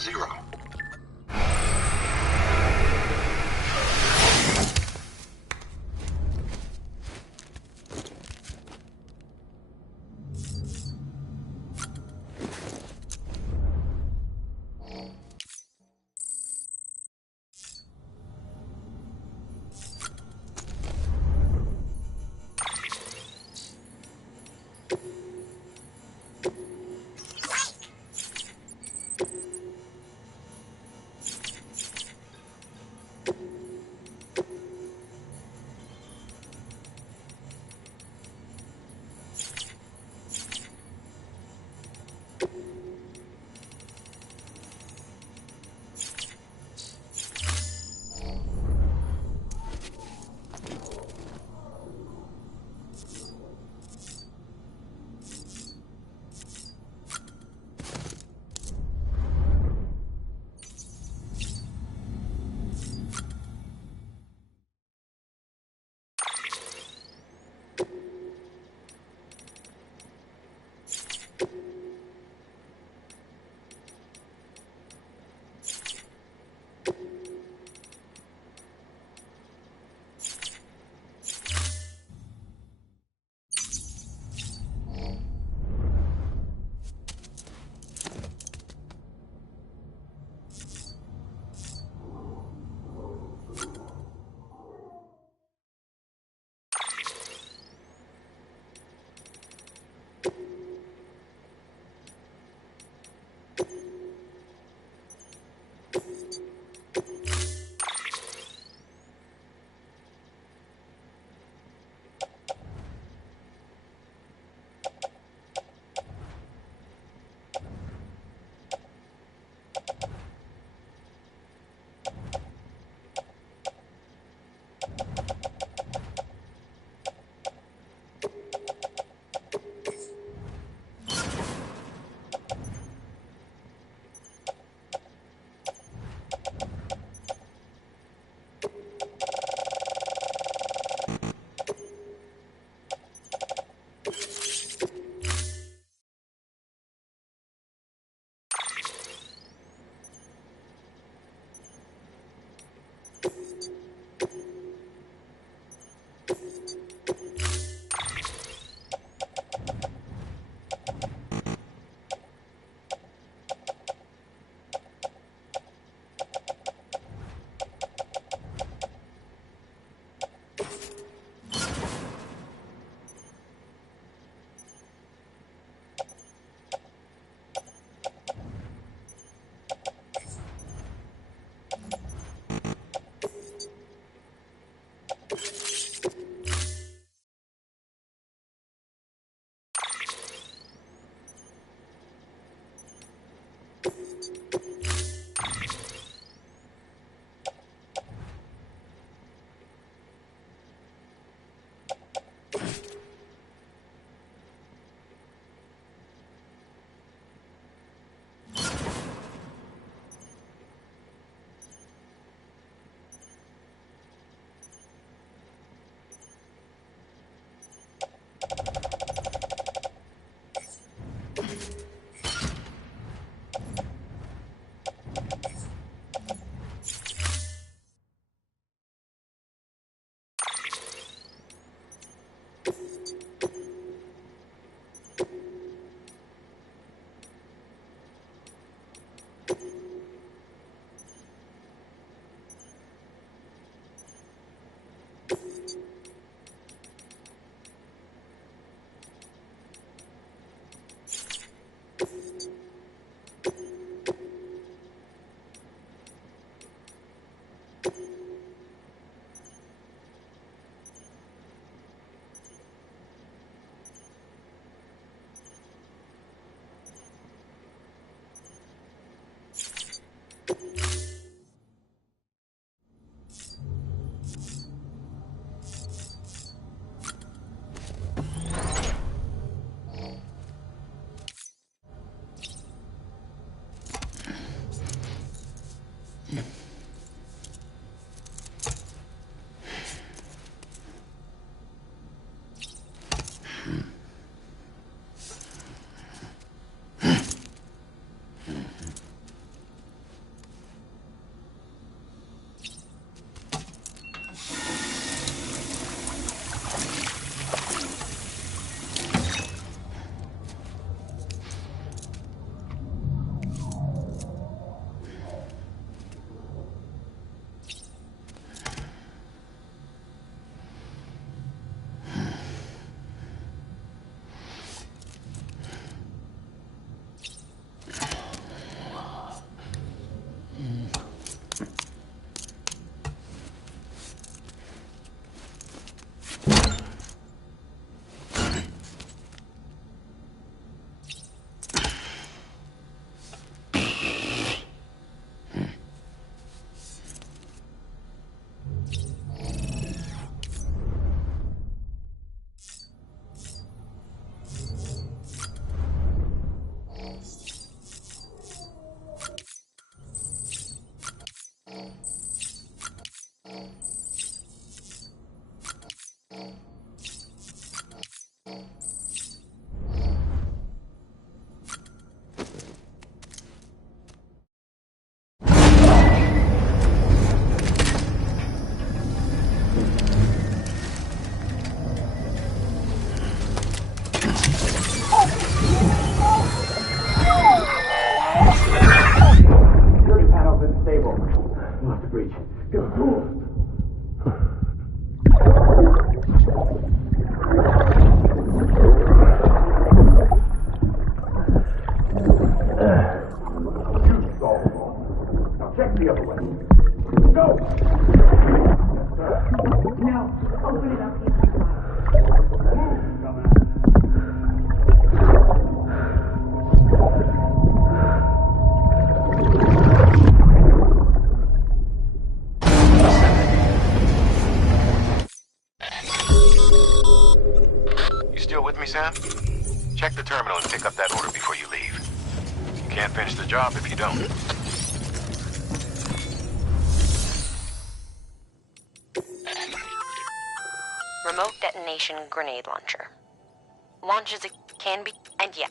0. still with me, Sam? Check the terminal and pick up that order before you leave. You can't finish the job if you don't. Remote detonation grenade launcher. Launches it can be, and yeah.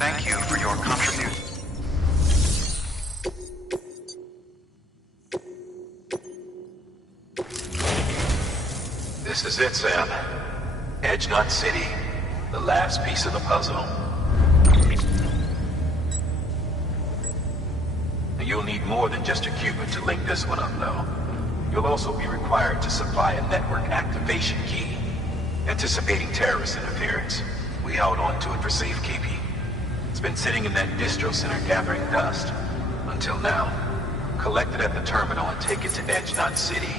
Thank you for your contribution. This is it, Sam. Edge Nut City, the last piece of the puzzle. You'll need more than just a qubit to link this one up, though. You'll also be required to supply a network activation key. Anticipating terrorist interference, we held on to it for safekeeping. It's been sitting in that distro center gathering dust. Until now. Collect it at the terminal and take it to Edge Nut City.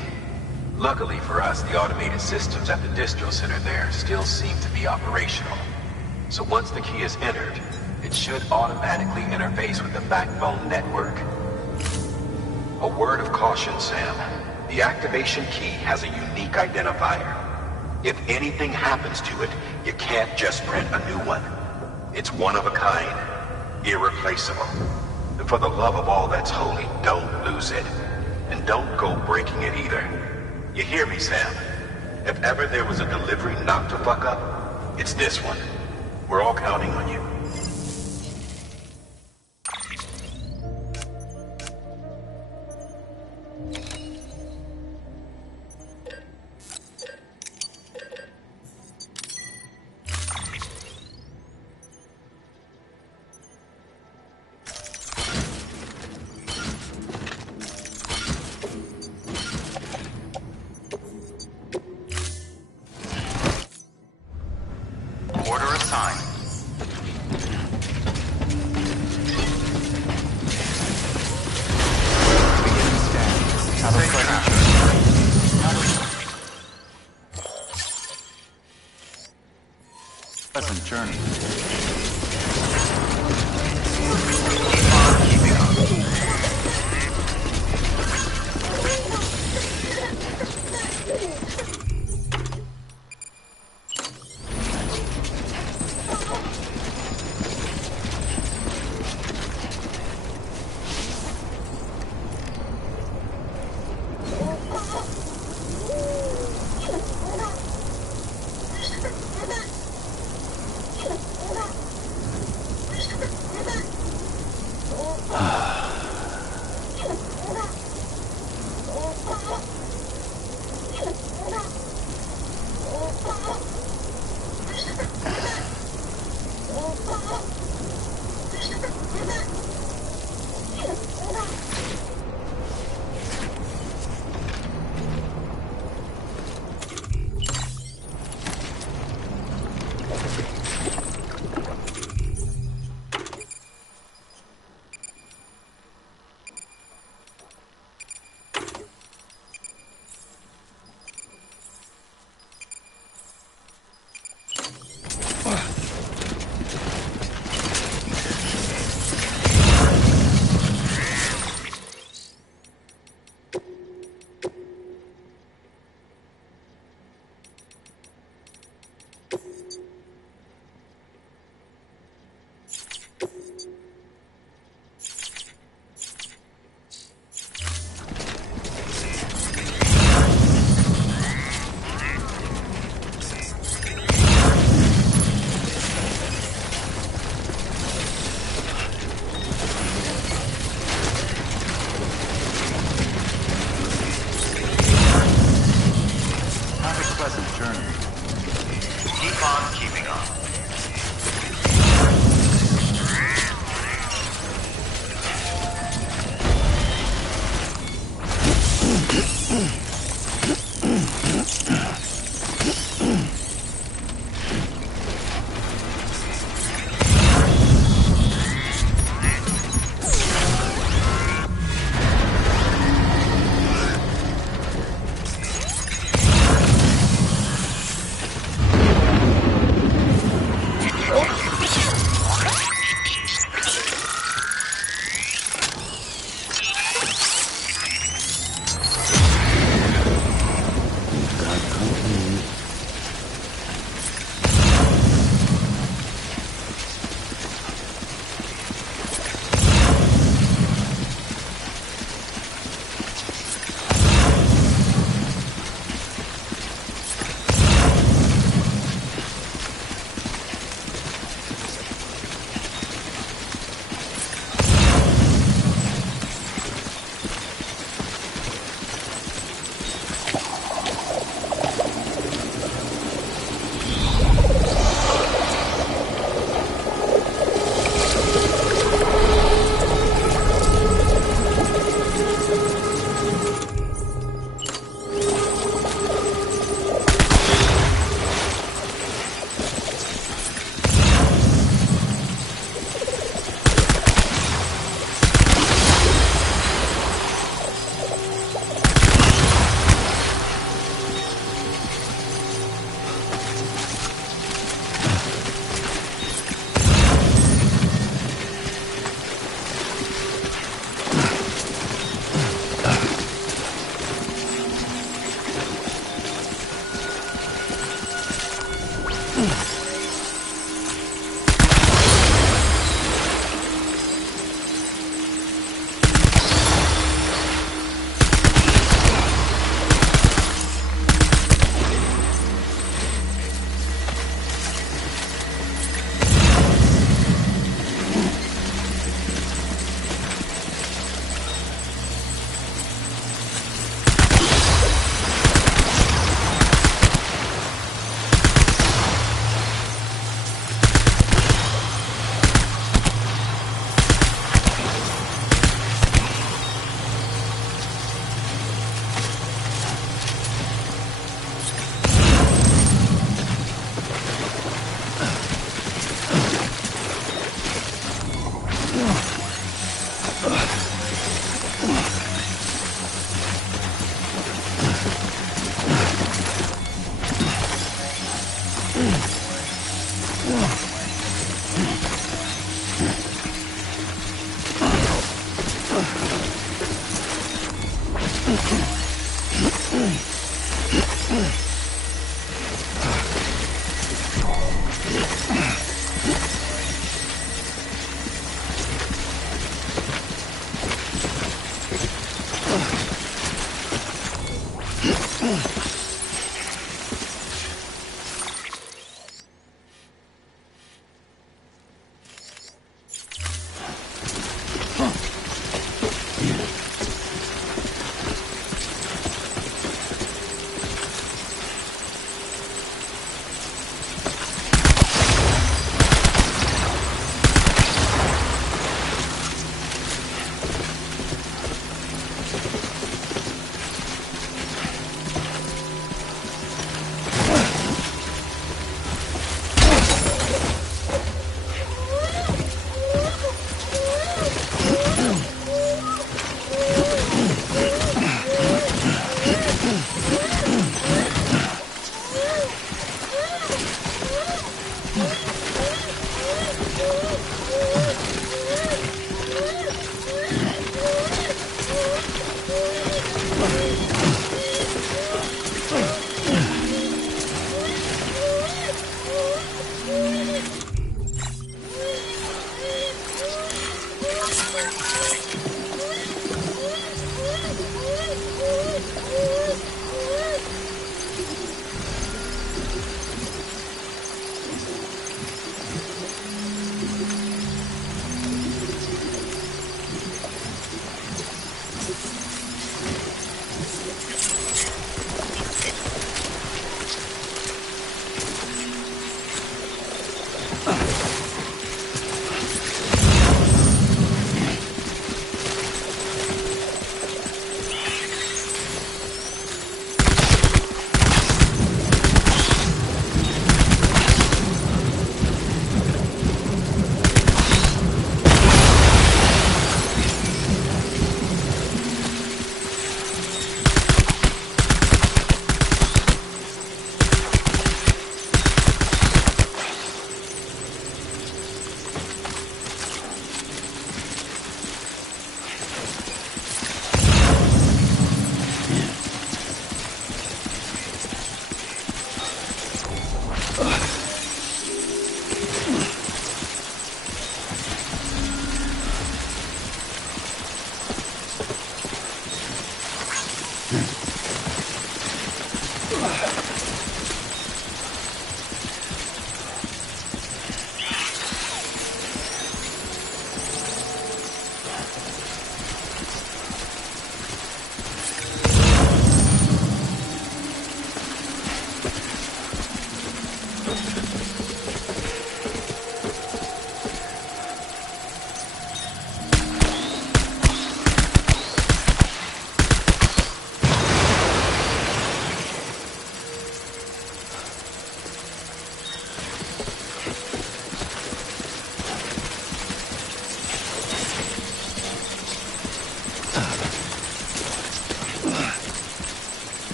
Luckily for us, the automated systems at the distro center there still seem to be operational. So once the key is entered, it should automatically interface with the backbone network. A word of caution, Sam. The activation key has a unique identifier. If anything happens to it, you can't just print a new one. It's one of a kind, irreplaceable. And for the love of all that's holy, don't lose it. And don't go breaking it either. You hear me, Sam? If ever there was a delivery not to fuck up, it's this one. We're all counting on you. Order assigned. Beginning scan. Have a pleasant journey. Keeping up.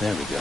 There we go.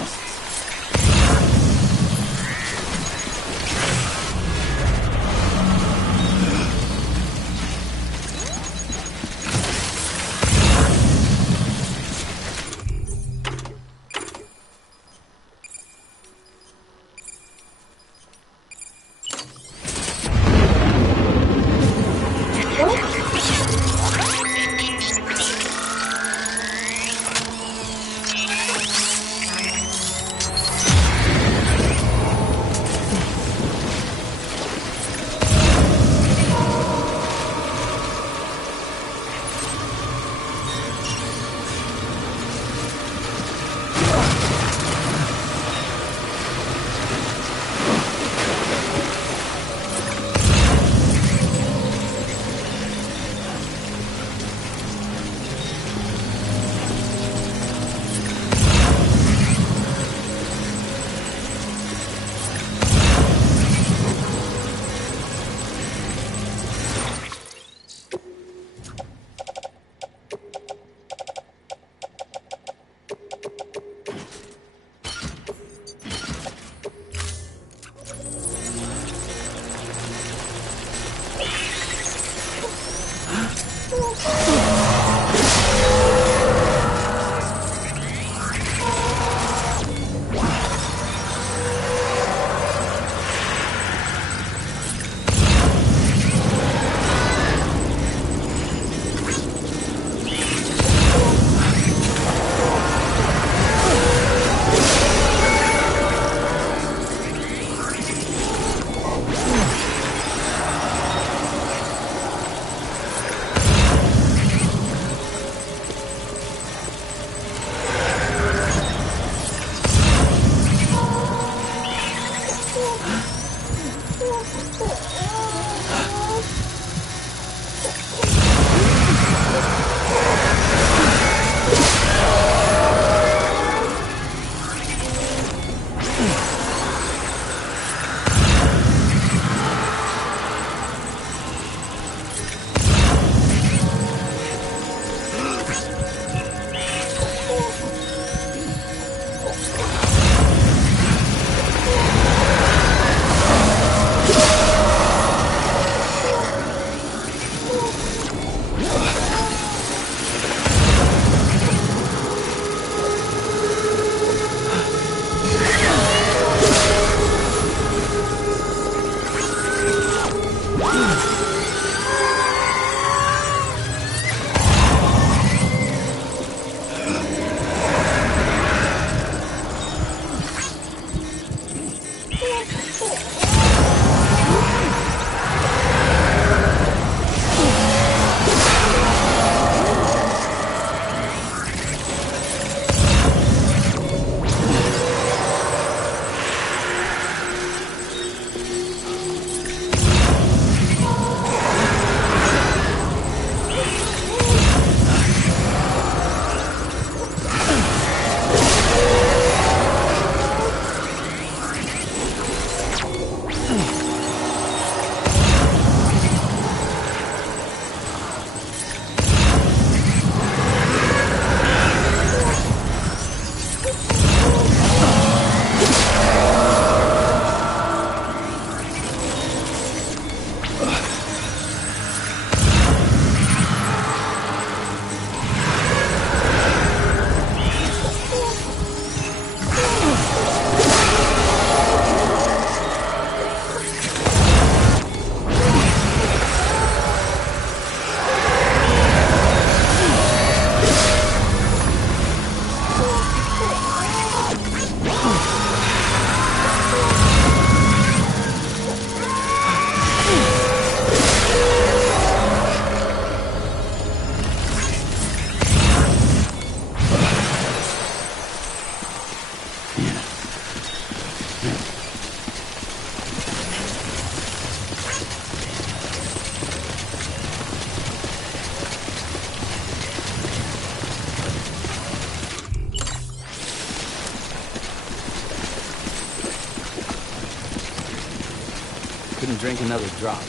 shouldn't drink another drop.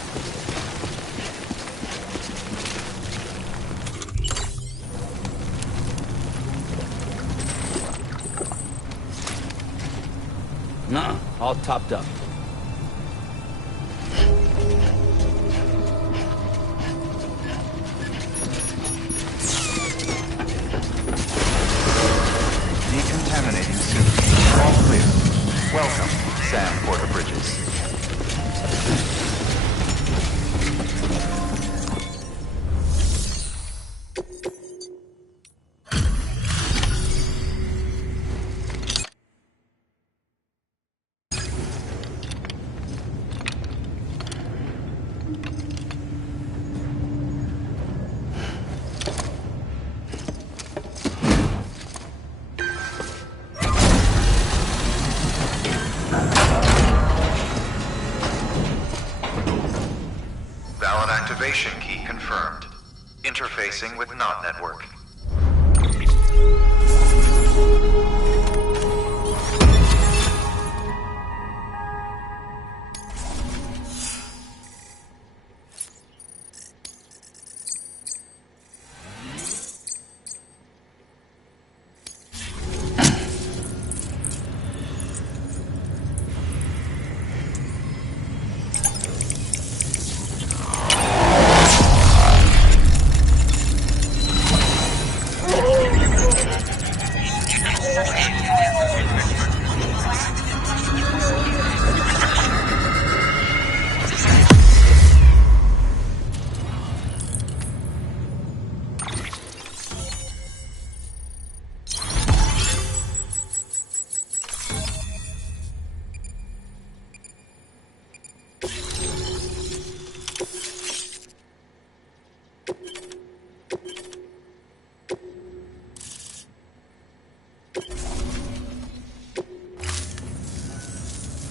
Nuh-uh, all topped up. Decontaminating soon. All clear. Welcome, Sam Porter Bridges. Valid activation key confirmed. Interfacing with NOT network.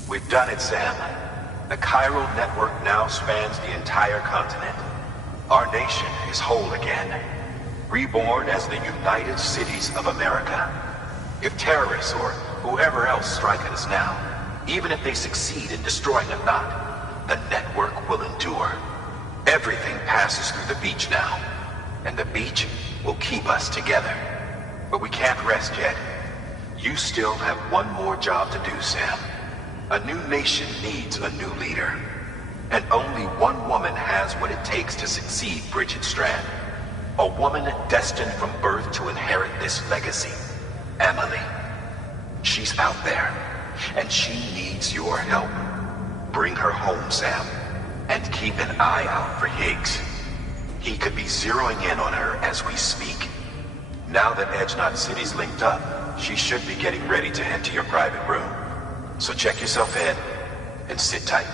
We've done it, Sam. The chiral network now spans the entire continent. Our nation is whole again, reborn as the United Cities of America. If terrorists or whoever else strike at us now, even if they succeed in destroying a knot, the network will endure. Everything passes through the beach now, and the beach will keep us together. But we can't rest yet. You still have one more job to do, Sam. A new nation needs a new leader. And only one woman has what it takes to succeed Bridget Strand. A woman destined from birth to inherit this legacy. Emily. She's out there, and she needs your help. Bring her home, Sam, and keep an eye out for Higgs. He could be zeroing in on her as we speak. Now that Edge Knot City's linked up, she should be getting ready to head to your private room. So check yourself in, and sit tight.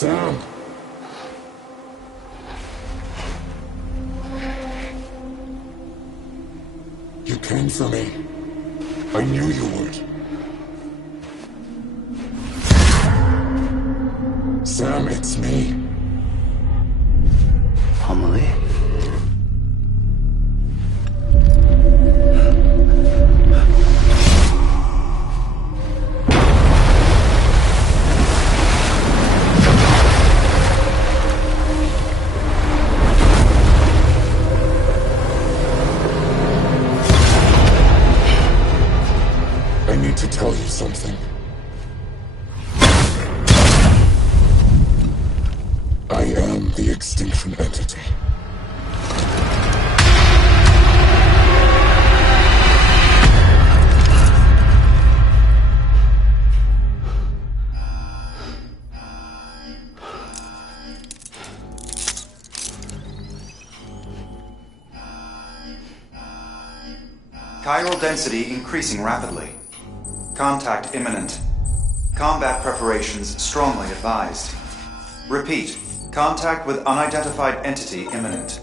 Sam! You came for me. I knew you would. Sam, it's me. Amelie? I need to tell you something. I am the extinction entity. Chiral density increasing rapidly. Contact imminent. Combat preparations strongly advised. Repeat. Contact with unidentified entity imminent.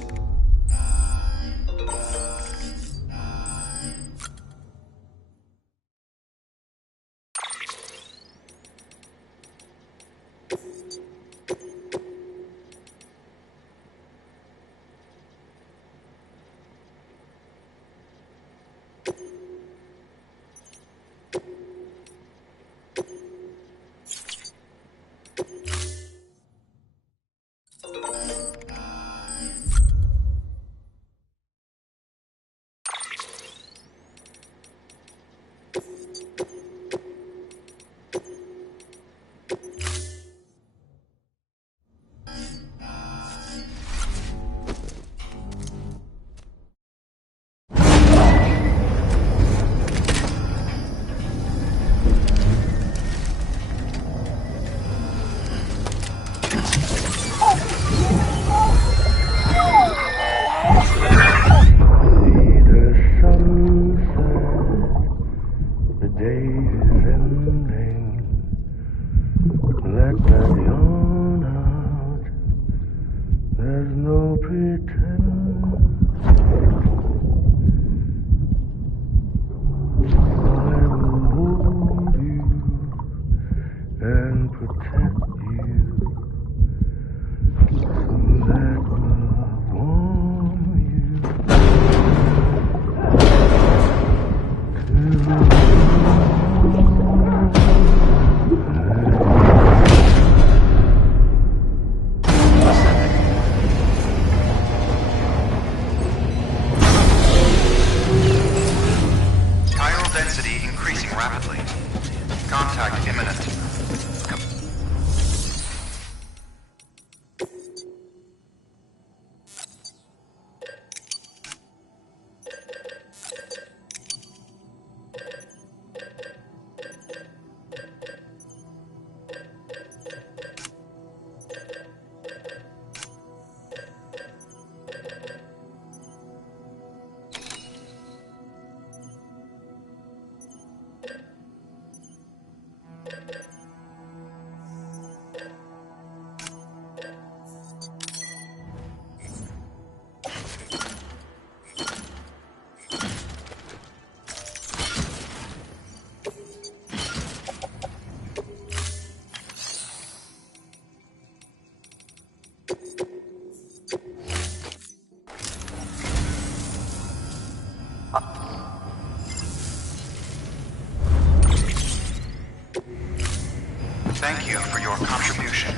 Thank you for your contribution.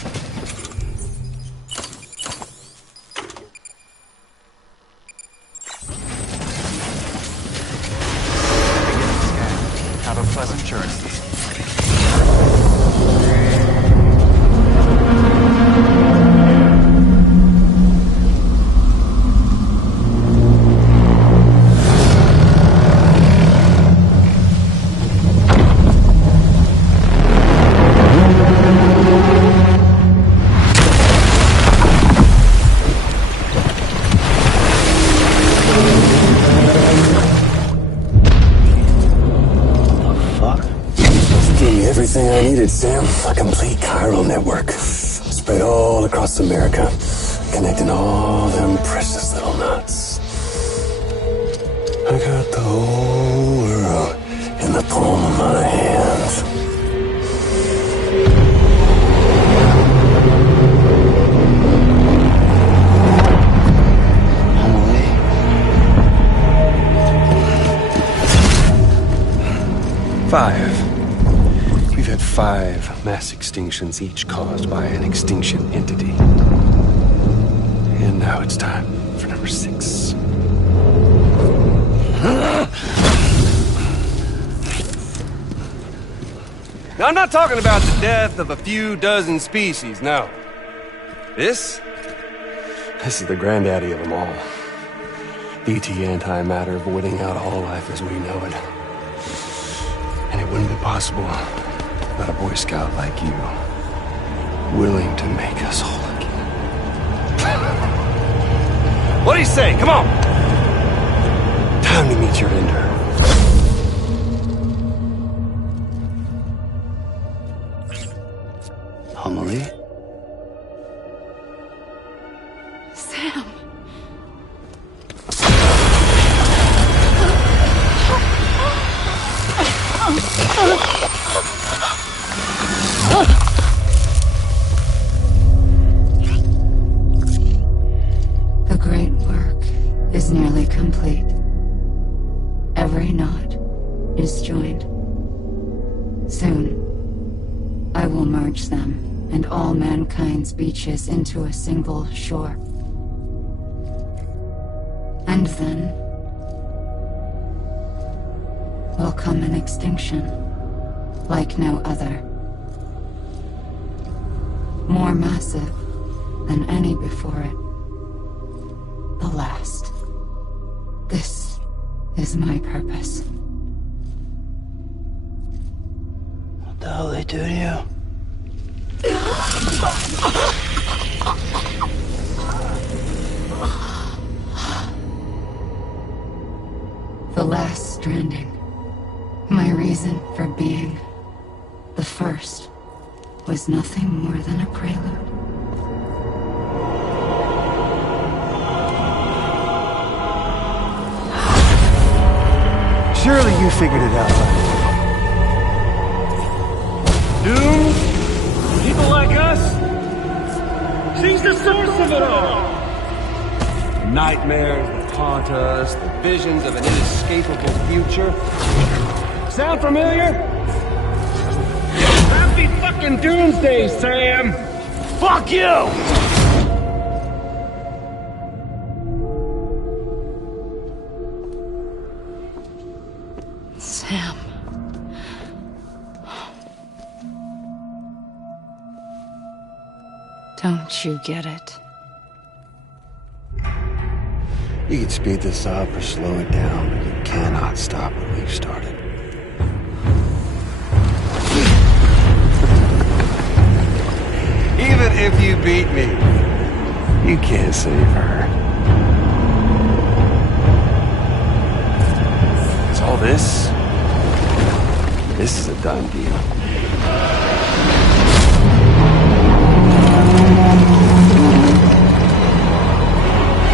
Have a pleasant journey. Everything I needed, Sam. A complete chiral network. Spread all across America, connecting all them precious little knots. I got the whole world in the palm of my hands. Five. We've had 5 mass extinctions, each caused by an extinction entity. And now it's time for number 6. Now, I'm not talking about the death of a few dozen species, no. This is the granddaddy of them all. BT antimatter voiding out all life as we know it. And it wouldn't be possible without a Boy Scout like you, willing to make us whole again. What do you say? Come on! Time to meet your ender. Amelie? Sam. The great work is nearly complete. Every knot is joined. Soon, I will merge them and all mankind's beaches into a single shore. And then will come an extinction like no other. More massive than any before it. The last. This is my purpose. What the hell they do to you? The last stranding. My reason for being. The first was nothing more than a prelude. Surely you figured it out. Doom? People like us? She's the source of it all! Nightmares that haunt us, the visions of an inescapable future. Sound familiar? Happy fucking doomsday, Sam! Fuck you! Sam. Don't you get it? You can speed this up or slow it down, but you cannot stop what we've started. Even if you beat me, you can't save her. It's all this. This is a done deal.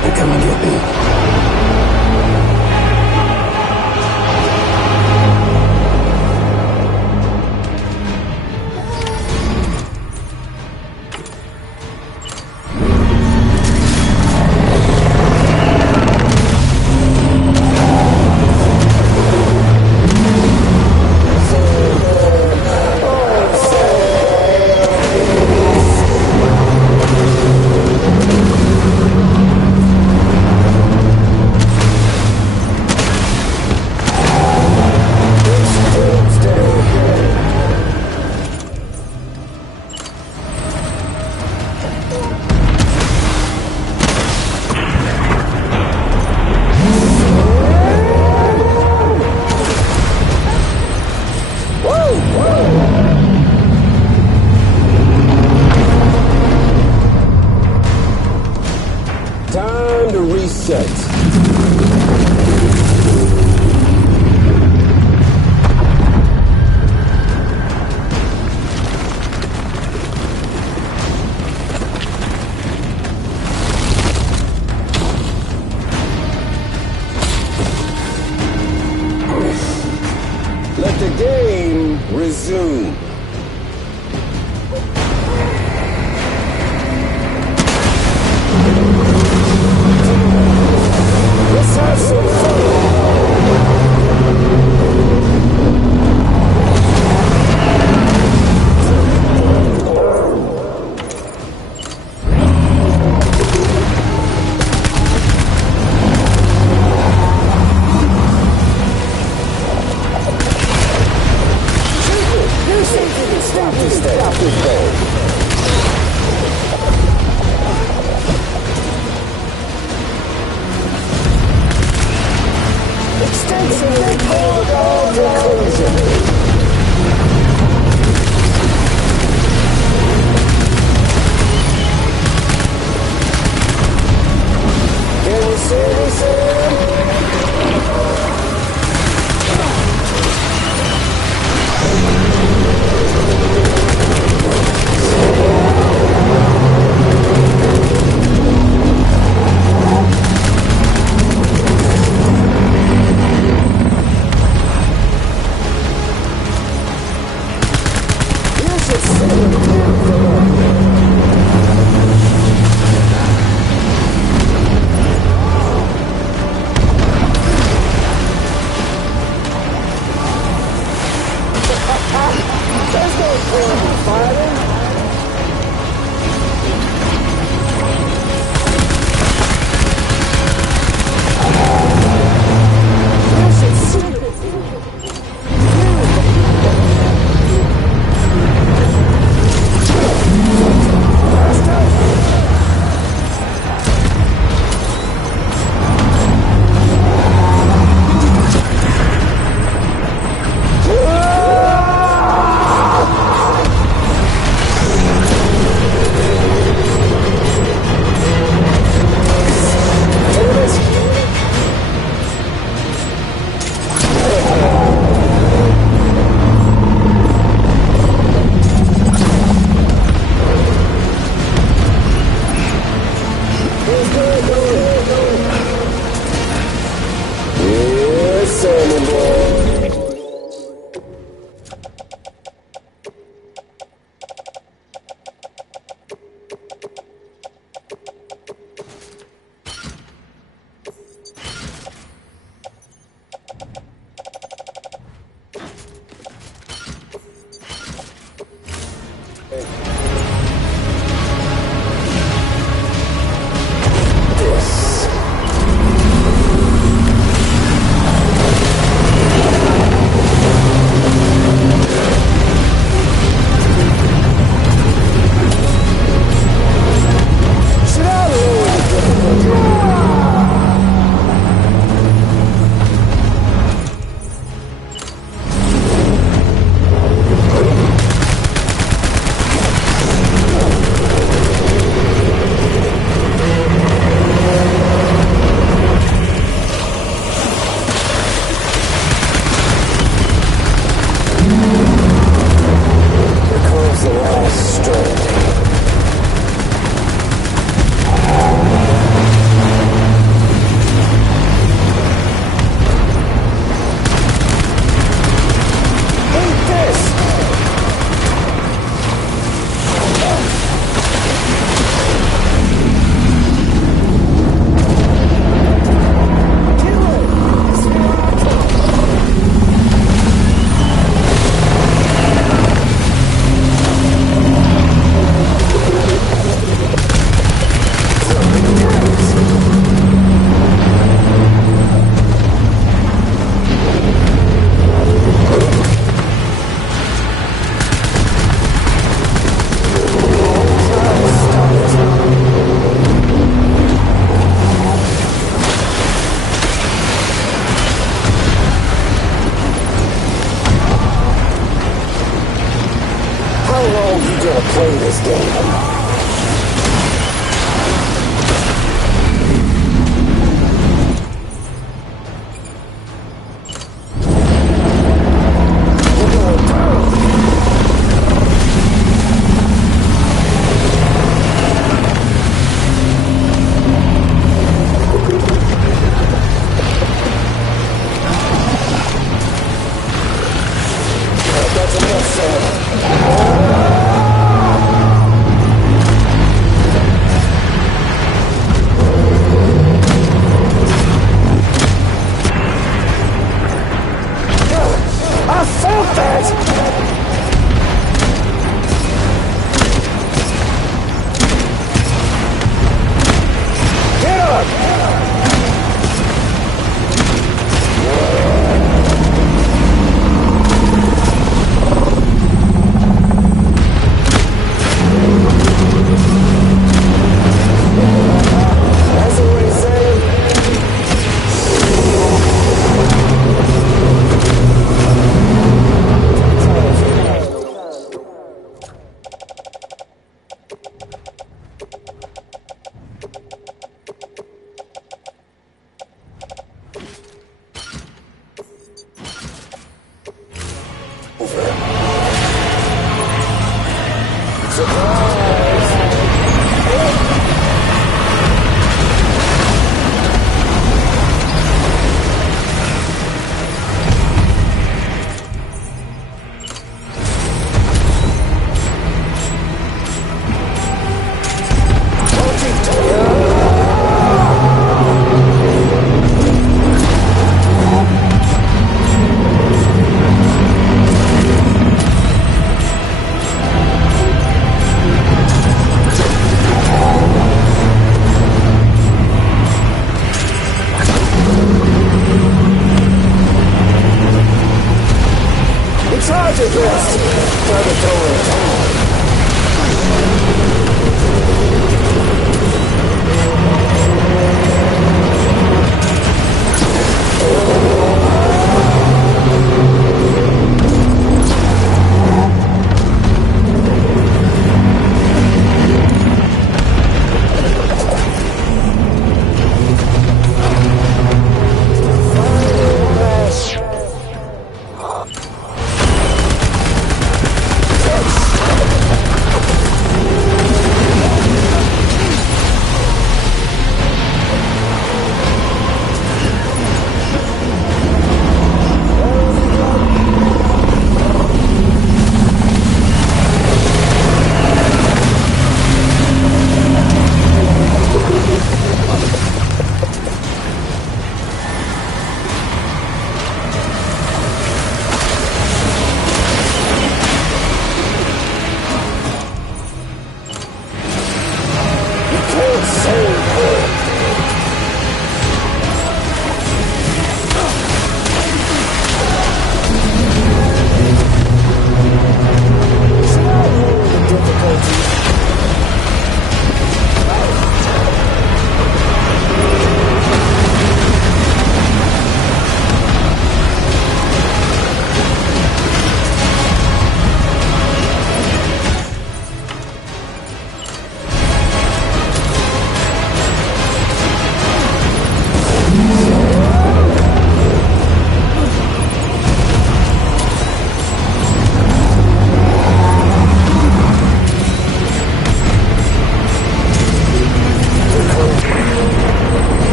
They come and get me. Time to reset.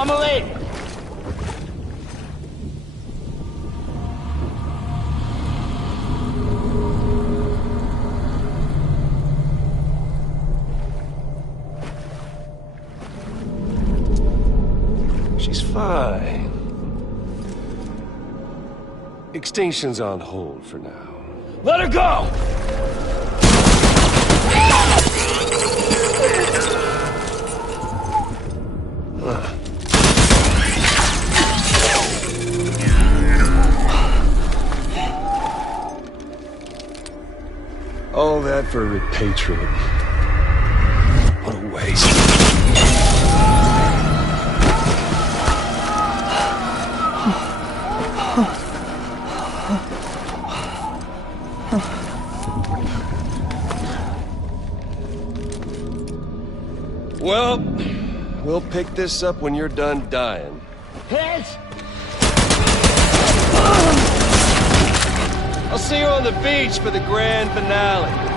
I'm late! She's fine. Extinction's on hold for now. Let her go! All that for repatriate. What a waste. Well, we'll pick this up when you're done dying. Heads! I'll see you on the beach for the grand finale.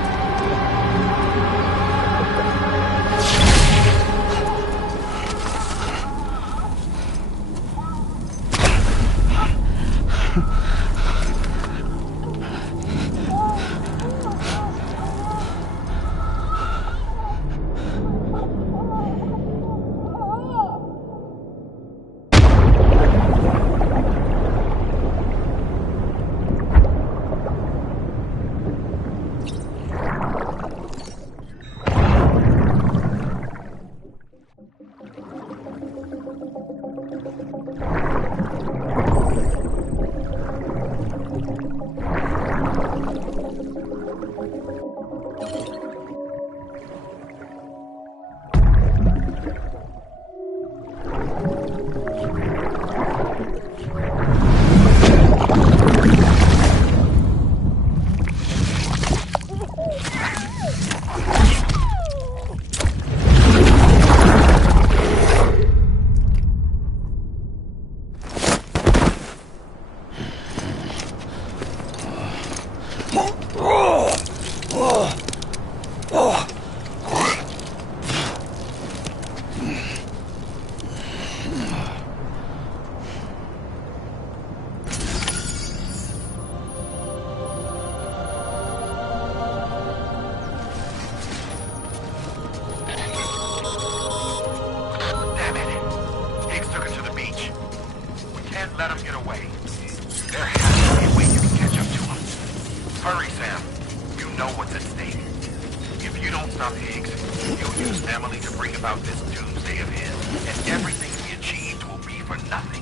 will use Emily to bring about this doomsday of his, and everything we achieved will be for nothing.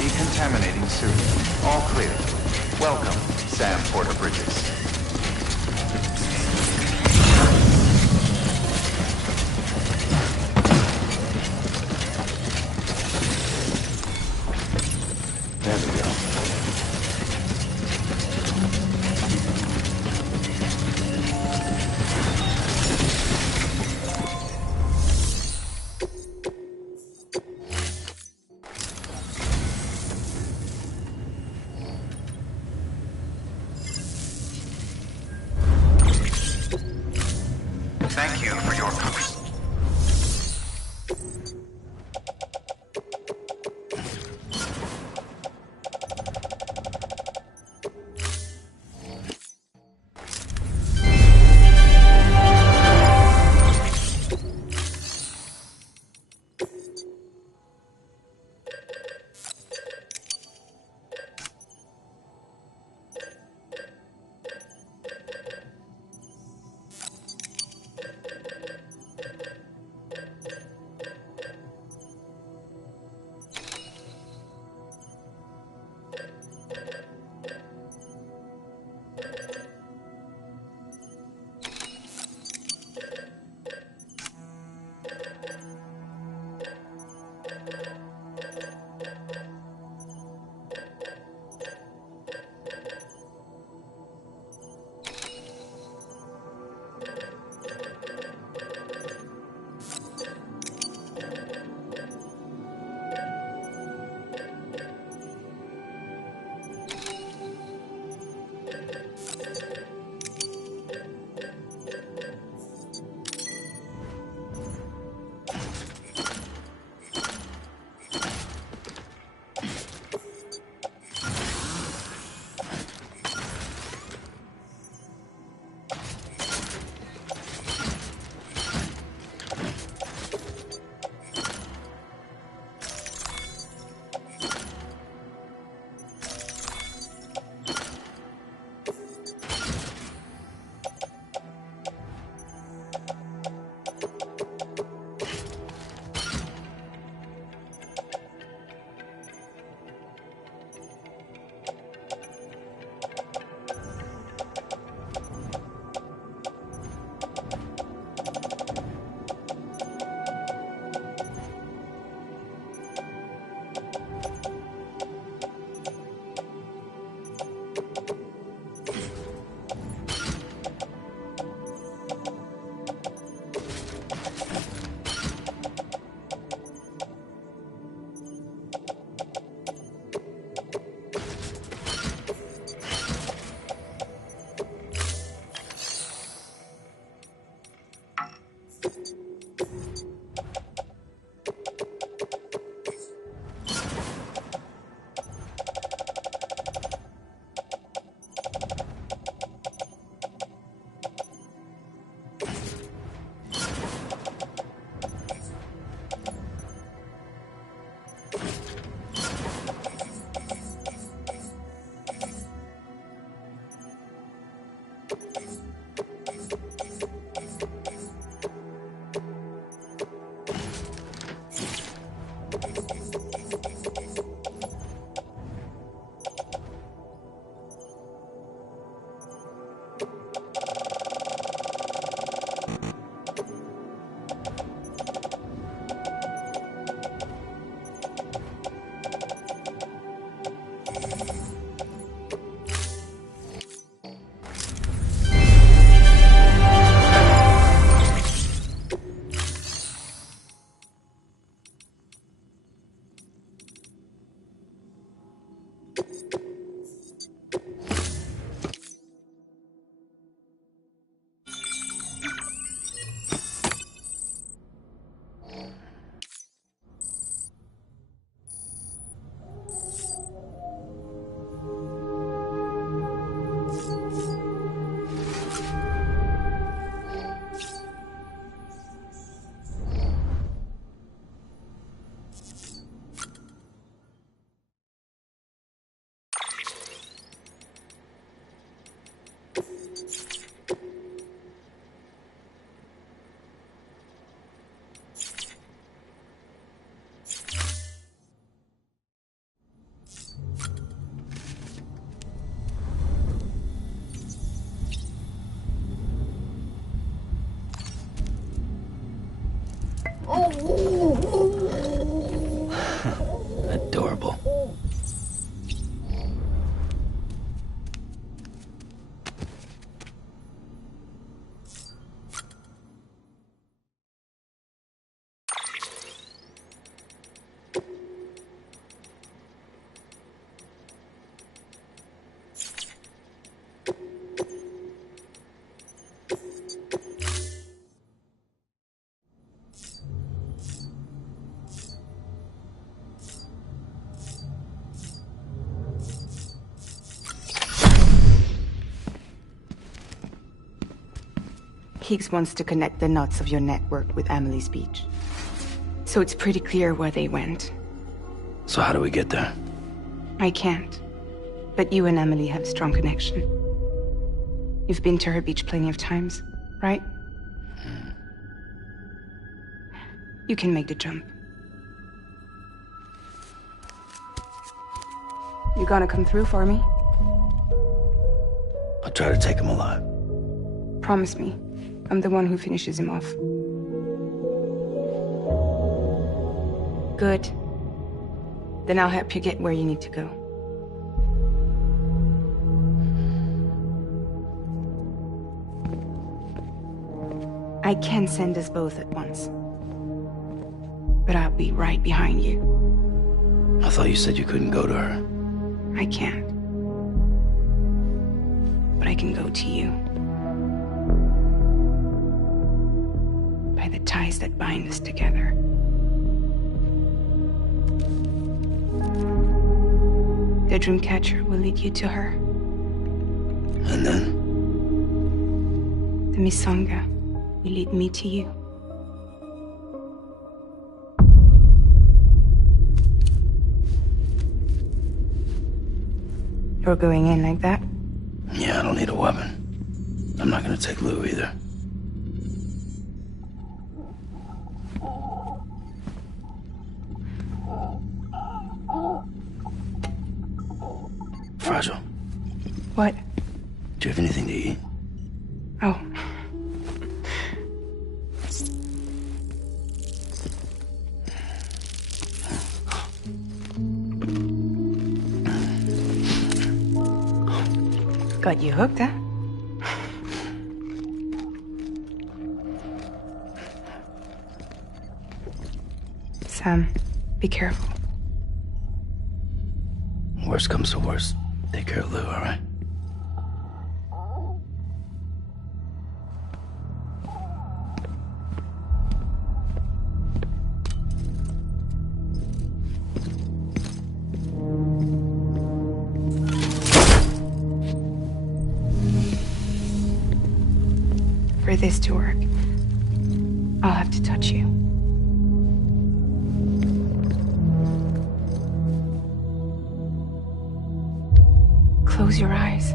Decontaminating suit. All clear. Welcome, Sam Porter Bridges. There we go. Thank you for your contribution. Higgs wants to connect the knots of your network with Amelie's beach. So it's pretty clear where they went. So how do we get there? I can't. But you and Amelie have a strong connection. You've been to her beach plenty of times, right? You can make the jump. You gonna come through for me? I'll try to take him alive. Promise me. I'm the one who finishes him off. Good. Then I'll help you get where you need to go. I can send us both at once. But I'll be right behind you. I thought you said you couldn't go to her. I can't. But I can go to you. By the ties that bind us together. The Dreamcatcher will lead you to her. And then? The Misanga will lead me to you. You're going in like that? Yeah, I don't need a weapon. I'm not gonna take Lou either. Fragile. What? Do you have anything to eat? Oh. Got you hooked, huh? Sam, be careful. Worst comes to worst. Take care of Lou, all right? For this to work, I'll have to touch you. Close your eyes.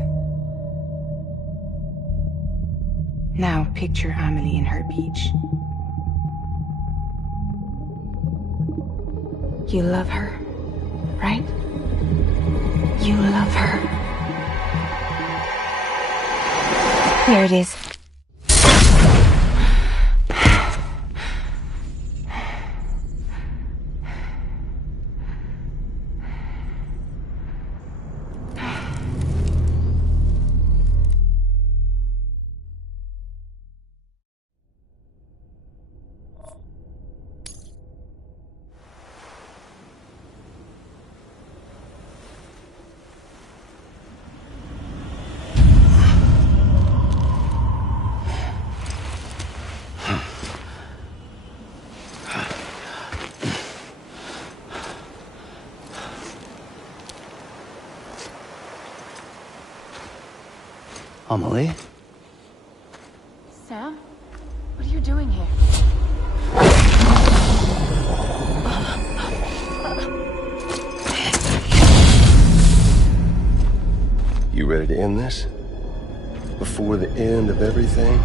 Now picture Amelie in her beach. You love her, right? You love her. Here it is. Amelie? Sam? What are you doing here? You ready to end this? Before the end of everything?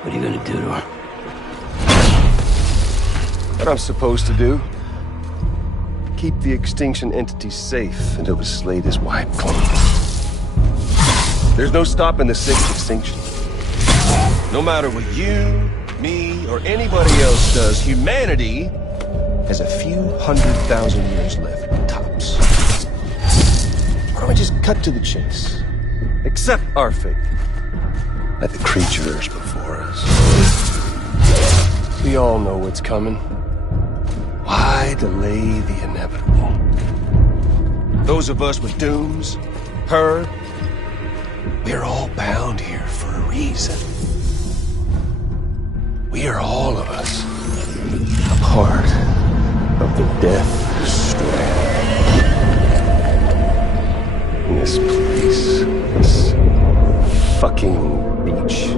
What are you gonna do to her? What I'm supposed to do? Keep the extinction entity safe until the slate is wiped clean. There's no stopping the sixth extinction. No matter what you, me, or anybody else does, humanity has a few 100,000 years left, tops. Why don't we just cut to the chase? Accept our fate. Like the creatures before us. We all know what's coming. Why try to delay the inevitable. Those of us with dooms, her, we're all bound here for a reason. We are all of us a part of the Death Strand. In this place, this fucking beach.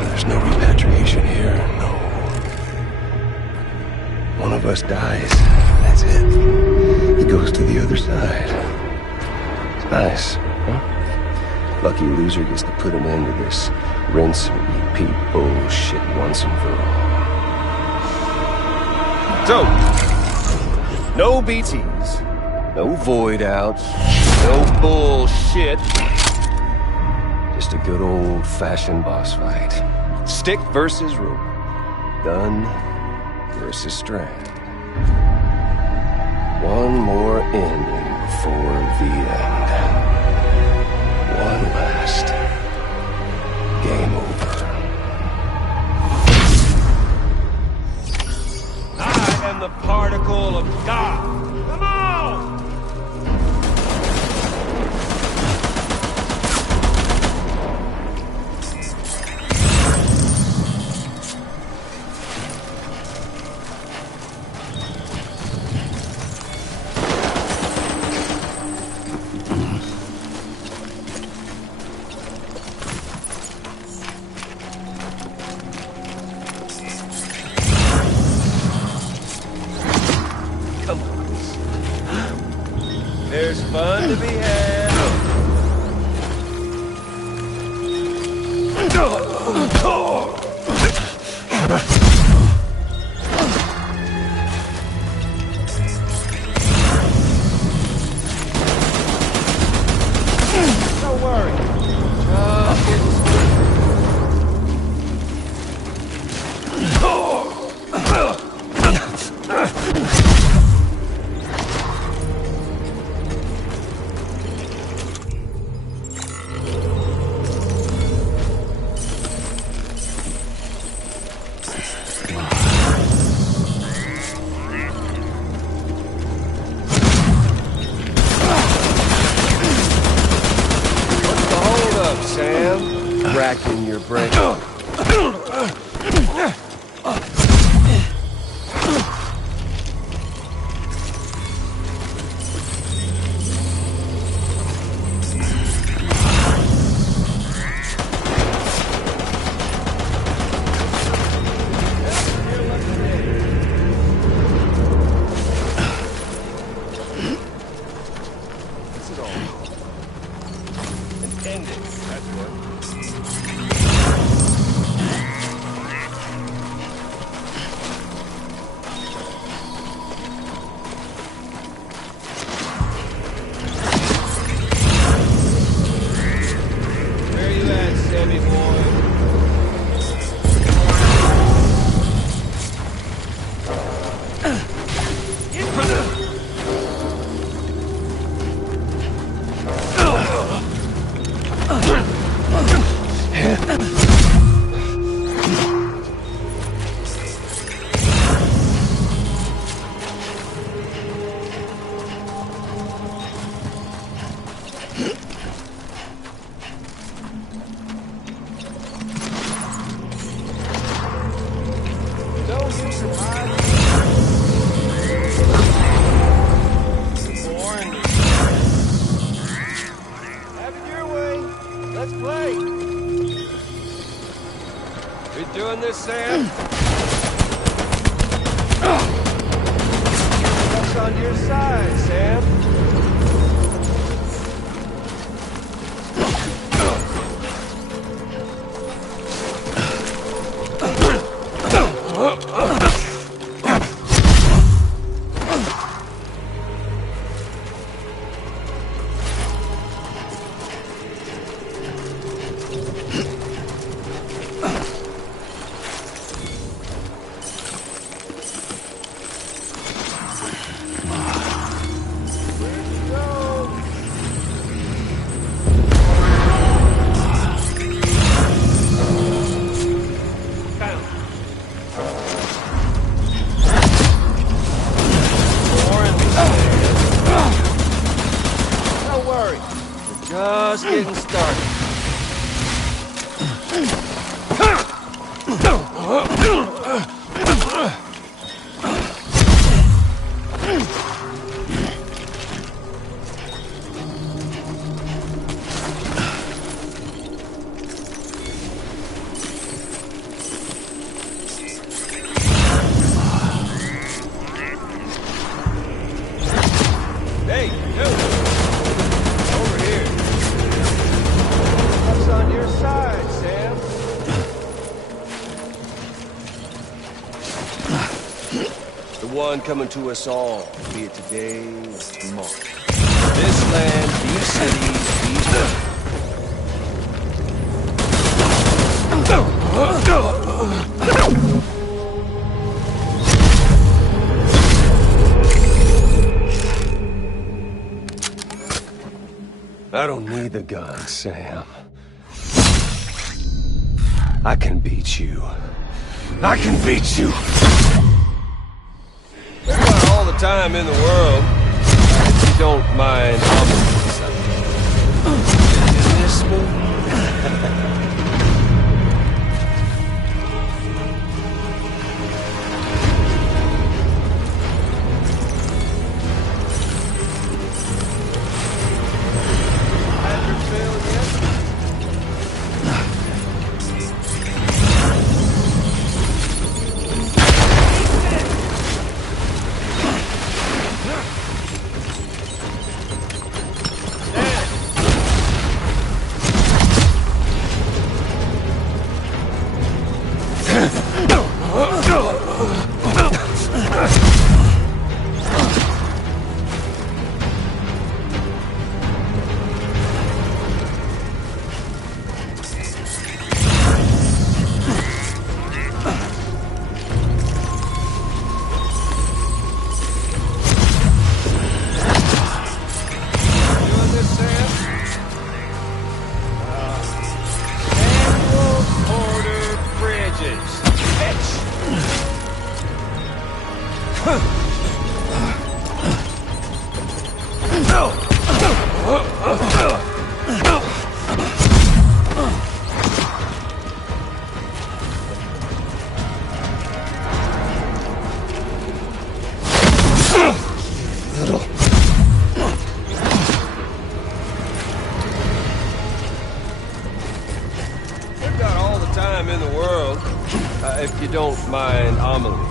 There's no repatriation here, no. One of us dies, that's it. He goes to the other side. It's nice, huh? Lucky loser gets to put an end to this rinse and repeat bullshit once and for all. So, no BTs, no void outs, no bullshit. Just a good old-fashioned boss fight. Stick versus rope. Gun versus strand. One more ending before the end. One last game over. I am the particle of God. Come on! There's fun to be had. Don't worry. Sam, racking your brain. Doing this, Sam? What's on your side, Sam? one coming to us all, be it today or tomorrow. This land, these cities, these men. I don't need the gun, Sam. I can beat you. I can beat you! We've got all the time in the world. If you don't mind, I'll do something. Isn't this smooth? In the world, if you don't mind, Amelie.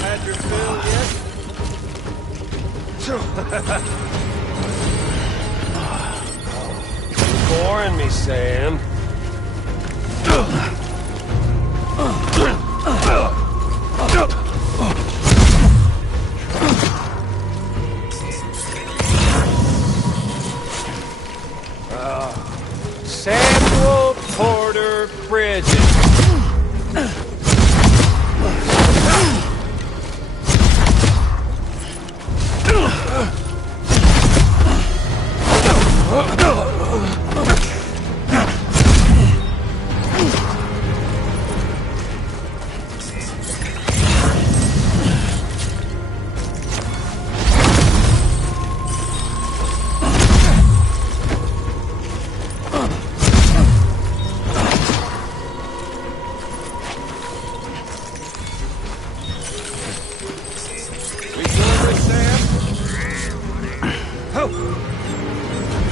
Had your fill yet? Boring me, Sam. Samuel Porter Bridges.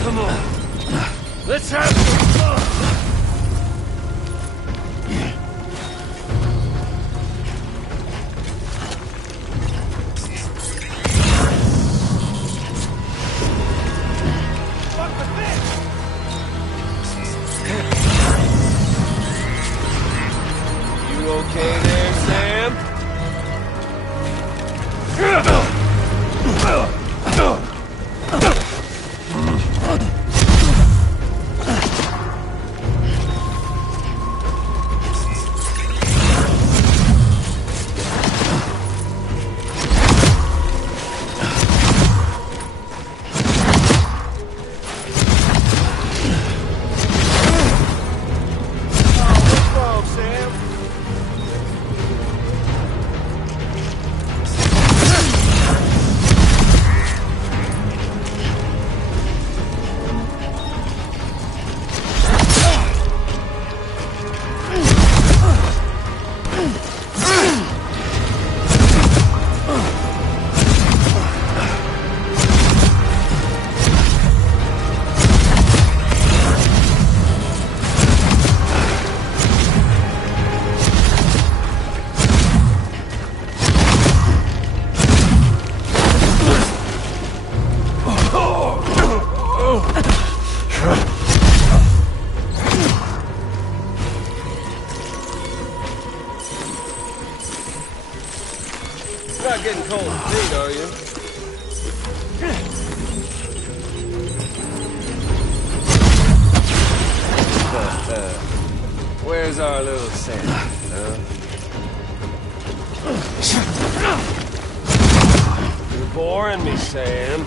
Come on. Let's have some fun. You okay there, Sam? Where's our little Sam? You're boring me, Sam.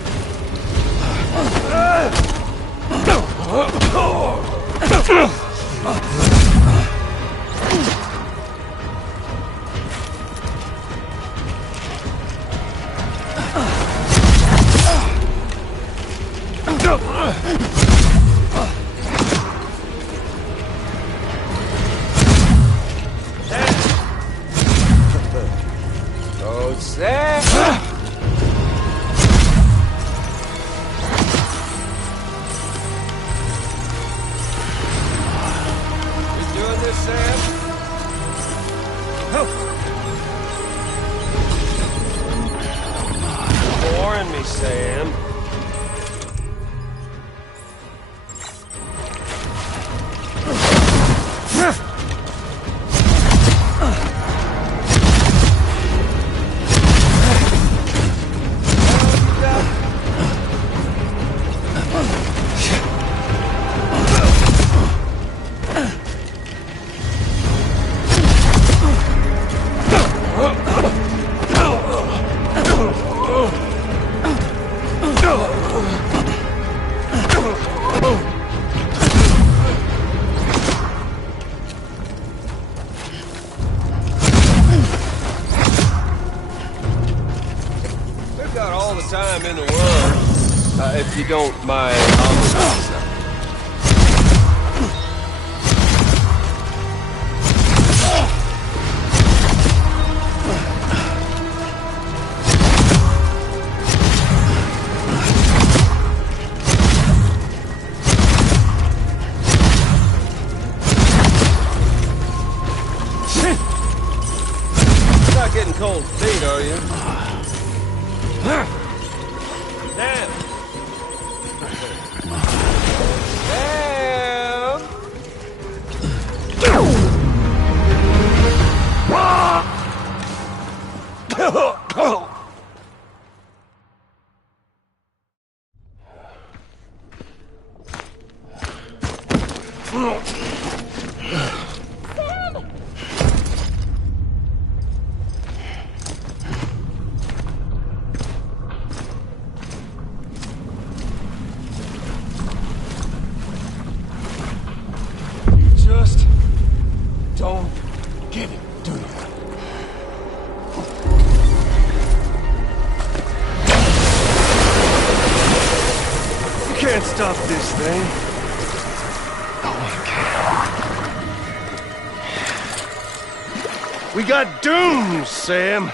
Oh, Sam! You doing this, Sam? You're boring me, Sam. Time in the world, if you don't mind. You're not getting cold feet, are you? Damn! Don't get it, do you? You can't stop this thing. No one can. We got doomed, Sam.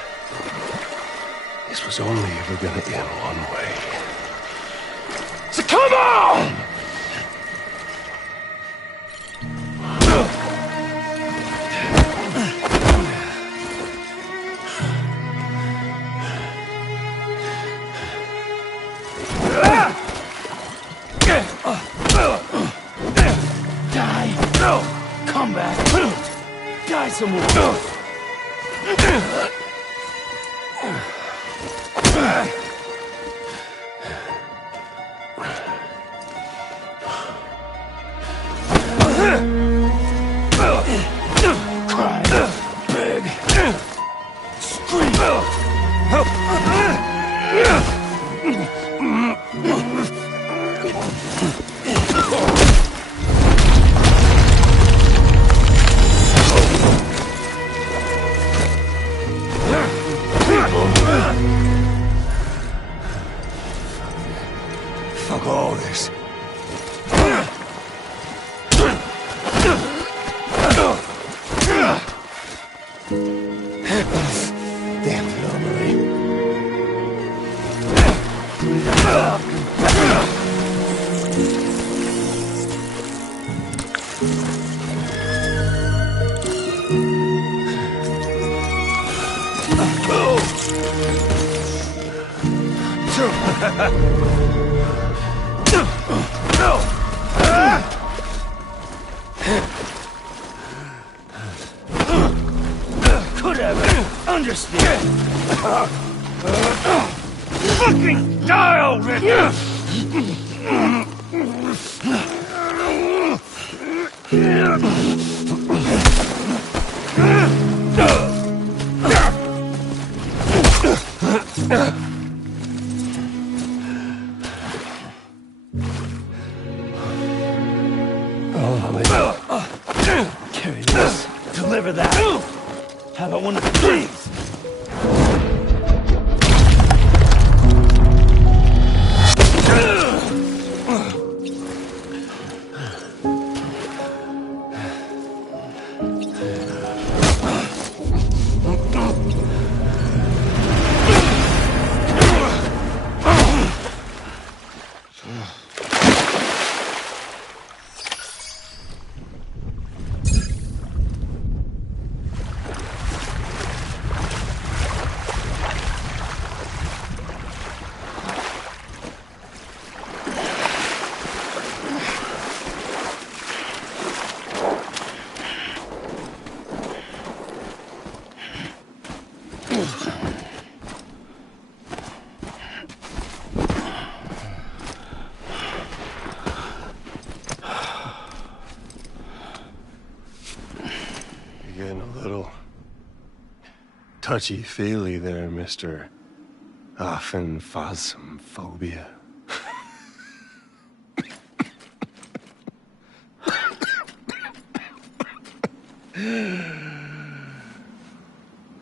This was only ever gonna end one way. So come on! Come back. Die some more. Cry, beg, scream. Fuck all this. Damn lonely. Could have understand. Fucking die already! Carry this. Deliver that. How about one of these? Getting a little touchy-feely there, Mr. Phasmophobia.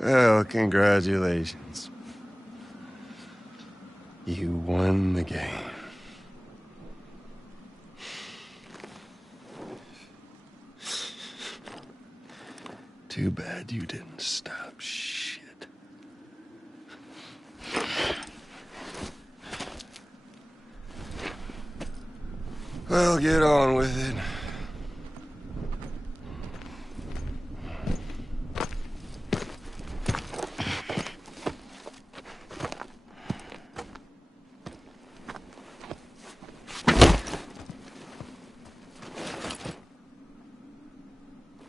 Well, congratulations. You won the game. Too bad you didn't stop shit. Well, get on with it.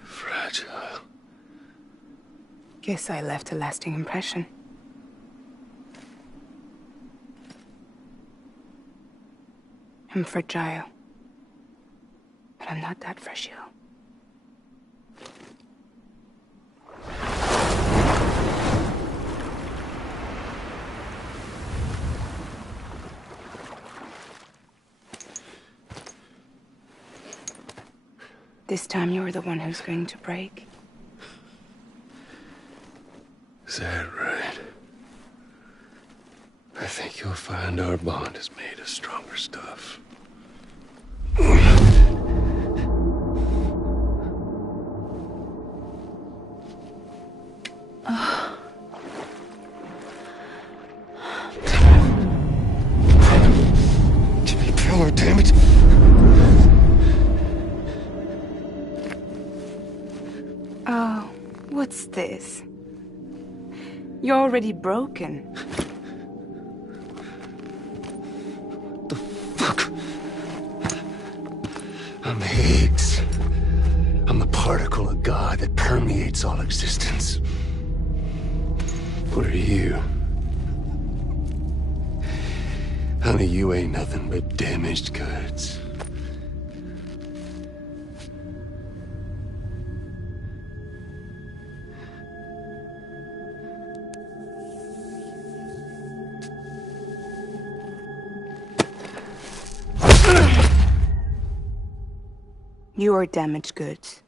Fragile. Guess I left a lasting impression. I'm fragile. But I'm not that fragile. This time you're the one who's going to break. Is that right? I think you'll find our bond is made of stronger stuff. Jimmy Pillar, damn it! Oh, what's this? You're already broken. The fuck? I'm Higgs. I'm the particle of God that permeates all existence. What are you? Honey, you ain't nothing but damaged goods. You are damaged goods.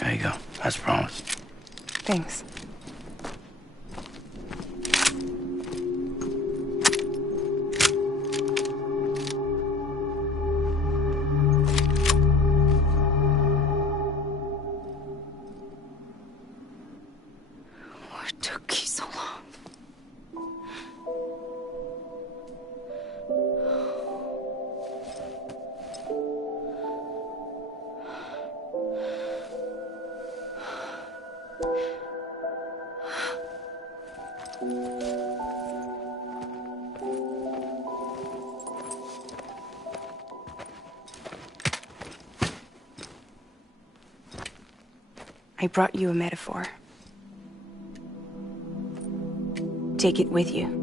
There you go. As promised. Thanks. What took you so long? I brought you a metaphor. Take it with you.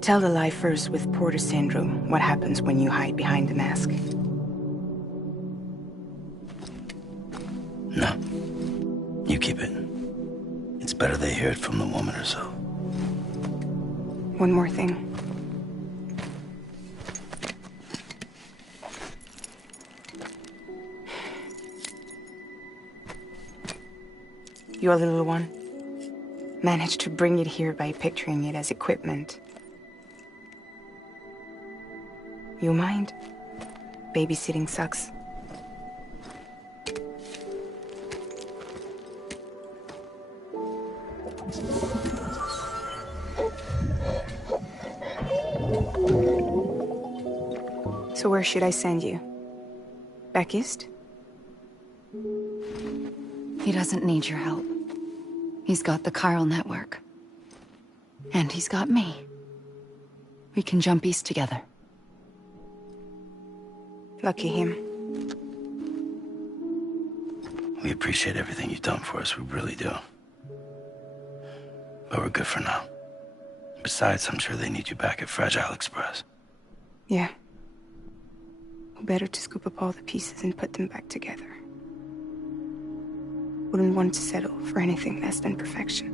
Tell the lie first with Porter Syndrome, what happens when you hide behind the mask. No. You keep it. It's better they hear it from the woman herself. One more thing. Your little one managed to bring it here by picturing it as equipment. You mind? Babysitting sucks. So where should I send you? Back east? He doesn't need your help. He's got the chiral network. And he's got me. We can jump east together. Lucky him. We appreciate everything you've done for us, we really do. But we're good for now. Besides, I'm sure they need you back at Fragile Express. Yeah. Better to scoop up all the pieces and put them back together. Wouldn't want to settle for anything less than perfection.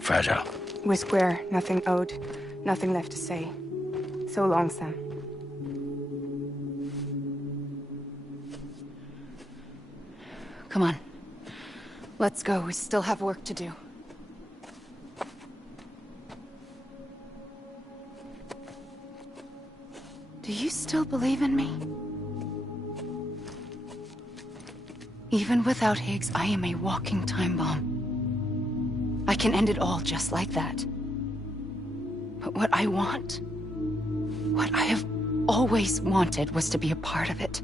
Fragile. We're square, nothing owed, nothing left to say. So long, Sam. Come on. Let's go. We still have work to do. Do you still believe in me? Even without Higgs, I am a walking time bomb. I can end it all just like that. But what I want, what I have always wanted, was to be a part of it.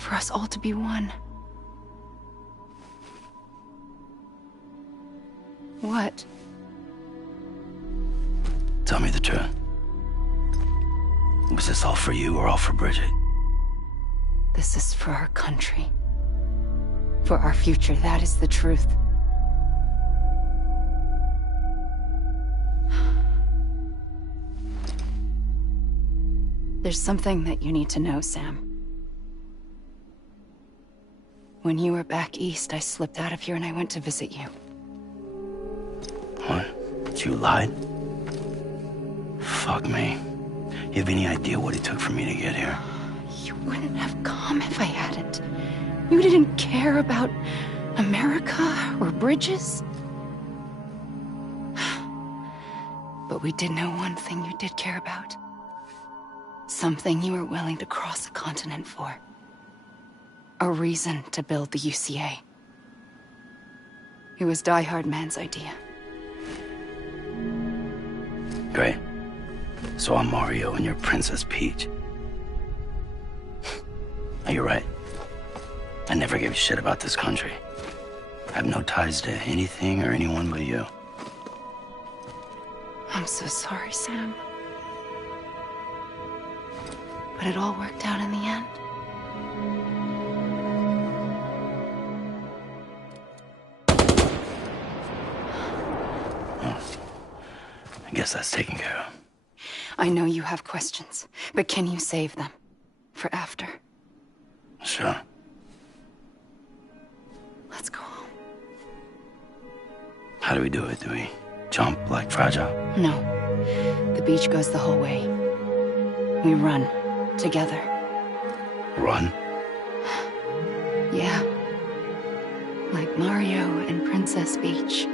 For us all to be one. What? Tell me the truth. Was this all for you or all for Bridget? This is for our country. For our future, that is the truth. There's something that you need to know, Sam. When you were back east, I slipped out of here and I went to visit you. What? You lied? Fuck me. You have any idea what it took for me to get here? You wouldn't have come if I hadn't. You didn't care about America or bridges. But we did know one thing you did care about. Something you were willing to cross a continent for. A reason to build the UCA. It was Die Hard Man's idea. Great. So I'm Mario and you're Princess Peach. You're right. I never gave a shit about this country. I have no ties to anything or anyone but you. I'm so sorry, Sam. But it all worked out in the end. Well, I guess that's taken care of. I know you have questions, but can you save them for after? Sure. Let's go home. How do we do it? Do we jump like Fragile? No. The beach goes the whole way. We run together. Run? Yeah. Like Mario and Princess Peach.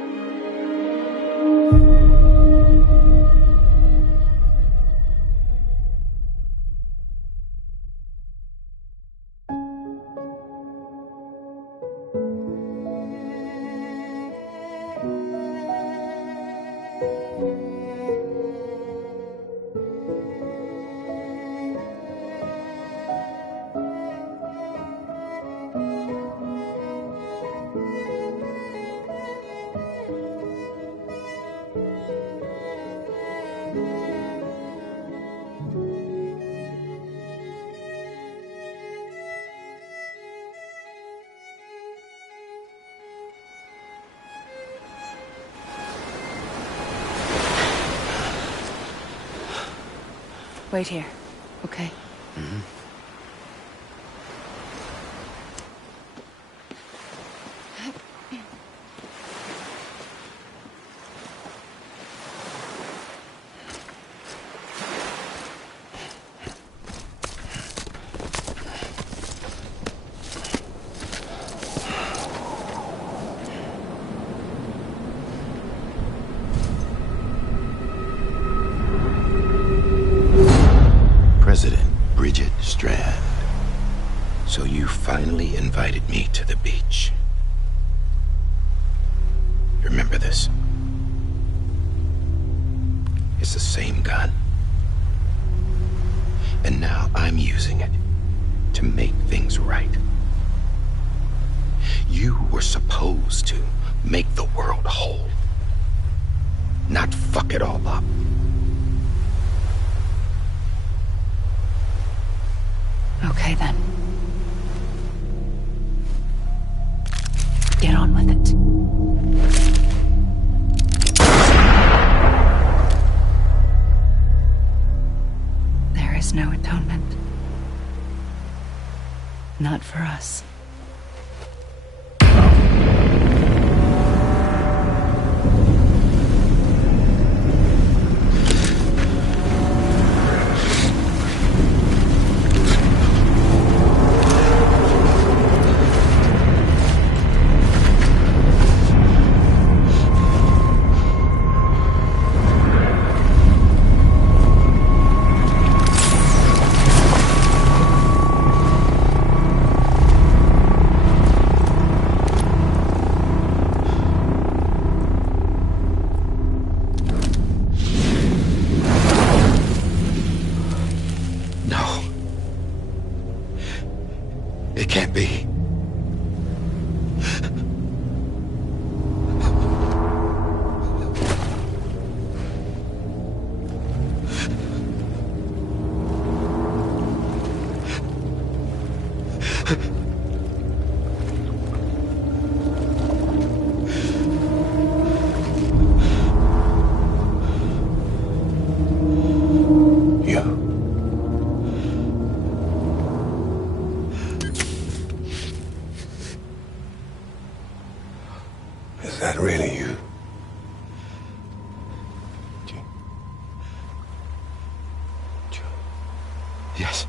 Wait here, okay? Mm-hmm. Strand. So you finally invited me to the beach. Remember this? It's the same gun. And now I'm using it to make things right. You were supposed to make the world whole, not fuck it all up. Okay, then. Get on with it. There is no atonement. Not for us. It can't be. Is that really you? Yes.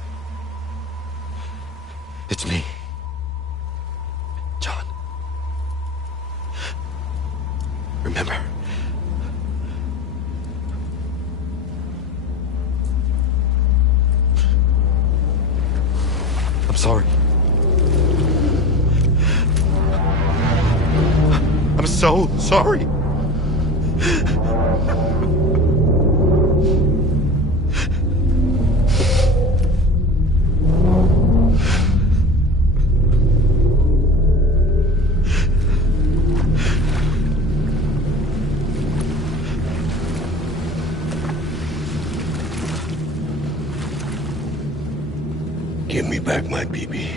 It's me. John. Remember? I'm sorry. I'm so sorry. Give me back my BB.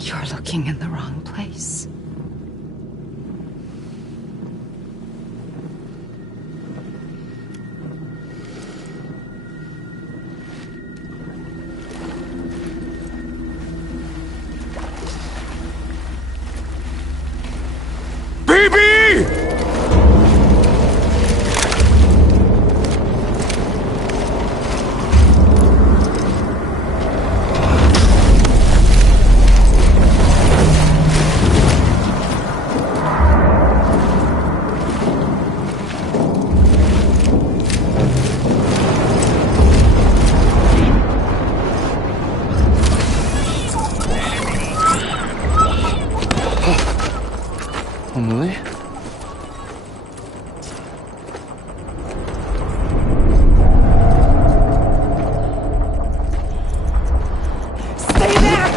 You're looking in the wrong place. Emily? Stay back!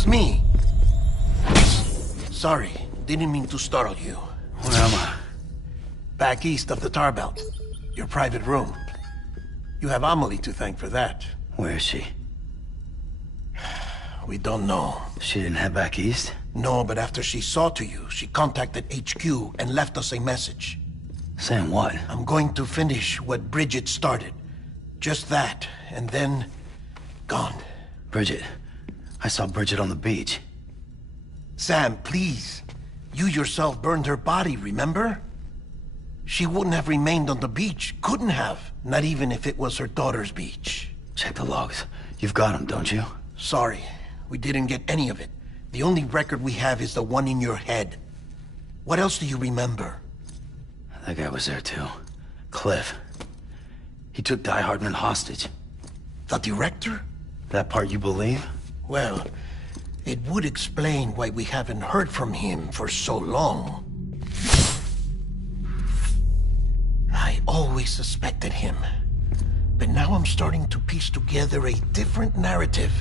it's me. Sorry, didn't mean to startle you. Where am I? Back east of the tar belt. Your private room. You have Amelie to thank for that. Where is she? We don't know. She didn't head back east? No, but after she saw to you, she contacted HQ and left us a message. Saying what? I'm going to finish what Bridget started. Just that, and then... gone. Bridget. I saw Bridget on the beach. Sam, please. You yourself burned her body, remember? She wouldn't have remained on the beach. Couldn't have. Not even if it was her daughter's beach. Check the logs. You've got them, don't you? Sorry. We didn't get any of it. The only record we have is the one in your head. What else do you remember? That guy was there too. Cliff. He took Die Hardman hostage. The director? That part you believe? Well, it would explain why we haven't heard from him for so long. I always suspected him. But now I'm starting to piece together a different narrative.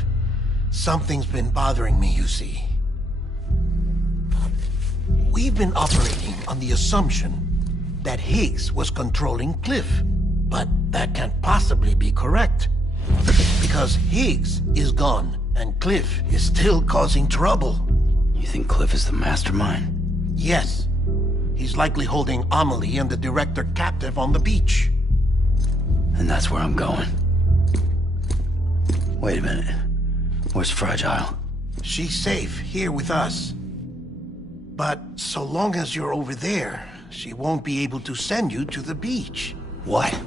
Something's been bothering me, you see. We've been operating on the assumption that Higgs was controlling Cliff. But that can't possibly be correct. Because Higgs is gone, and Cliff is still causing trouble. You think Cliff is the mastermind? Yes. He's likely holding Amelie and the director captive on the beach. And that's where I'm going. Wait a minute. Where's Fragile? She's safe, here with us. But so long as you're over there, she won't be able to send you to the beach. What?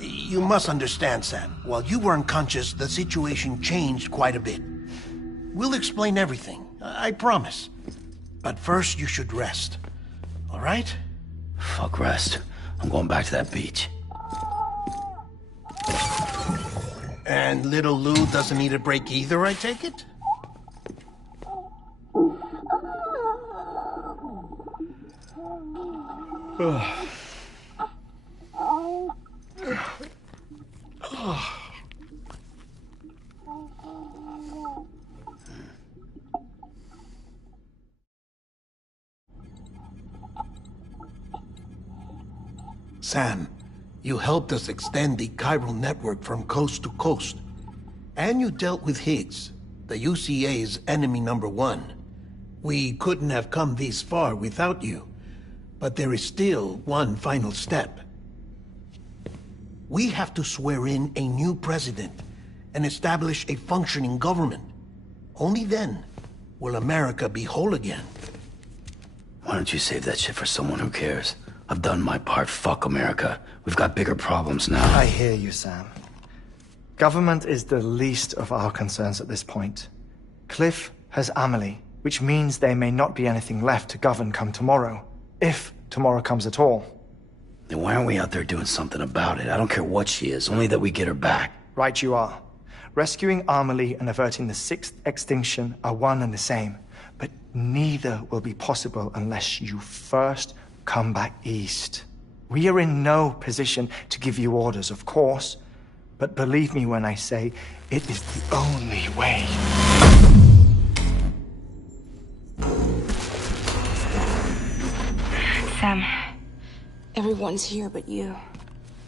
You must understand, Sam. While you were unconscious, the situation changed quite a bit. We'll explain everything, I promise. But first, you should rest. All right? Fuck rest. I'm going back to that beach. And little Lou doesn't need a break either, I take it? Sam, you helped us extend the chiral network from coast to coast. And you dealt with Higgs, the UCA's enemy #1. We couldn't have come this far without you. But there is still one final step. We have to swear in a new president and establish a functioning government. Only then will America be whole again. Why don't you save that shit for someone who cares? I've done my part. Fuck America. We've got bigger problems now. I hear you, Sam. Government is the least of our concerns at this point. Cliff has Amelie, which means there may not be anything left to govern come tomorrow. If tomorrow comes at all. Then why aren't we out there doing something about it? I don't care what she is, only that we get her back. Right you are. Rescuing Amelie and averting the 6th extinction are one and the same. But neither will be possible unless you first come back east. We are in no position to give you orders, of course. But believe me when I say, it is the only way. Sam, everyone's here but you.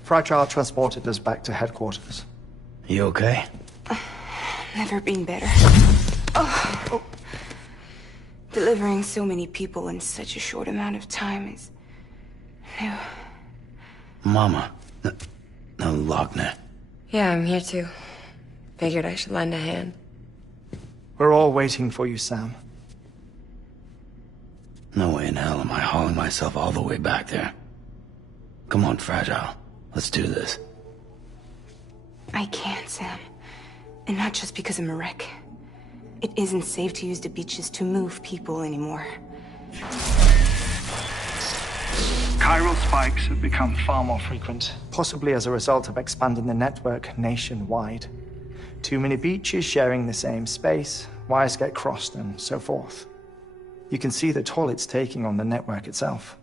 Fragile transported us back to headquarters. You okay? Never been better. Oh. Delivering so many people in such a short amount of time is new. Mama. No, Lochner. Yeah, I'm here too. Figured I should lend a hand. We're all waiting for you, Sam. No way in hell am I hauling myself all the way back there. Come on, Fragile. Let's do this. I can't, Sam. And not just because I'm a wreck. It isn't safe to use the beaches to move people anymore. Chiral spikes have become far more frequent, possibly as a result of expanding the network nationwide. Too many beaches sharing the same space, wires get crossed, and so forth. You can see the toll it's taking on the network itself.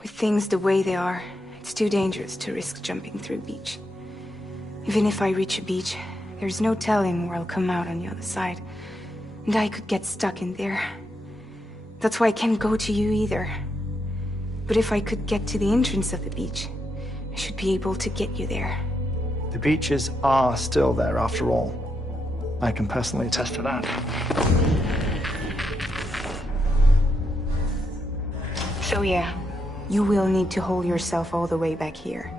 With things the way they are, it's too dangerous to risk jumping through a beach. Even if I reach a beach, There's no telling where I'll come out on the other side. And I could get stuck in there. That's why I can't go to you either. But if I could get to the entrance of the beach, I should be able to get you there. The beaches are still there after all. I can personally attest to that. So yeah, you will need to hold yourself all the way back here.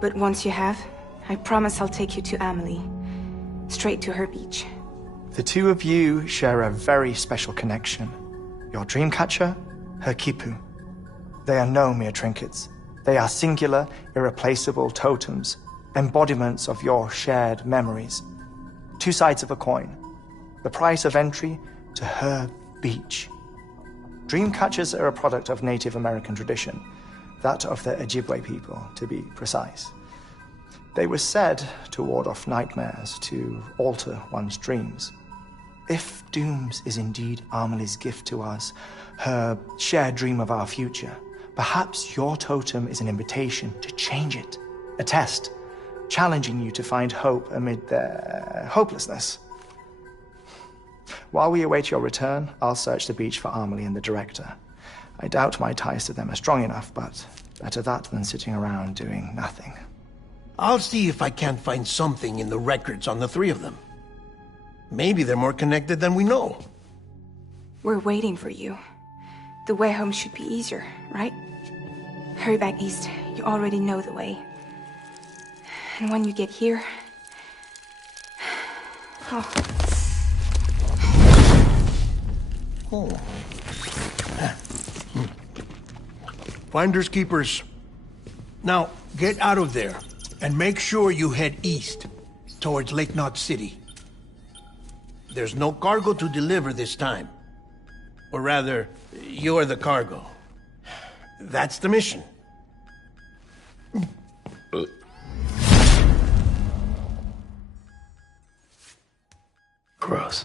But once you have, I promise I'll take you to Amelie. Straight to her beach. The two of you share a very special connection. Your dreamcatcher, her quipu. They are no mere trinkets. They are singular, irreplaceable totems, embodiments of your shared memories. Two sides of a coin. The price of entry to her beach. Dreamcatchers are a product of Native American tradition, that of the Ojibwe people, to be precise. They were said to ward off nightmares, to alter one's dreams. If Dooms is indeed Amelie's gift to us, her shared dream of our future, perhaps your totem is an invitation to change it. A test, challenging you to find hope amid their hopelessness. While we await your return, I'll search the beach for Amelie and the director. I doubt my ties to them are strong enough, but better that than sitting around doing nothing. I'll see if I can't find something in the records on the three of them. Maybe they're more connected than we know. We're waiting for you. The way home should be easier, right? Hurry back east. You already know the way. And when you get here... Oh. Finders keepers. Now, get out of there, and make sure you head east, towards Lake Knot City. There's no cargo to deliver this time. Or rather, you're the cargo. That's the mission. Gross.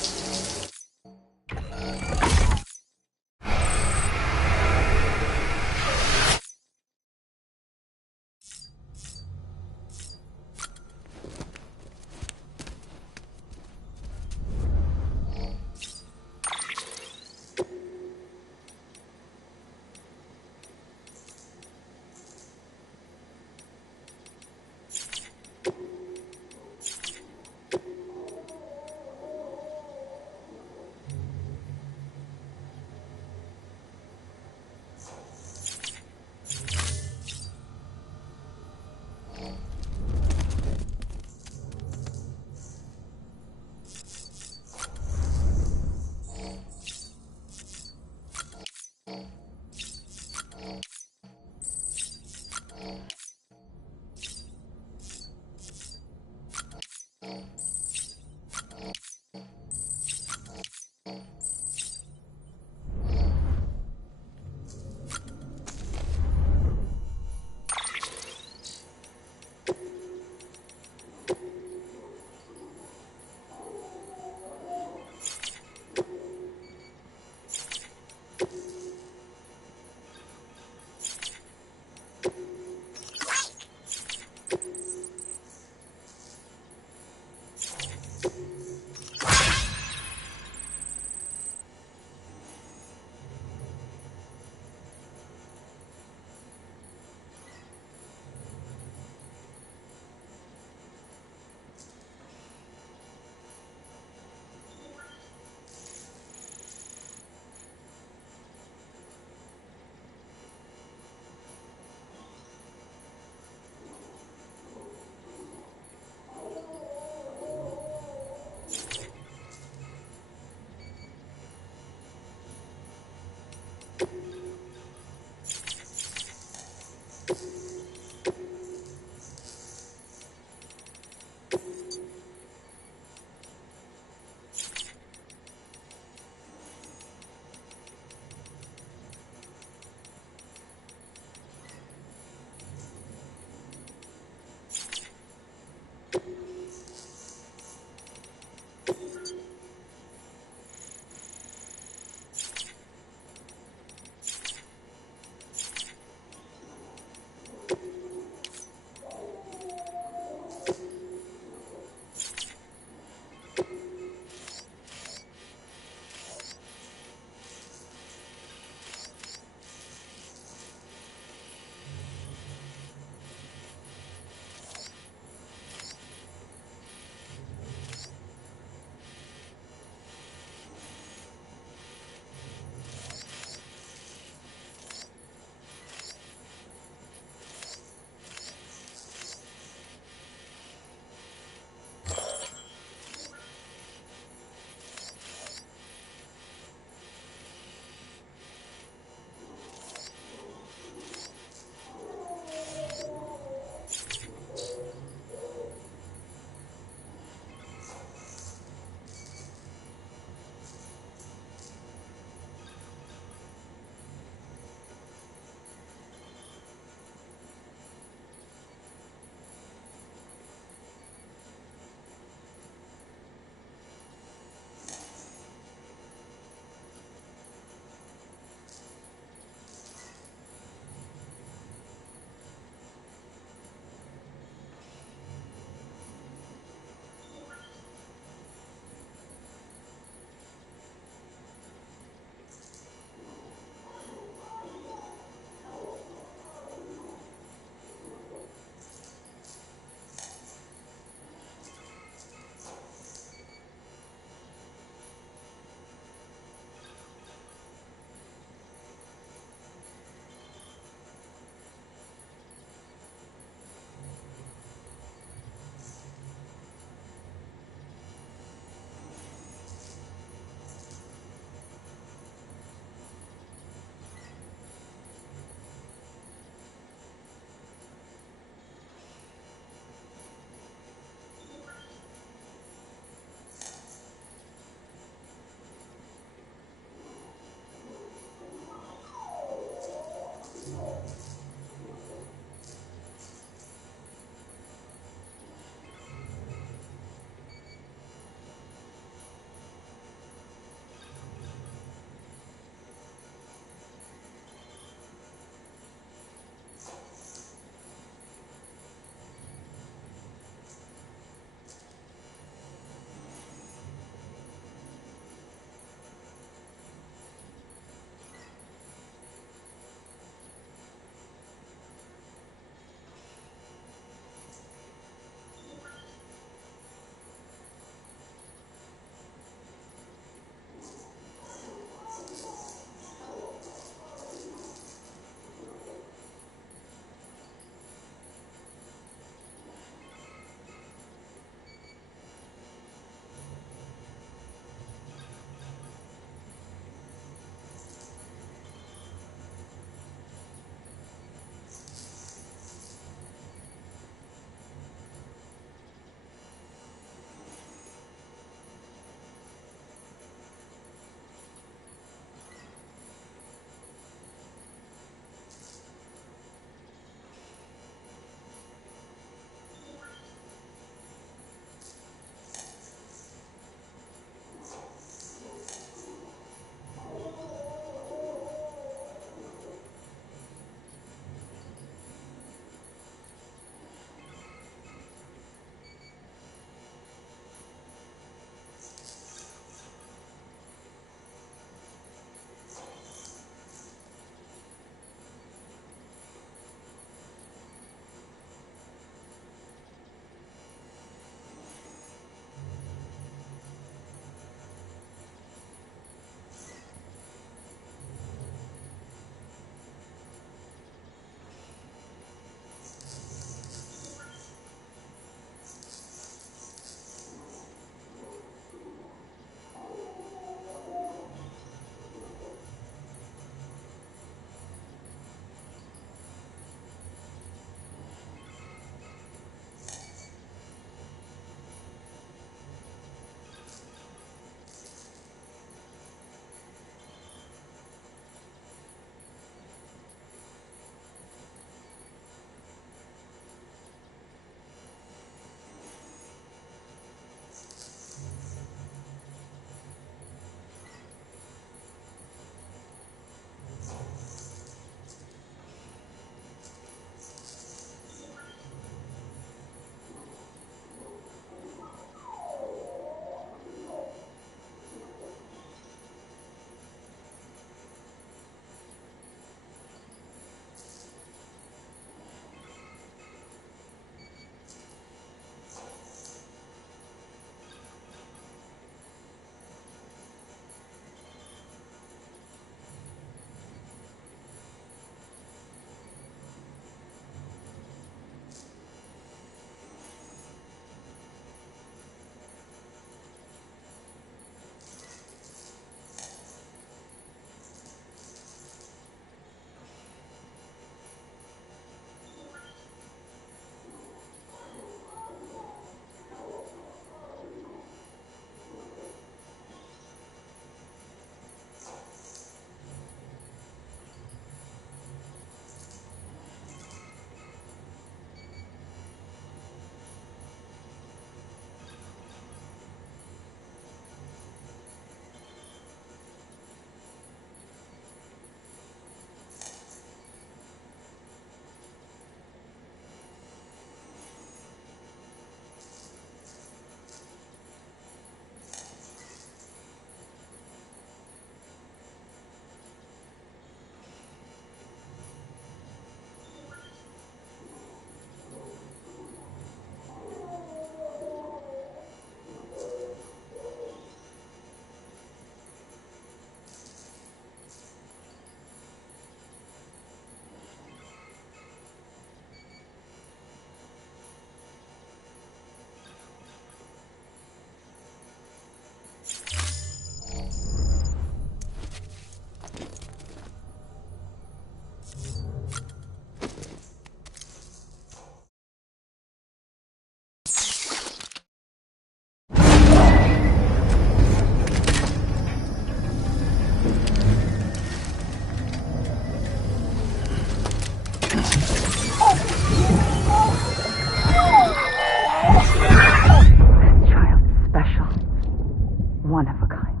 one of a kind.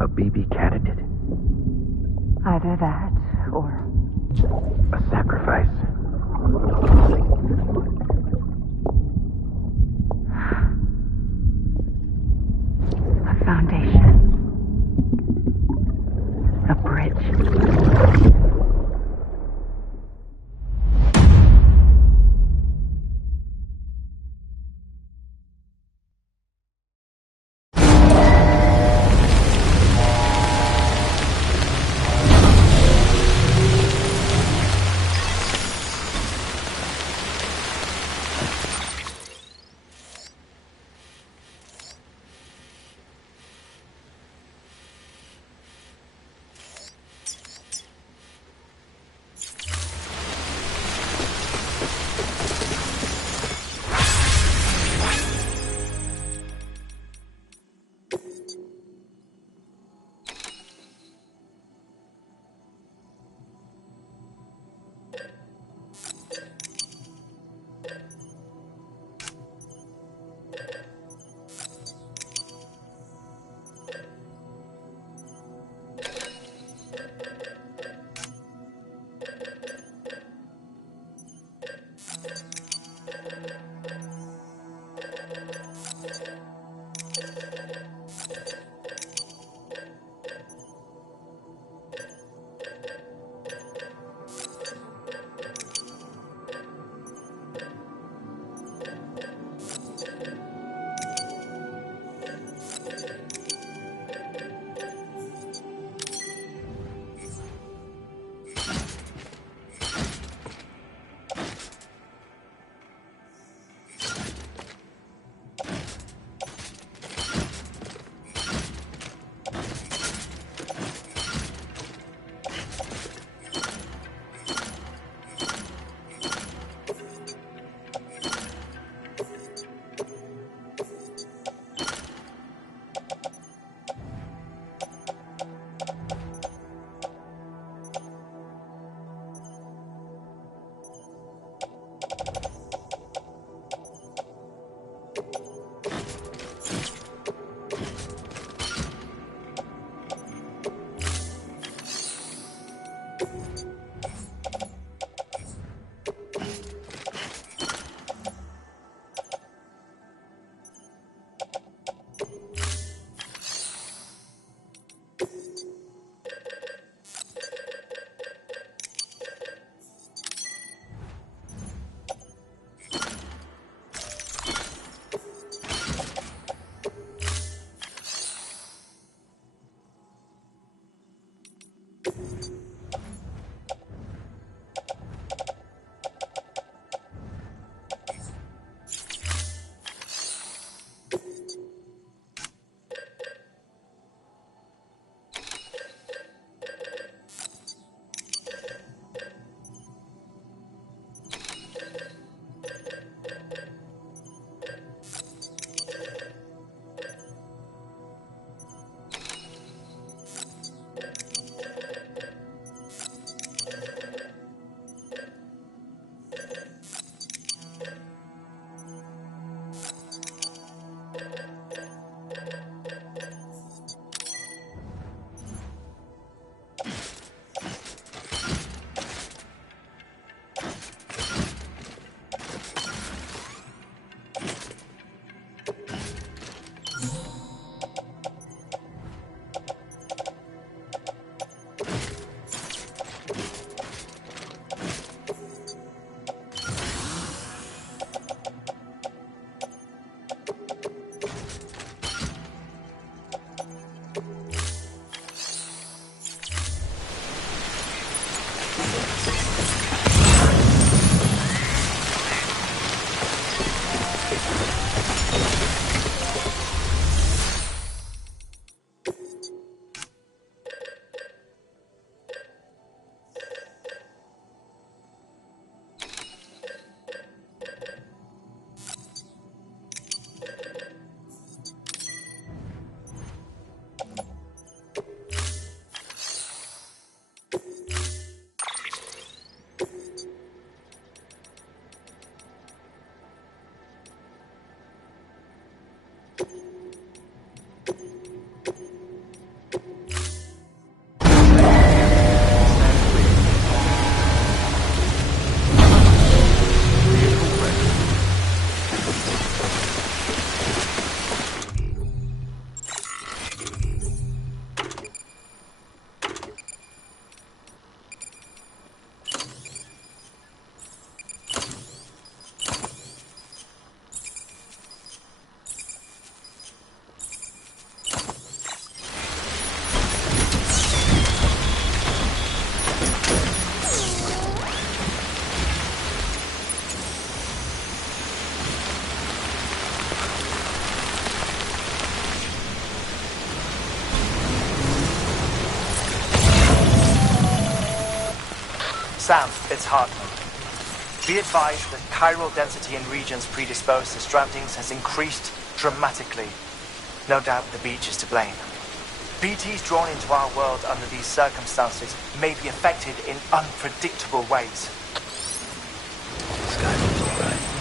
A BB candidate? Either that, or... a sacrifice? A foundation. A bridge. Sam, it's Hartman. Be advised that chiral density in regions predisposed to strandings has increased dramatically. No doubt the beach is to blame. BTs drawn into our world under these circumstances may be affected in unpredictable ways. This guy was all right.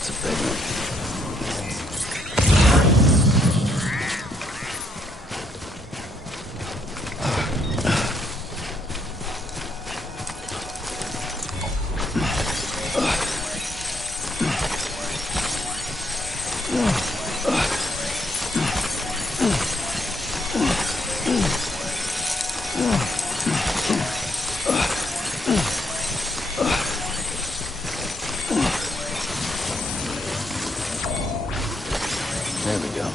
That's a big one. There we go.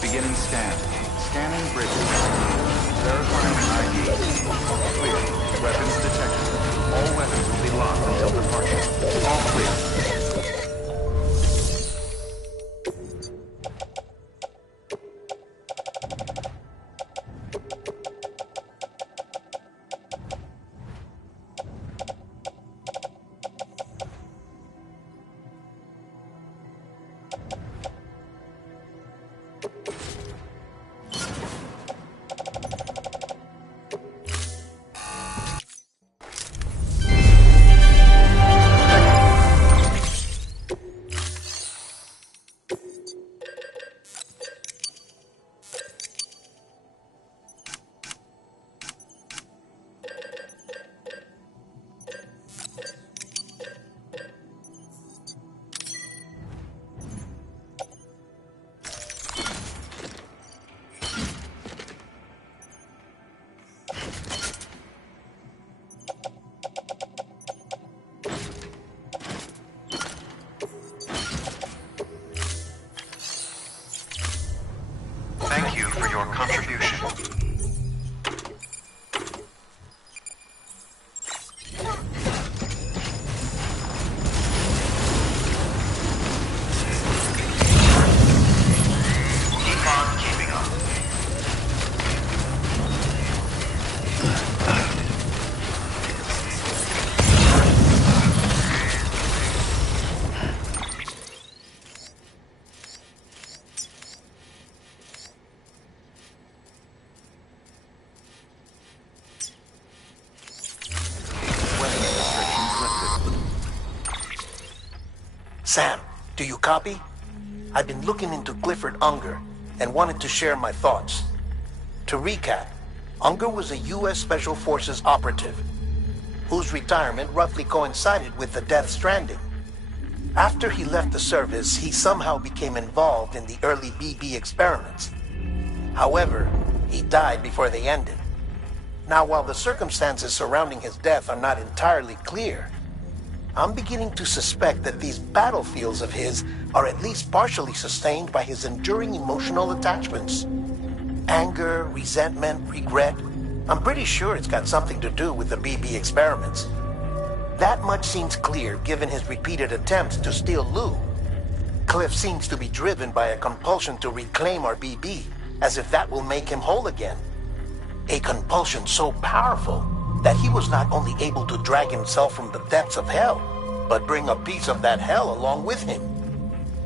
Beginning scan. Scanning bridges. Verifying ID. Clear. Weapons detected. All weapons will be locked until departure. All clear. Thank you for your contribution. Keep on keeping up. Sam, do you copy? I've been looking into Clifford Unger and wanted to share my thoughts. To recap, Unger was a U.S. Special Forces operative whose retirement roughly coincided with the Death Stranding. After he left the service, he somehow became involved in the early BB experiments. However, he died before they ended. Now, while the circumstances surrounding his death are not entirely clear, I'm beginning to suspect that these battlefields of his are at least partially sustained by his enduring emotional attachments. Anger, resentment, regret. I'm pretty sure it's got something to do with the BB experiments. That much seems clear given his repeated attempts to steal Lou. Cliff seems to be driven by a compulsion to reclaim our BB, as if that will make him whole again. A compulsion so powerful that he was not only able to drag himself from the depths of hell, but bring a piece of that hell along with him.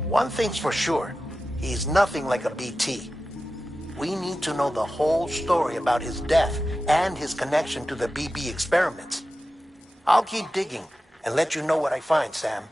One thing's for sure, he's nothing like a BT. We need to know the whole story about his death and his connection to the BB experiments. I'll keep digging and let you know what I find, Sam.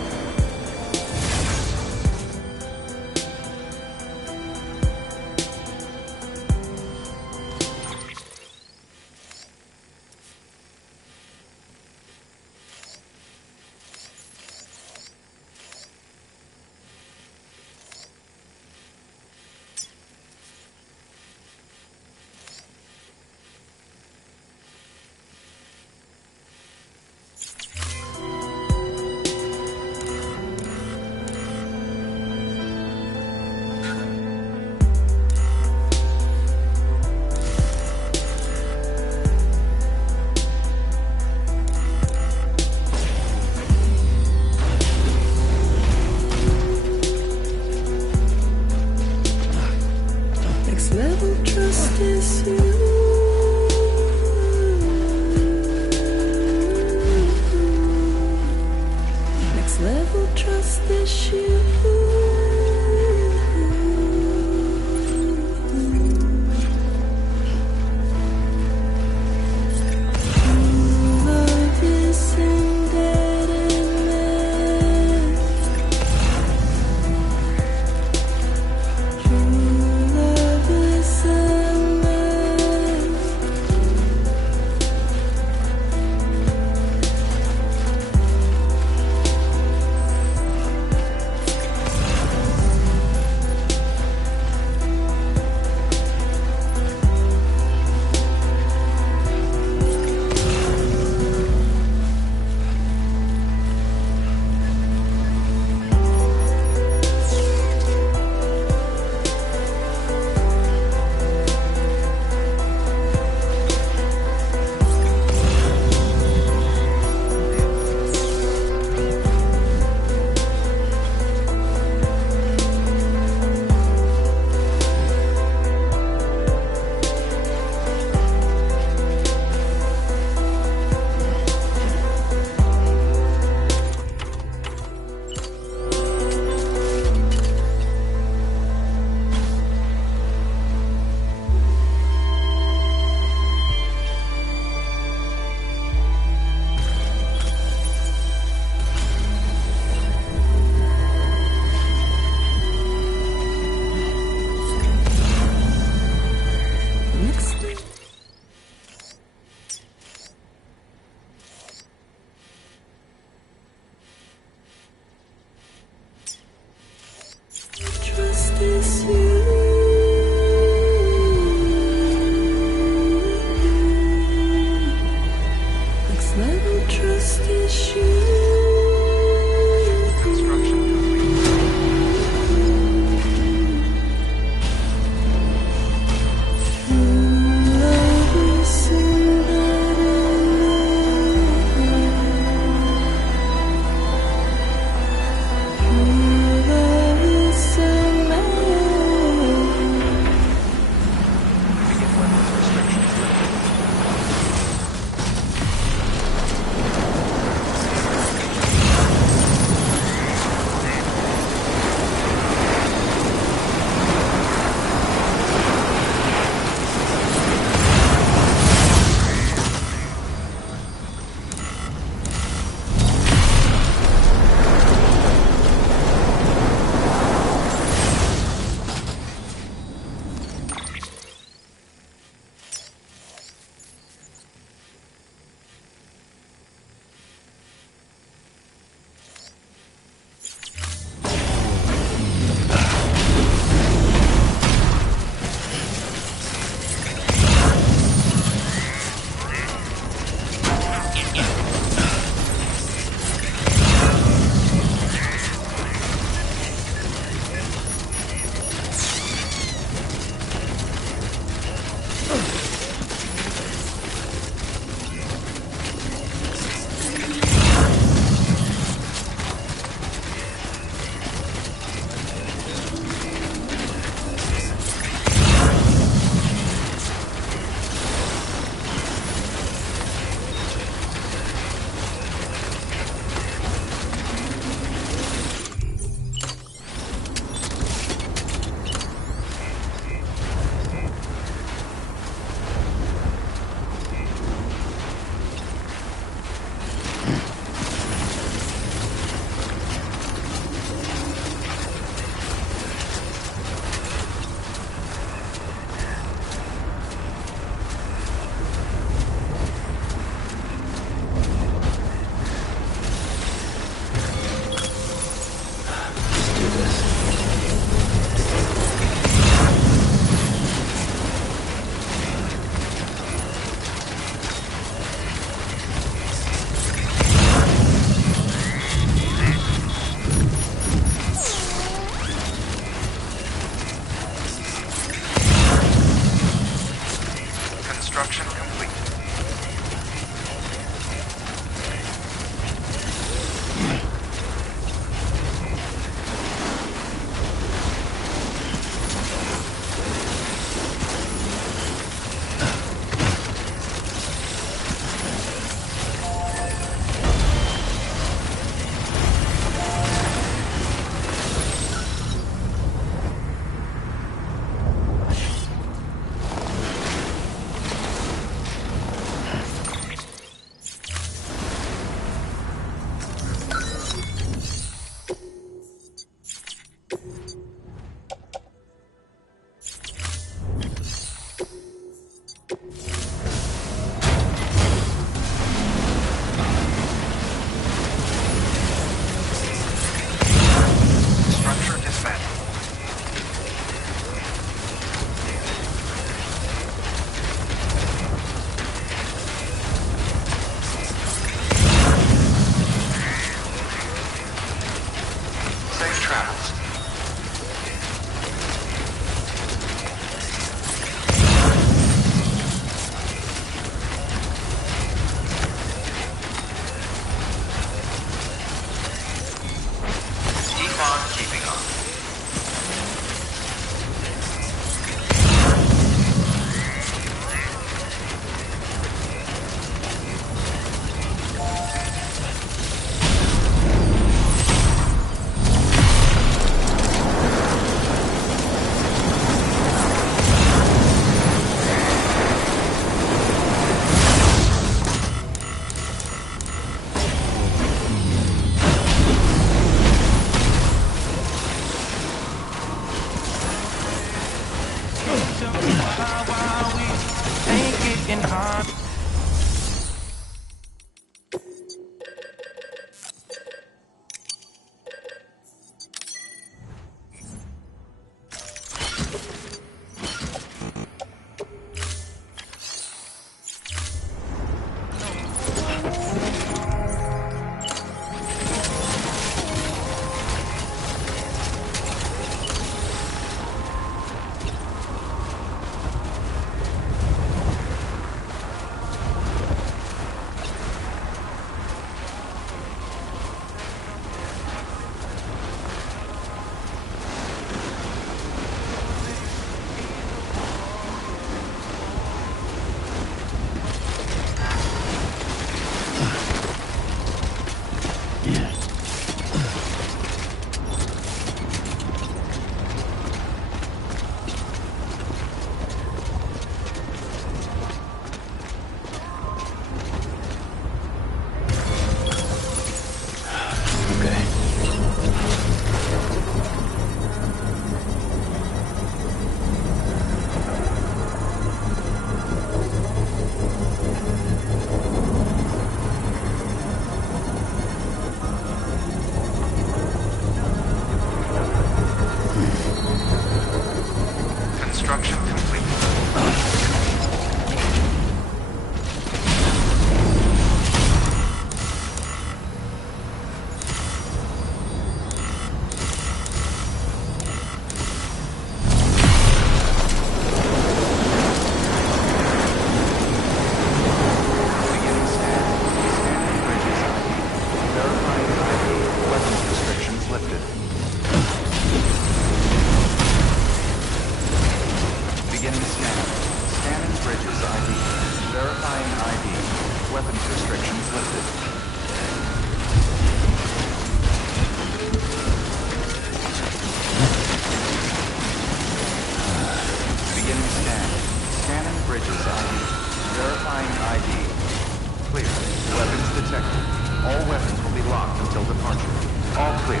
until departure. All clear.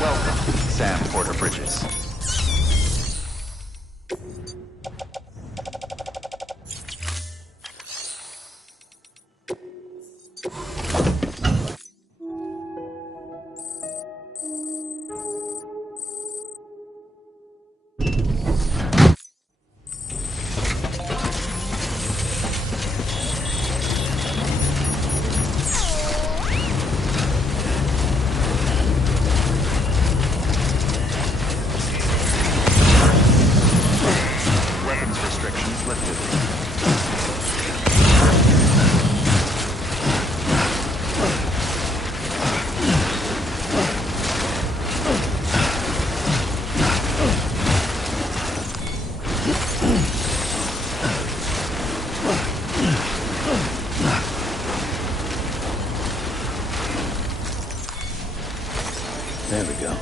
Welcome, Sam Porter Bridges. There we go.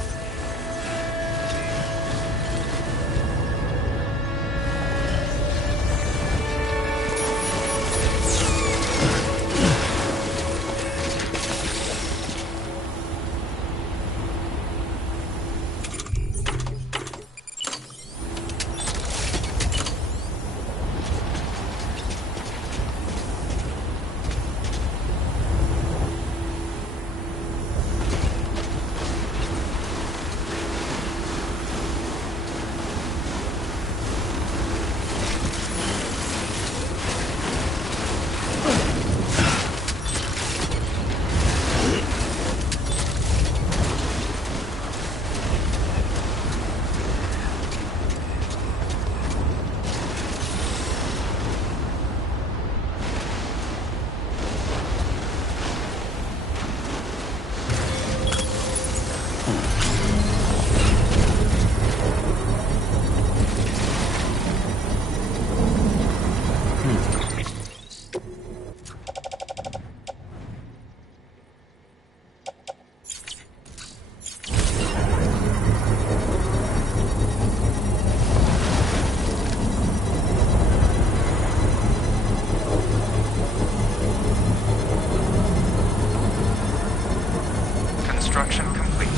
Construction complete.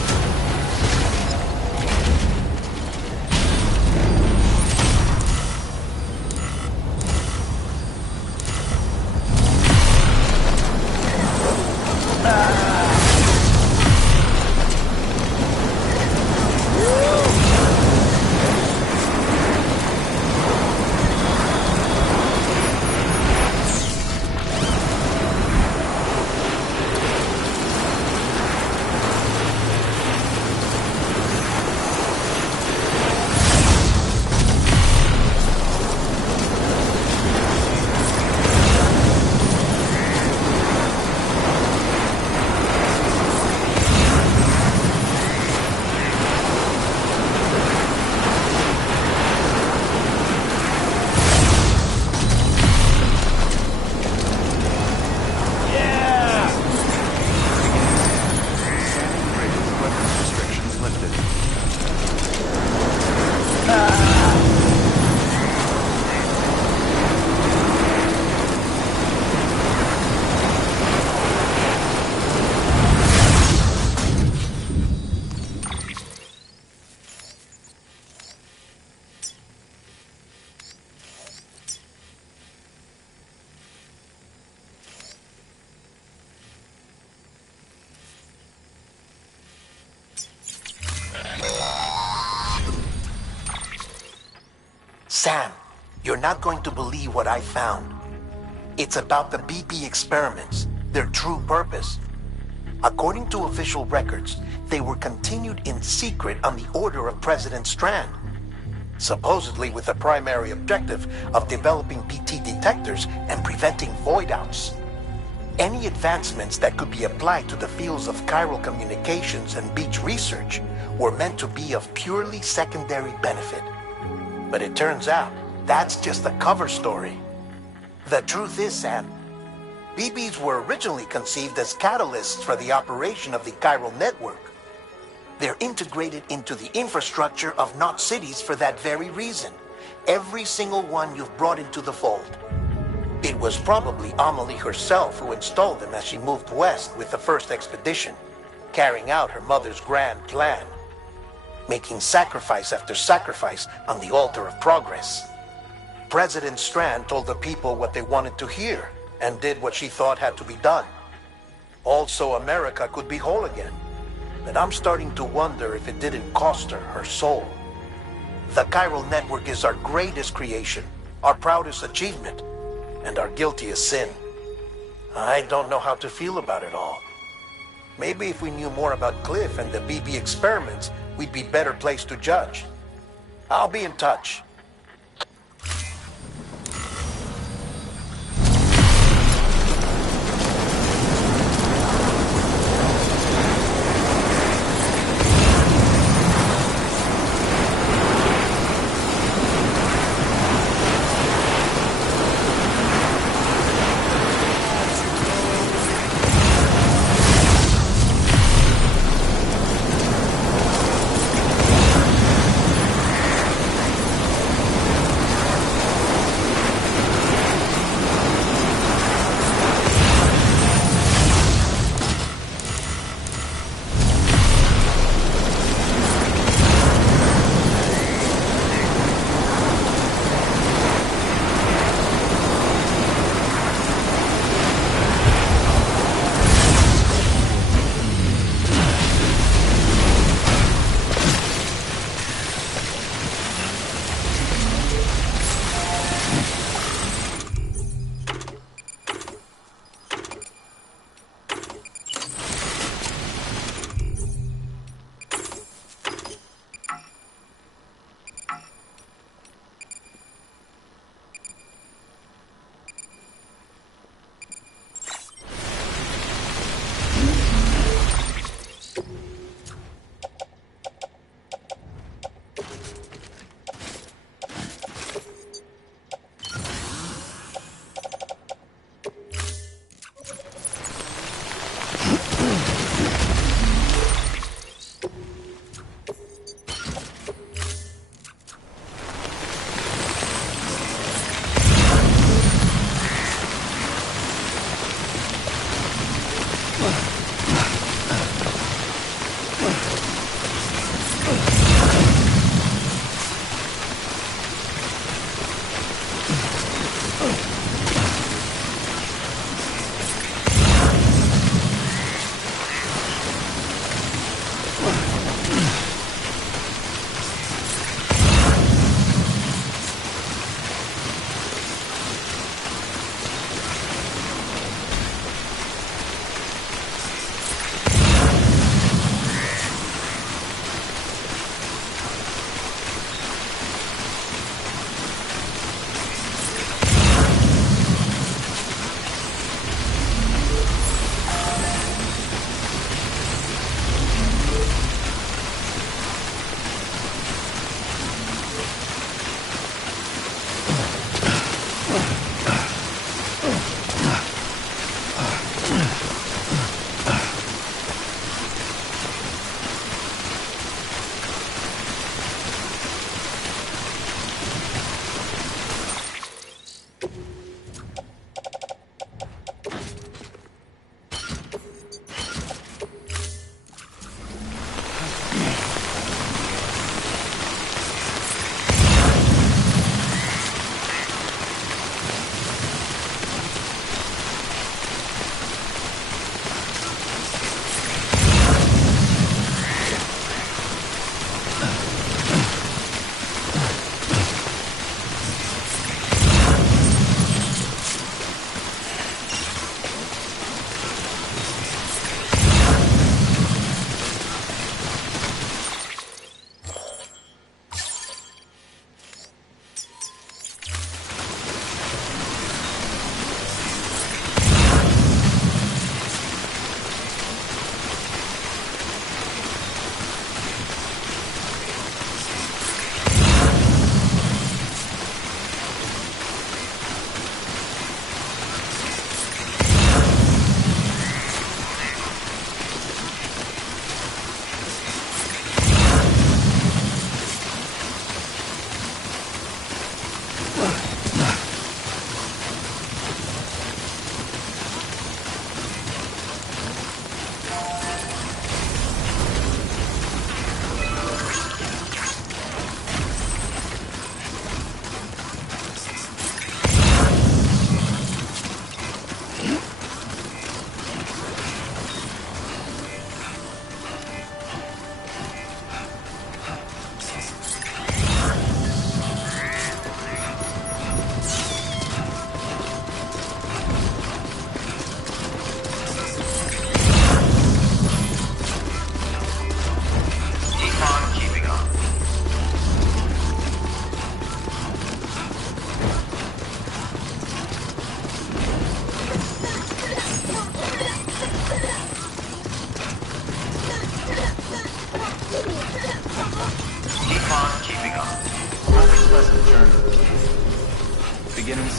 Sam, you're not going to believe what I found. It's about the BP experiments, their true purpose. According to official records, they were continued in secret on the order of President Strand, supposedly with the primary objective of developing BT detectors and preventing void-outs. Any advancements that could be applied to the fields of chiral communications and beach research were meant to be of purely secondary benefit. But it turns out, that's just a cover story. The truth is, Sam, BBs were originally conceived as catalysts for the operation of the chiral network. They're integrated into the infrastructure of Knot cities for that very reason. Every single one you've brought into the fold. It was probably Amelie herself who installed them as she moved west with the first expedition. carrying out her mother's grand plan, making sacrifice after sacrifice on the altar of progress. President Strand told the people what they wanted to hear and did what she thought had to be done. Also, America could be whole again. But I'm starting to wonder if it didn't cost her her soul. The chiral network is our greatest creation, our proudest achievement, and our guiltiest sin. I don't know how to feel about it all. Maybe if we knew more about Cliff and the BB experiments, we'd be better placed to judge. I'll be in touch.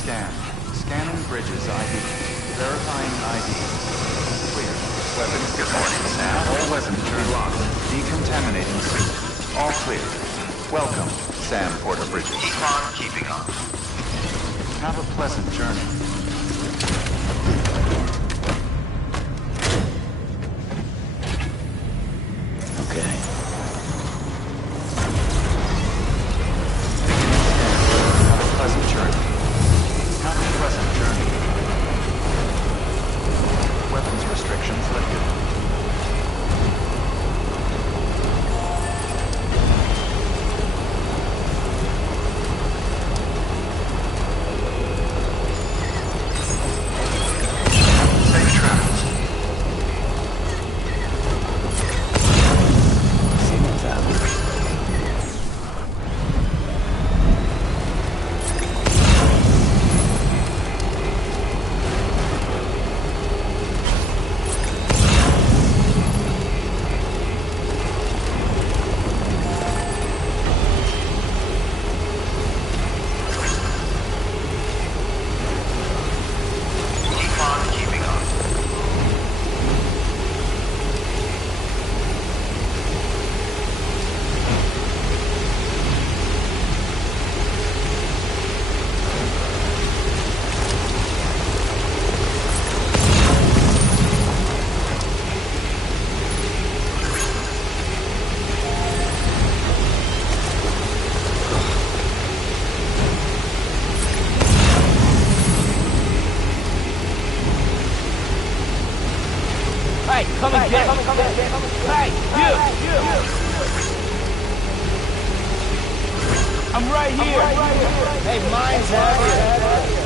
Scan. Scanning bridges ID. Verifying ID. Clear. Weapons reporting, Sam. All weapons turned locked. Decontaminating suit. All clear. Welcome, Sam Porter Bridges. Keep on keeping on. Have a pleasant journey. Okay. Have a pleasant journey. Have a pleasant journey. Weapons restrictions lifted. Come and get him. Hey, you! I'm right here. Hey, mine's heavy.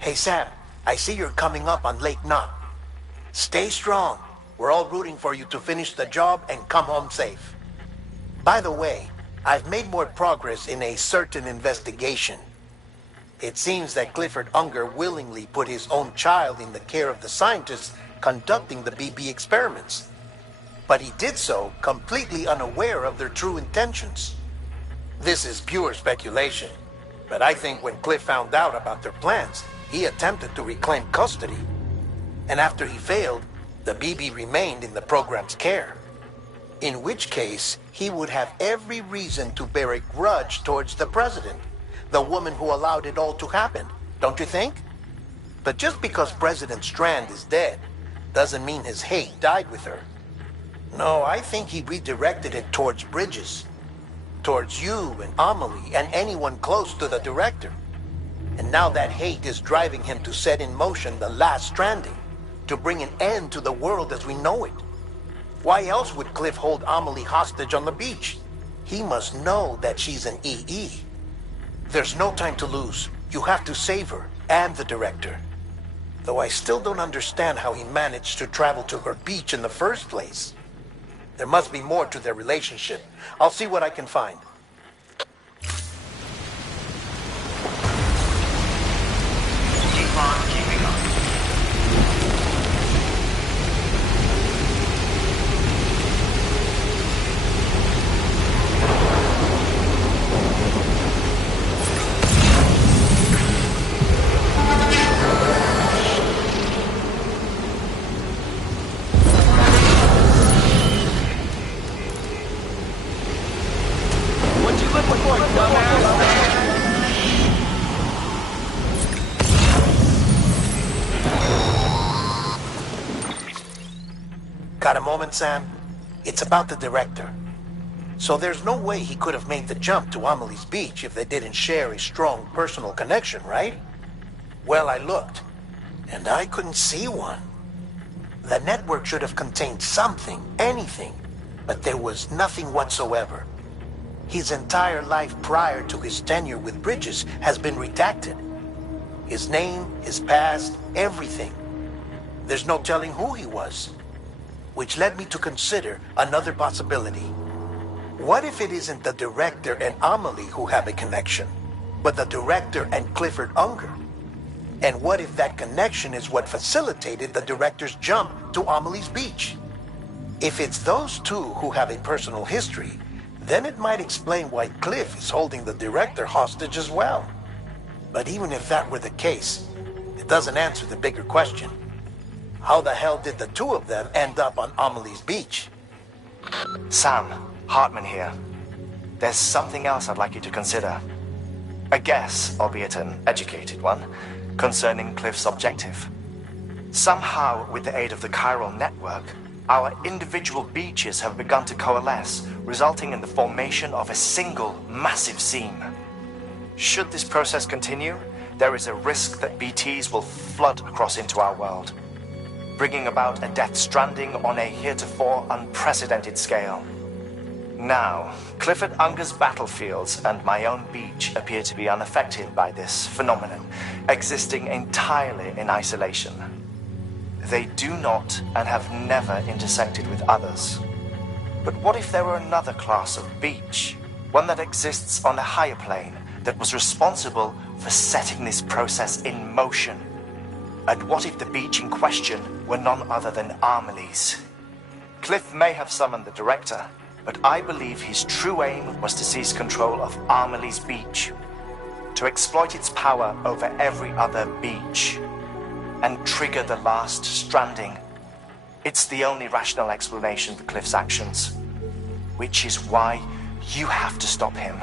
Hey, Sam, I see you're coming up on Lake Knot. Stay strong. We're all rooting for you to finish the job and come home safe. By the way, I've made more progress in a certain investigation. It seems that Clifford Unger willingly put his own child in the care of the scientists conducting the BB experiments. But he did so completely unaware of their true intentions. This is pure speculation, but I think when Cliff found out about their plans, he attempted to reclaim custody. And after he failed, the BB remained in the program's care. In which case, he would have every reason to bear a grudge towards the president, the woman who allowed it all to happen, don't you think? But just because President Strand is dead, doesn't mean his hate died with her. No, I think he redirected it towards Bridges. Towards you and Amelie and anyone close to the director. And now that hate is driving him to set in motion the last stranding, to bring an end to the world as we know it. Why else would Cliff hold Amelie hostage on the beach? He must know that she's an EE. There's no time to lose. You have to save her and the director. Though I still don't understand how he managed to travel to her beach in the first place. There must be more to their relationship. I'll see what I can find. Keep on keeping on. Got a moment, Sam? It's about the director. So there's no way he could have made the jump to Amelie's beach if they didn't share a strong personal connection, right? Well, I looked, and I couldn't see one. The network should have contained something, anything, but there was nothing whatsoever. His entire life prior to his tenure with Bridges has been redacted. His name, his past, everything. There's no telling who he was. Which led me to consider another possibility. What if it isn't the director and Amelie who have a connection, but the director and Clifford Unger? And what if that connection is what facilitated the director's jump to Amelie's beach? If it's those two who have a personal history, then it might explain why Cliff is holding the director hostage as well. But even if that were the case, it doesn't answer the bigger question. How the hell did the two of them end up on Amelie's beach? Sam, Hartman here. There's something else I'd like you to consider. A guess, albeit an educated one, concerning Cliff's objective. Somehow, with the aid of the chiral network, our individual beaches have begun to coalesce, resulting in the formation of a single massive seam. Should this process continue, there is a risk that BTs will flood across into our world, bringing about a death stranding on a heretofore unprecedented scale. Now, Clifford Unger's battlefields and my own beach appear to be unaffected by this phenomenon, existing entirely in isolation. They do not and have never intersected with others. But what if there were another class of beach, one that exists on a higher plane, that was responsible for setting this process in motion? And what if the beach in question were none other than Amelie's? Cliff may have summoned the director, but I believe his true aim was to seize control of Amelie's beach, to exploit its power over every other beach, and trigger the last stranding. It's the only rational explanation for Cliff's actions, which is why you have to stop him.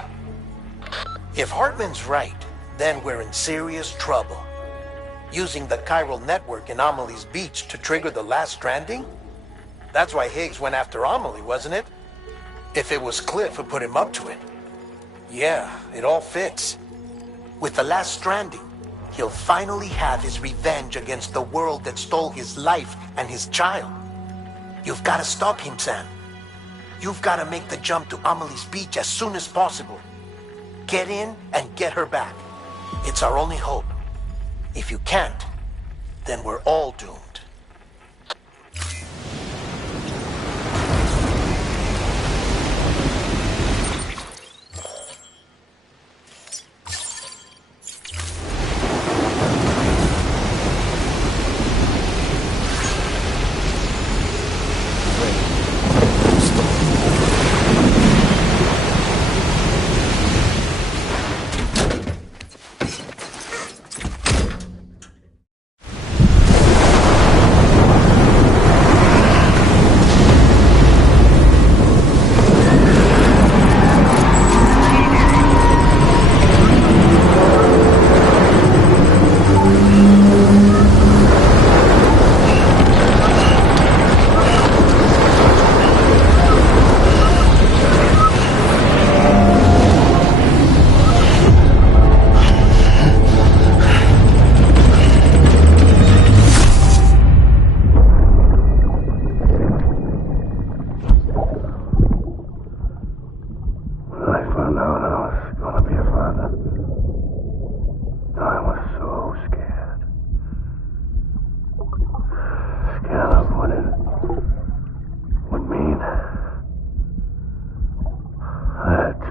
If Hartman's right, then we're in serious trouble. Using the chiral network in Amelie's beach to trigger the last stranding? That's why Higgs went after Amelie, wasn't it? If it was Cliff who put him up to it. Yeah, it all fits. With the last stranding, he'll finally have his revenge against the world that stole his life and his child. You've got to stop him, Sam. You've got to make the jump to Amelie's beach as soon as possible. Get in and get her back. It's our only hope. If you can't, then we're all doomed.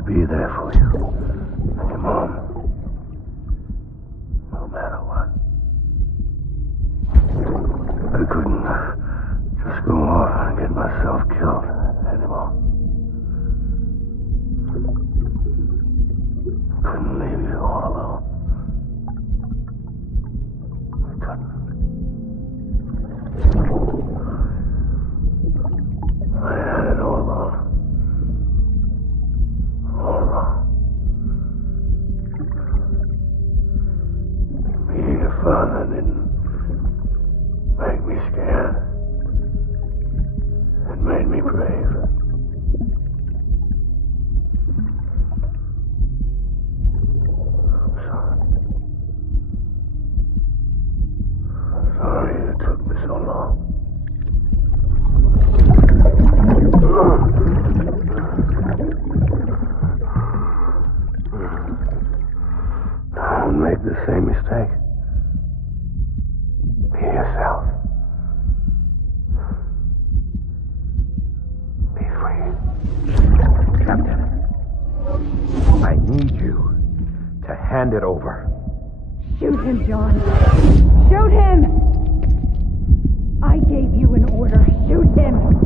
Be there for you. And your mom. No matter what. I couldn't just go off and get myself killed anymore. Couldn't leave you all alone. I couldn't. I had it all wrong. All wrong. Being a father didn't make me scared. It made Don't make the same mistake. Be yourself. Be free. Captain, I need you to hand it over. Shoot him, John. Shoot him! I gave you an order. Shoot him!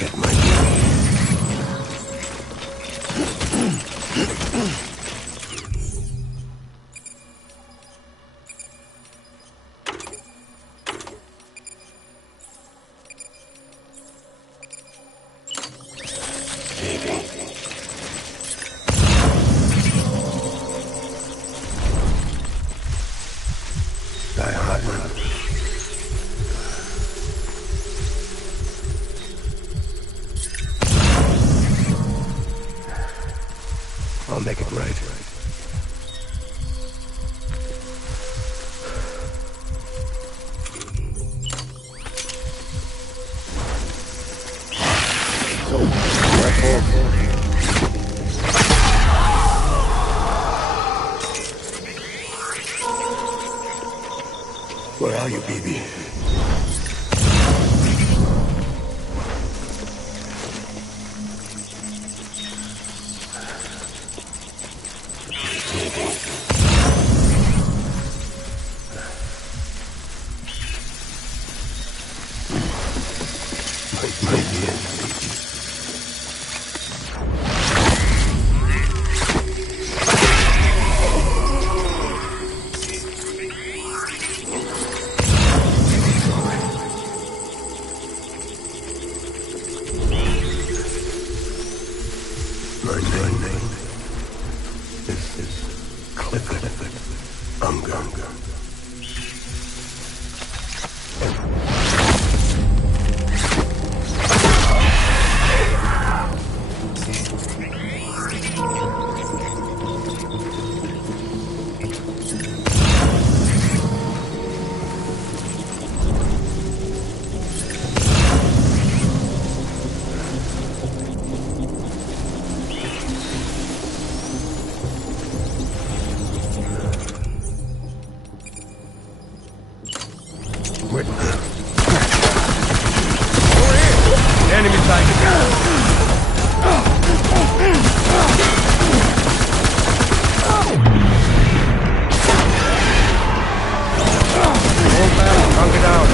Get my baby. I'll make it right. Where are you, baby? Enemy sighted. Hold back, hunker down.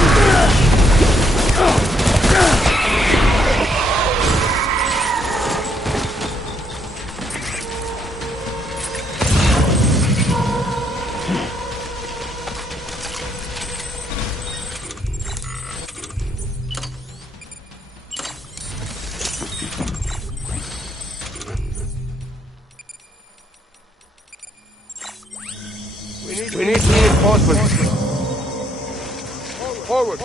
We need reinforcements. Forward.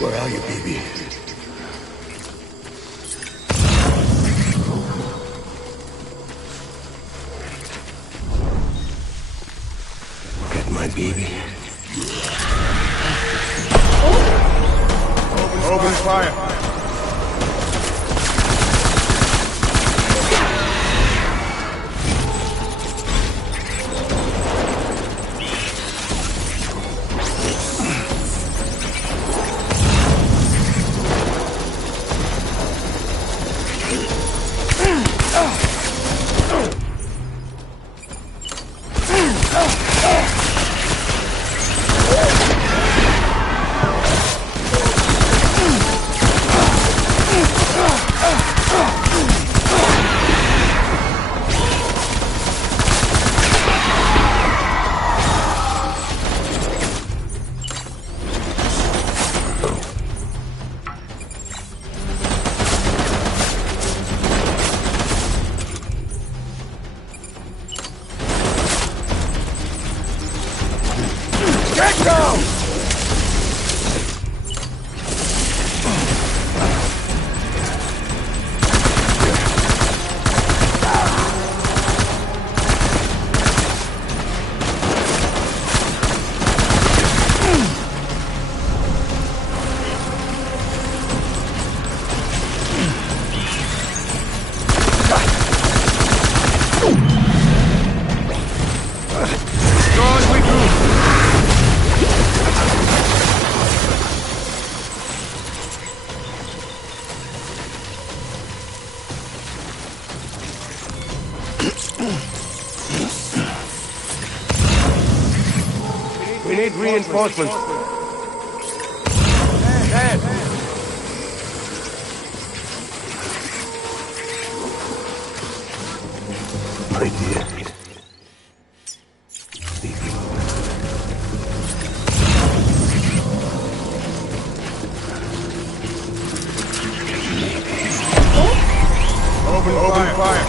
Where are you, baby? Get my baby. Open fire. We need reinforcements. Dad. My dear. Open fire.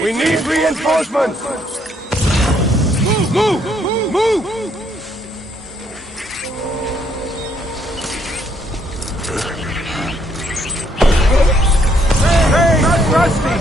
We need reinforcements! Move! Hey, not Rusty!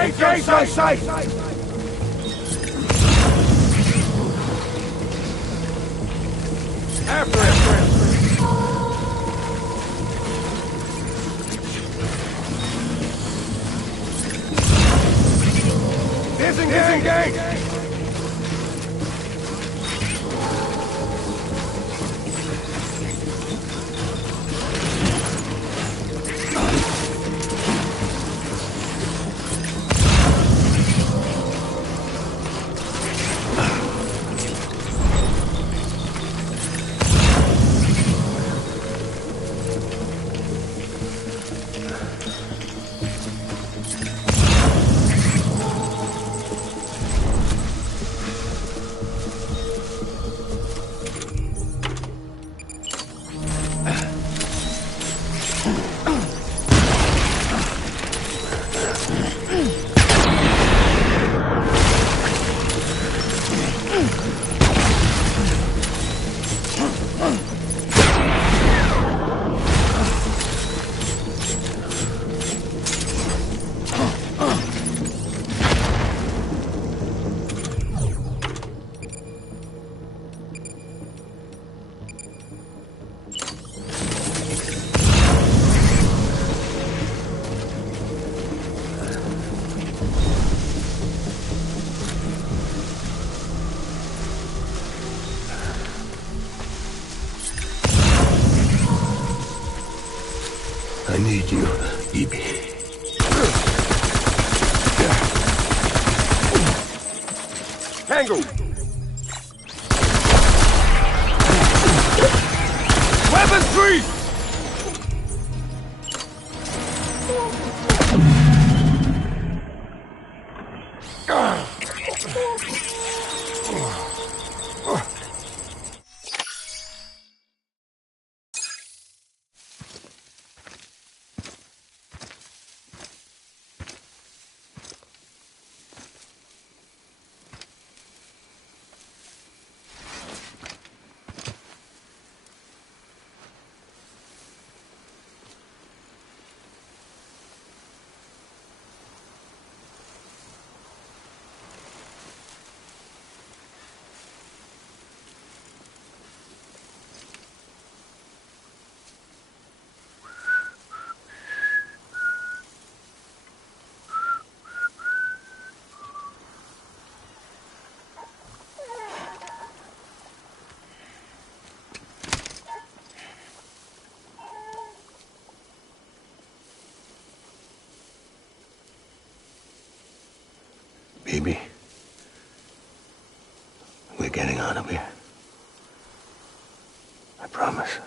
Engage my sight! After it! Disengage! need you, Evie. Tango! Weapons free! Baby, we're getting out of here. I promise.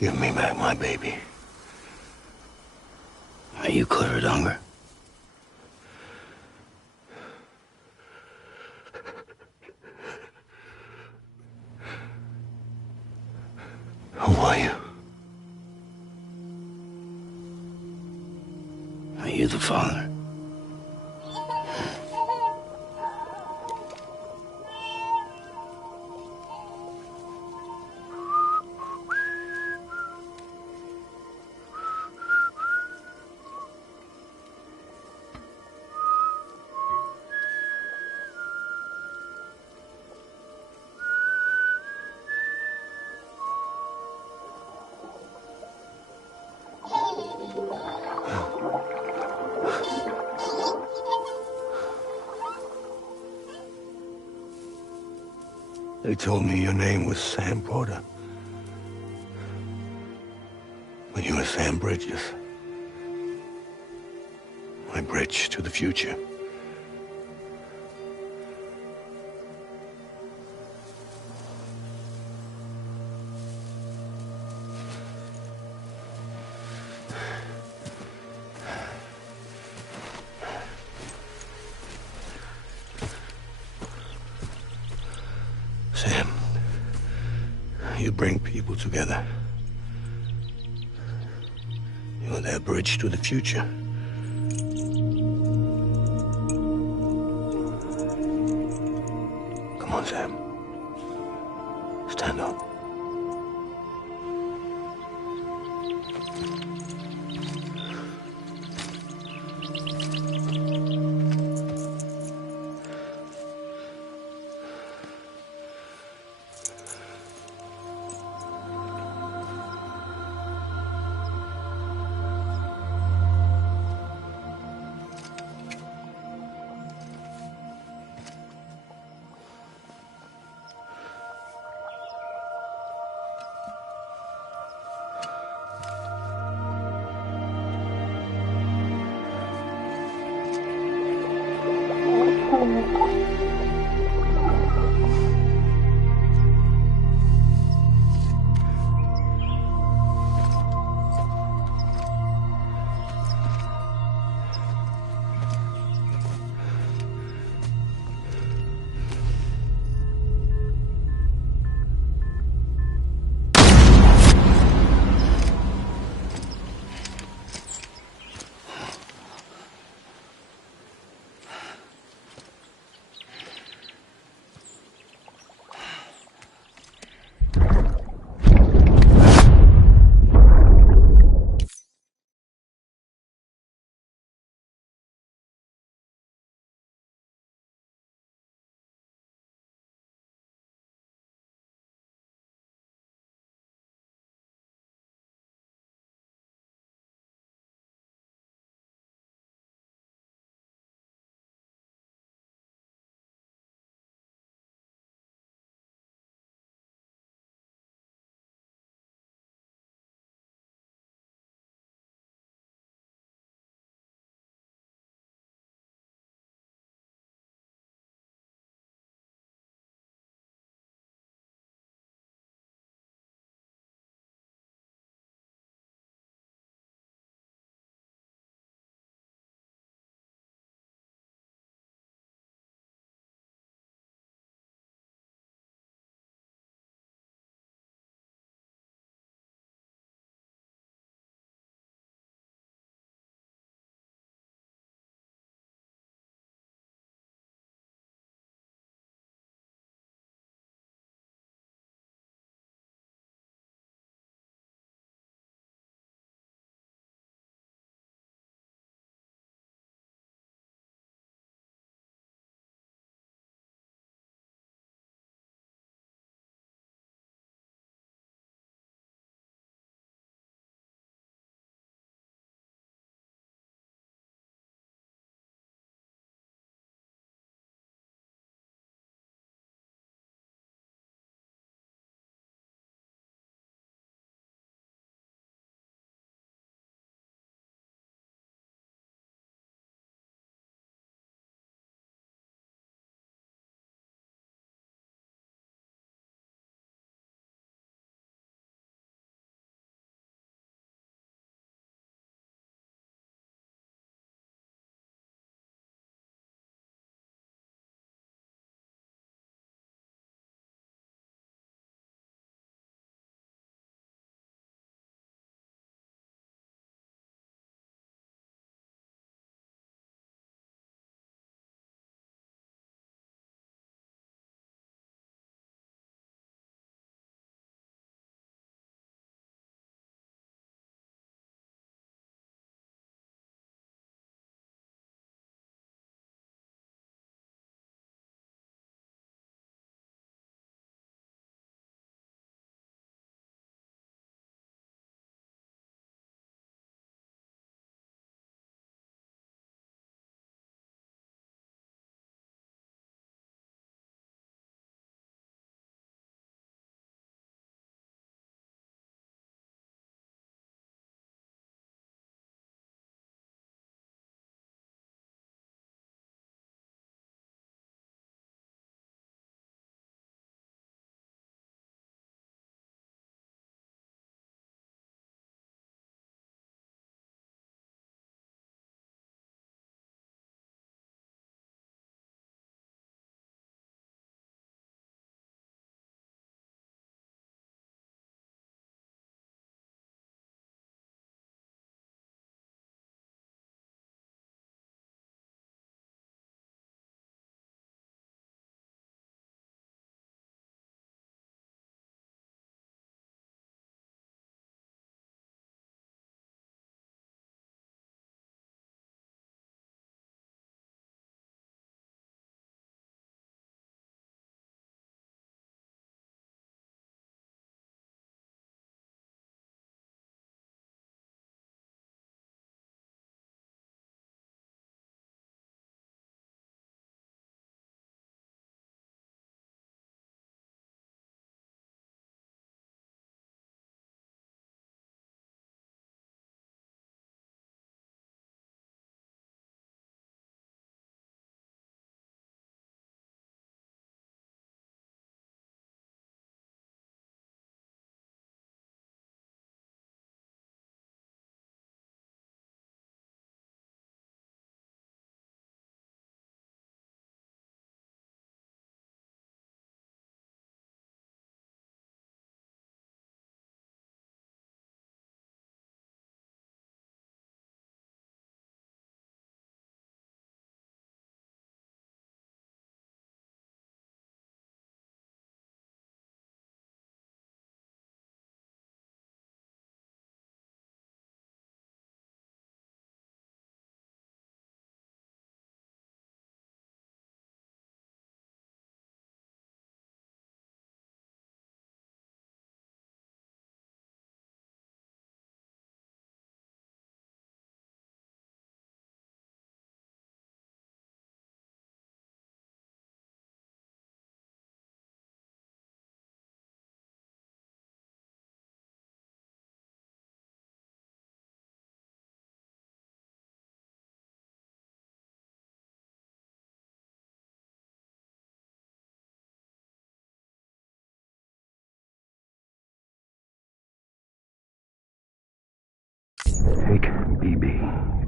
Give me back my baby. Are you clear, Donger? Who are you? Are you the father? They told me your name was Sam Porter. But you were Sam Bridges. My bridge to the future. Sam, you bring people together. You're their bridge to the future. Come on, Sam. Stand up.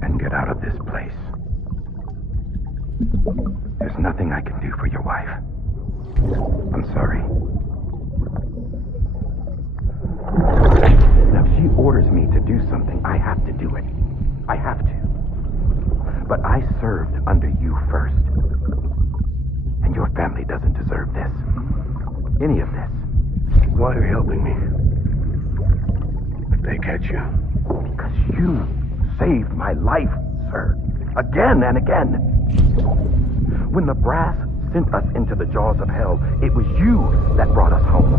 and get out of this place. There's nothing I can do for your wife. I'm sorry. Now, if she orders me to do something, I have to do it. I have to. But I served under you first. And your family doesn't deserve this. Any of this. Why are you helping me? If they catch you. Because you saved my life, sir. Again and again. When the brass sent us into the jaws of hell, it was you that brought us home.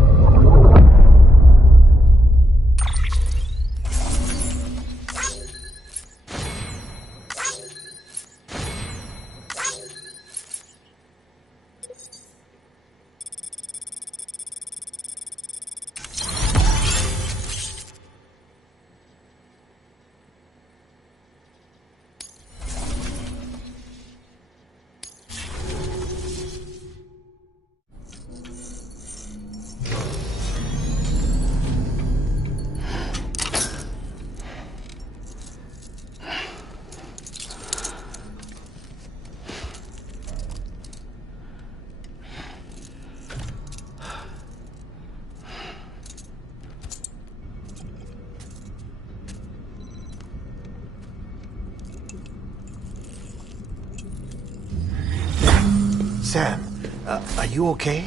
Sam, are you okay?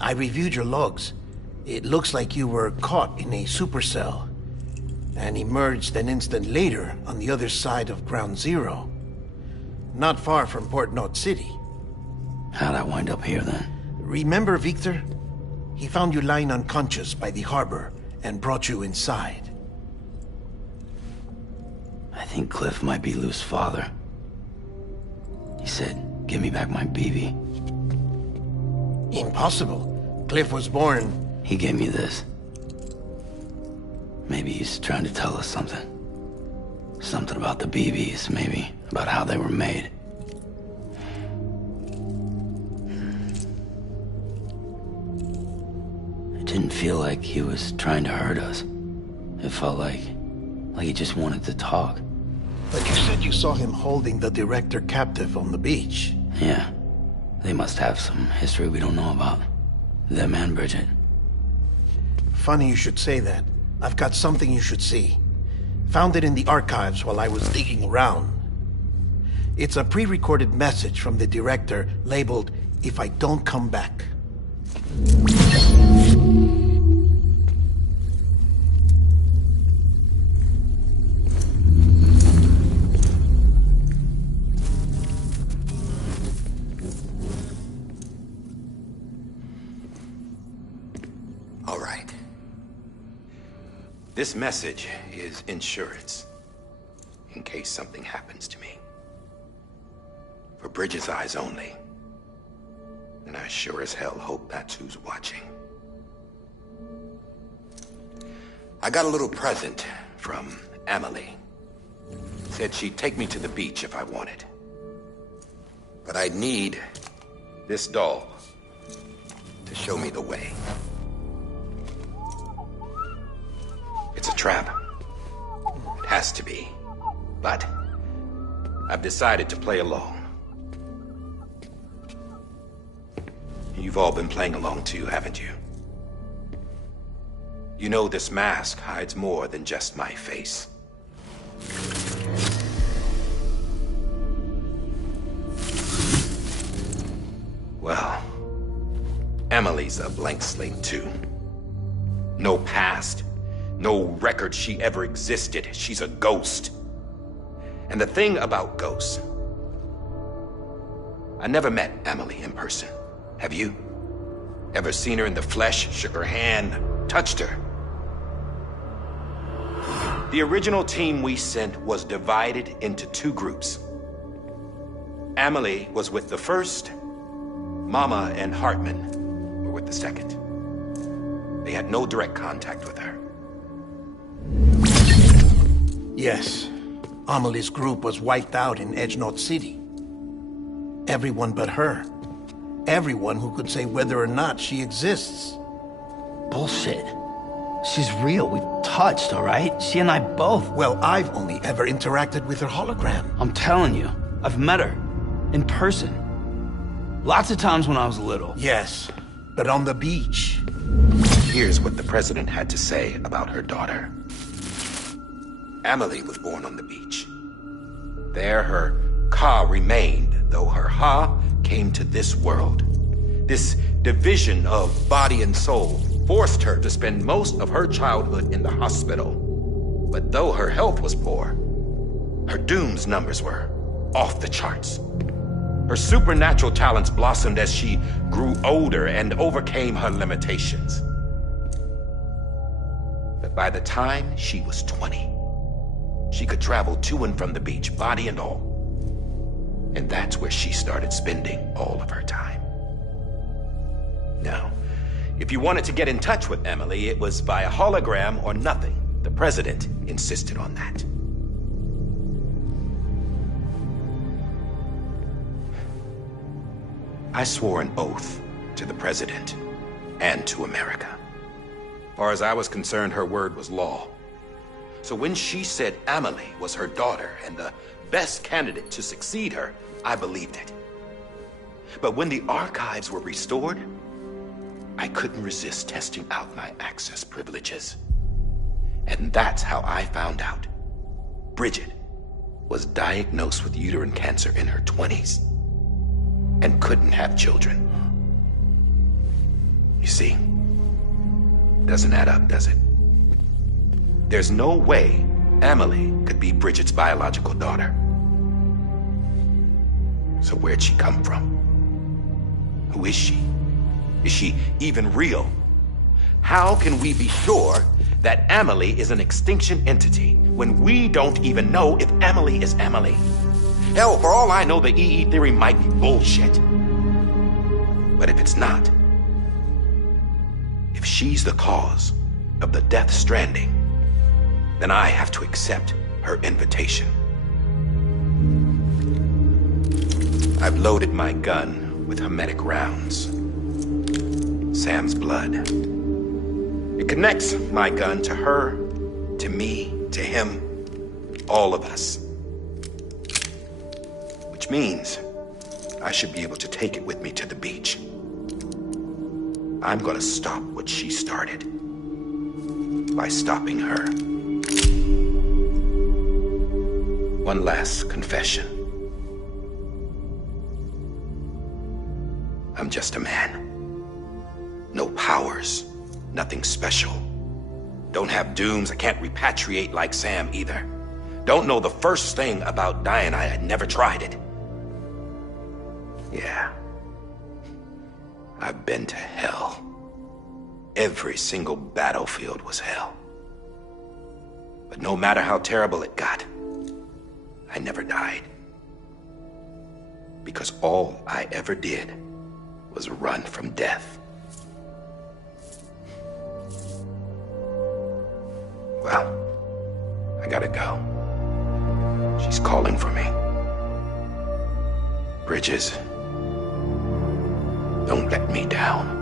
I reviewed your logs. It looks like you were caught in a supercell and emerged an instant later on the other side of Ground Zero. Not far from Port Knot City. How'd I wind up here then? Remember Victor? He found you lying unconscious by the harbor and brought you inside. I think Cliff might be Lou's father. He said, give me back my BB. Impossible. Cliff was born... He gave me this. Maybe he's trying to tell us something. Something about the BBs, maybe. About how they were made. It didn't feel like he was trying to hurt us. It felt like he just wanted to talk. But you said you saw him holding the director captive on the beach. Yeah. They must have some history we don't know about. Them and Bridget. Funny you should say that. I've got something you should see. Found it in the archives while I was digging around. It's a pre-recorded message from the director labeled, "If I don't come back." All right. This message is insurance, in case something happens to me. For Bridget's eyes only. And I sure as hell hope that's who's watching. I got a little present from Emily. Said she'd take me to the beach if I wanted. But I'd need this doll to show me the way. It's a trap. It has to be. But I've decided to play along. You've all been playing along too, haven't you? You know this mask hides more than just my face. Well, Emily's a blank slate too. No past. No record she ever existed. She's a ghost. And the thing about ghosts... I never met Emily in person. Have you? Ever seen her in the flesh, shook her hand, touched her? The original team we sent was divided into two groups. Emily was with the first. Mama and Hartman were with the second. They had no direct contact with her. Yes. Amelie's group was wiped out in Edge Knot City. Everyone but her. Everyone who could say whether or not she exists. Bullshit. She's real. We've touched, all right? She and I both. Well, I've only ever interacted with her hologram. I'm telling you, I've met her. In person. Lots of times when I was little. Yes, but on the beach. Here's what the president had to say about her daughter. Amelie was born on the beach. There her Ka remained, though her Ha came to this world. This division of body and soul forced her to spend most of her childhood in the hospital. But though her health was poor, her Doom's numbers were off the charts. Her supernatural talents blossomed as she grew older and overcame her limitations. But by the time she was 20, she could travel to and from the beach, body and all. And that's where she started spending all of her time. Now, if you wanted to get in touch with Emily, it was via hologram or nothing. The president insisted on that. I swore an oath to the president and to America. As far as I was concerned, her word was law. So when she said Amelie was her daughter and the best candidate to succeed her, I believed it. But when the archives were restored, I couldn't resist testing out my access privileges. And that's how I found out Bridget was diagnosed with uterine cancer in her 20s and couldn't have children. You see, doesn't add up, does it? There's no way Amelie could be Bridget's biological daughter. So where'd she come from? Who is she? Is she even real? How can we be sure that Amelie is an extinction entity when we don't even know if Amelie is Amelie? Hell, for all I know, the EE theory might be bullshit. But if it's not, if she's the cause of the death stranding, then I have to accept her invitation. I've loaded my gun with hermetic rounds. Sam's blood. It connects my gun to her, to me, to him, all of us. Which means I should be able to take it with me to the beach. I'm gonna stop what she started by stopping her. One last confession. I'm just a man. No powers, nothing special. Don't have dooms, I can't repatriate like Sam either. Don't know the first thing about dying, I had never tried it. Yeah. I've been to hell. Every single battlefield was hell. But no matter how terrible it got, I never died. Because all I ever did was run from death. Well, I gotta go. She's calling for me. Bridges, don't let me down.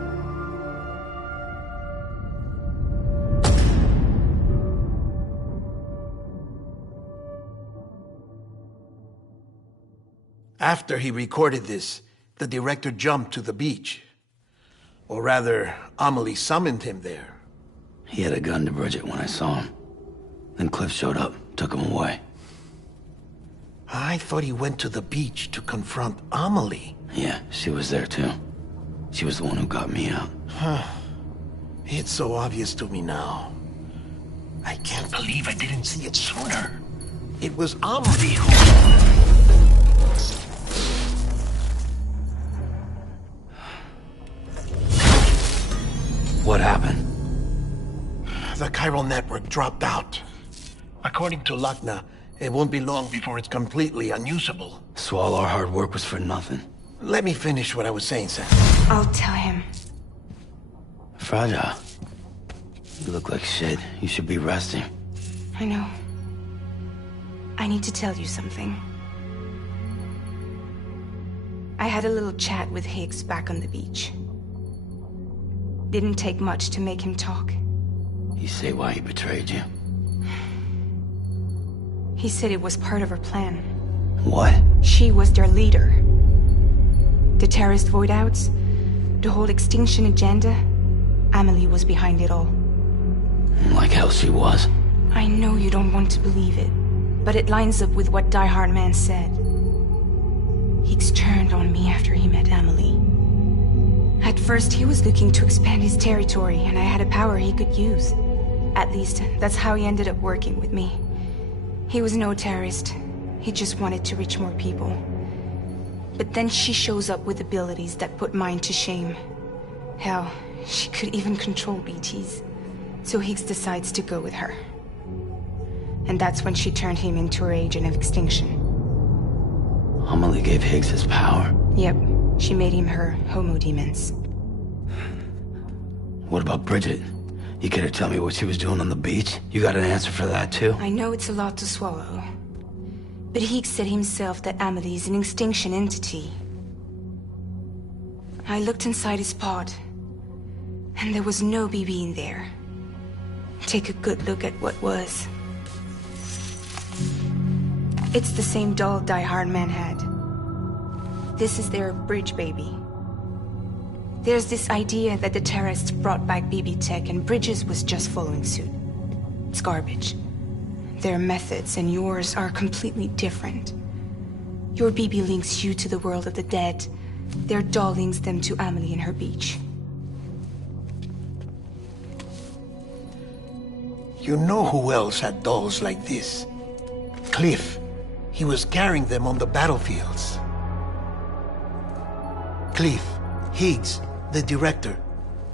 After he recorded this, the director jumped to the beach. Or rather, Amelie summoned him there. He had a gun to Bridget when I saw him. Then Cliff showed up, took him away. I thought he went to the beach to confront Amelie. Yeah, she was there too. She was the one who got me out. It's so obvious to me now. I can't believe I didn't see it sooner. It was Amelie who... What happened? The chiral network dropped out. According to Lakna, it won't be long before it's completely unusable. So all our hard work was for nothing. Let me finish what I was saying, Sam. I'll tell him. Fragile. You look like shit. You should be resting. I know. I need to tell you something. I had a little chat with Higgs back on the beach. Didn't take much to make him talk. He say why he betrayed you? He said it was part of her plan. What? She was their leader. The terrorist void-outs, the whole extinction agenda, Amelie was behind it all. Like hell she was. I know you don't want to believe it, but it lines up with what Die Hard Man said. Higgs turned on me after he met Amelie. At first, he was looking to expand his territory, and I had a power he could use. At least, that's how he ended up working with me. He was no terrorist. He just wanted to reach more people. But then she shows up with abilities that put mine to shame. Hell, she could even control BTs. So Higgs decides to go with her. And that's when she turned him into her agent of extinction. Amelie gave Higgs his power? Yep, she made him her homo demons. What about Bridget? You care to tell me what she was doing on the beach? You got an answer for that too? I know it's a lot to swallow. But Higgs said himself that Amelie is an extinction entity. I looked inside his pod, and there was no BB in there. Take a good look at what was. It's the same doll Die Hard Man had. This is their bridge baby. There's this idea that the terrorists brought back BB tech and Bridges was just following suit. It's garbage. Their methods and yours are completely different. Your BB links you to the world of the dead. Their doll links them to Amelie and her beach. You know who else had dolls like this? Cliff. He was carrying them on the battlefields. Cliff, Higgs, the director.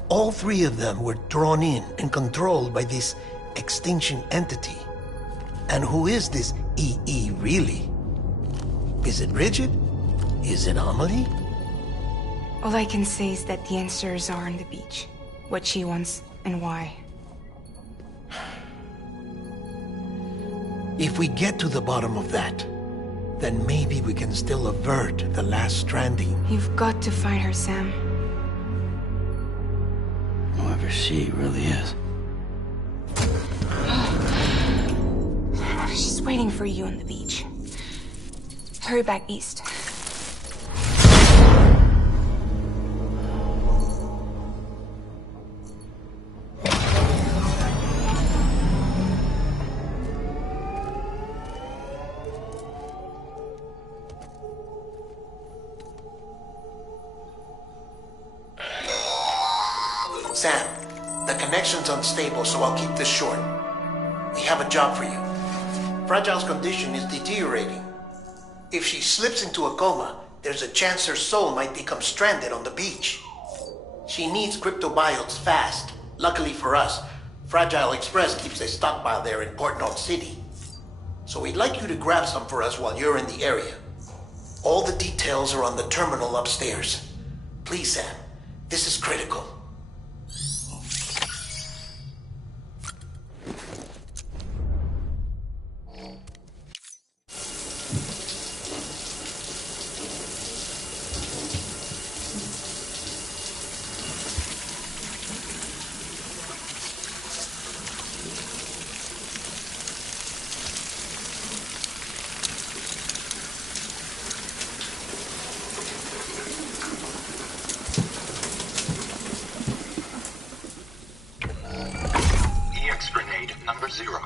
All three of them were drawn in and controlled by this extinction entity. And who is this EE really? Is it Bridget? Is it Amelie? All I can say is that the answers are on the beach. What she wants and why. If we get to the bottom of that, then maybe we can still avert the last stranding. You've got to find her, Sam. Whoever she really is. She's waiting for you on the beach. Hurry back east. Sam, the connection's unstable, so I'll keep this short. We have a job for you. Fragile's condition is deteriorating. If she slips into a coma, there's a chance her soul might become stranded on the beach. She needs cryptobiotes fast. Luckily for us, Fragile Express keeps a stockpile there in Port North City. So we'd like you to grab some for us while you're in the area. All the details are on the terminal upstairs. Please, Sam, this is critical. Number 0.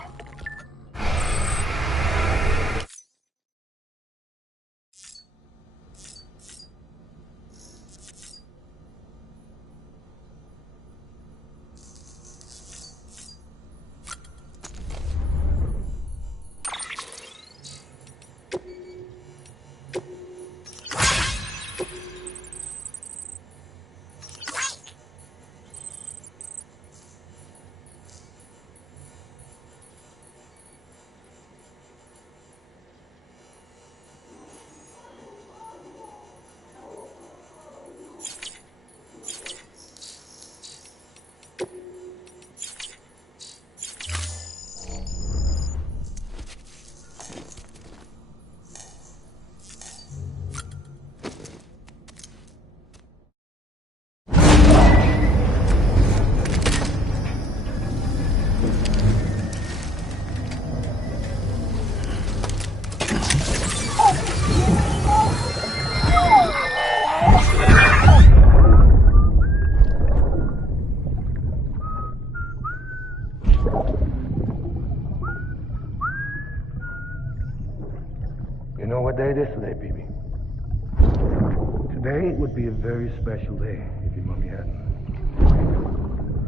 Today would be a very special day if your mommy hadn't.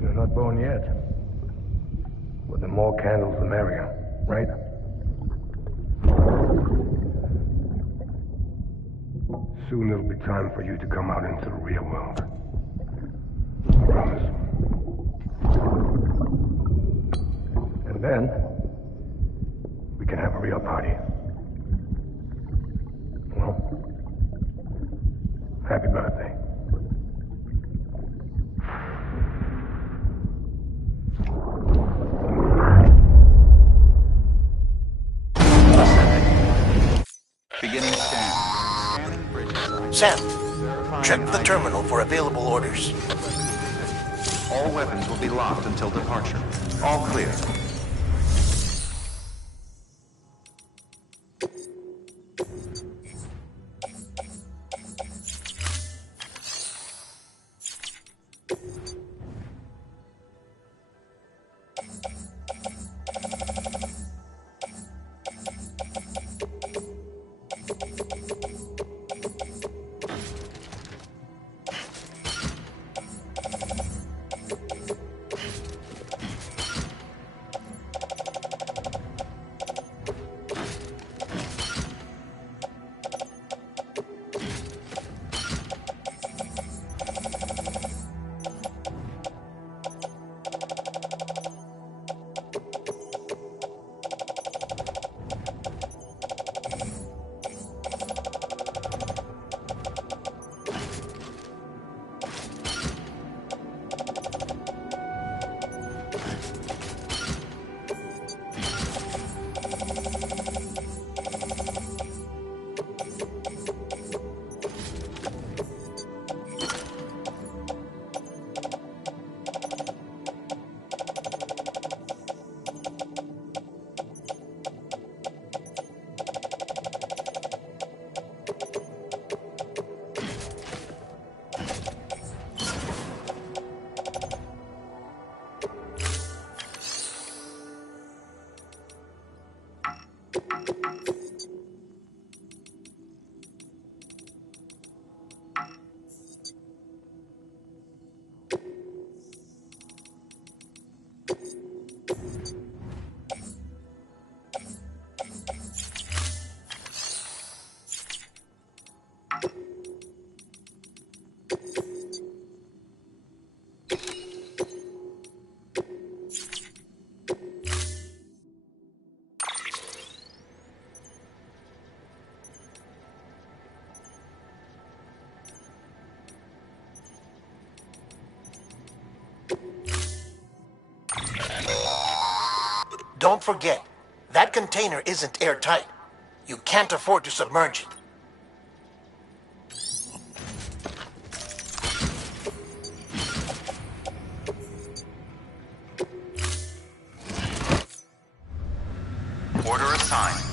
You're not born yet. But the more candles, the merrier, right? Soon there'll be time for you to come out into the real world. I promise. And then, we can have a real party. Well, happy birthday. Beginning scan. Scanning bridges. Sam, check the terminal for available orders. All weapons will be locked until departure. All clear. Don't forget, that container isn't airtight. You can't afford to submerge it. Order assigned.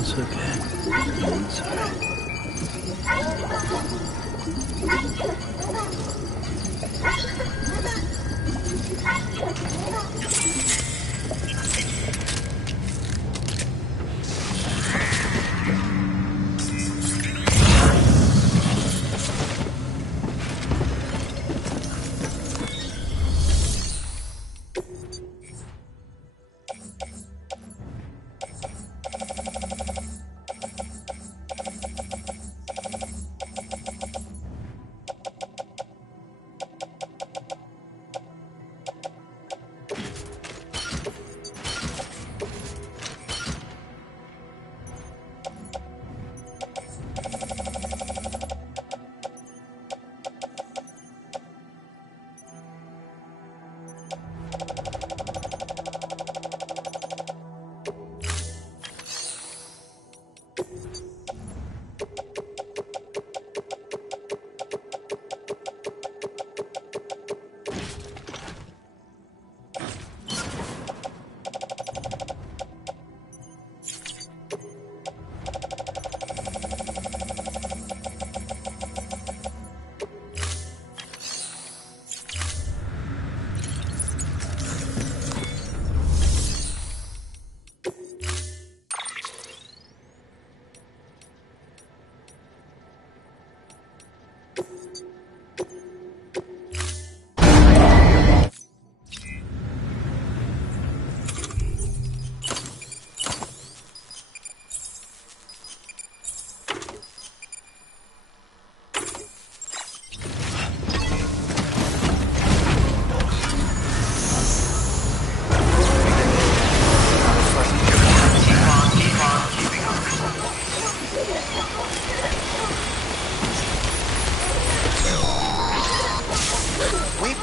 It's okay. It's all right.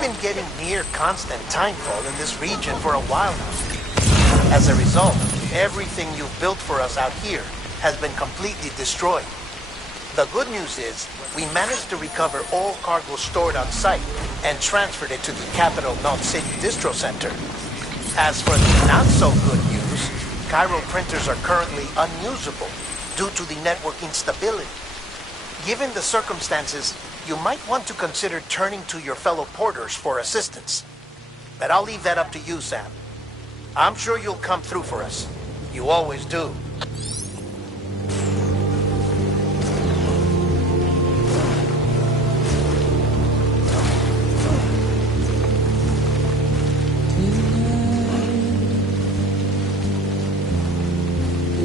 been getting near constant timefall in this region for a while now. As a result, everything you've built for us out here has been completely destroyed. The good news is, we managed to recover all cargo stored on site and transferred it to the Capital Knot City Distro Center. As for the not-so-good news, Chiral printers are currently unusable due to the network instability. Given the circumstances, you might want to consider turning to your fellow porters for assistance. But I'll leave that up to you, Sam. I'm sure you'll come through for us. You always do.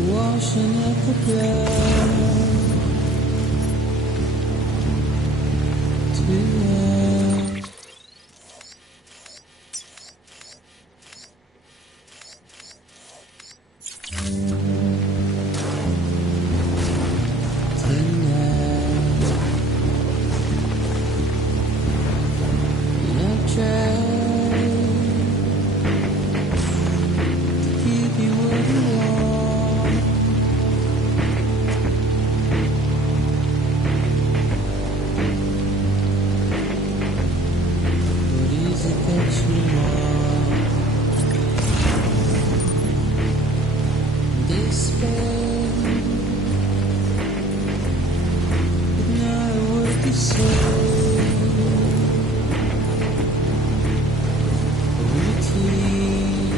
Washing up the ground tonight. And I've tried to keep you where you are. What is it that you want? Despair, but not a word to say. Routine,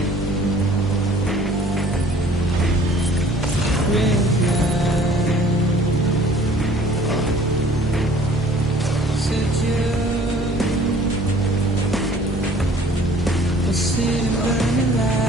red light, a city burning light.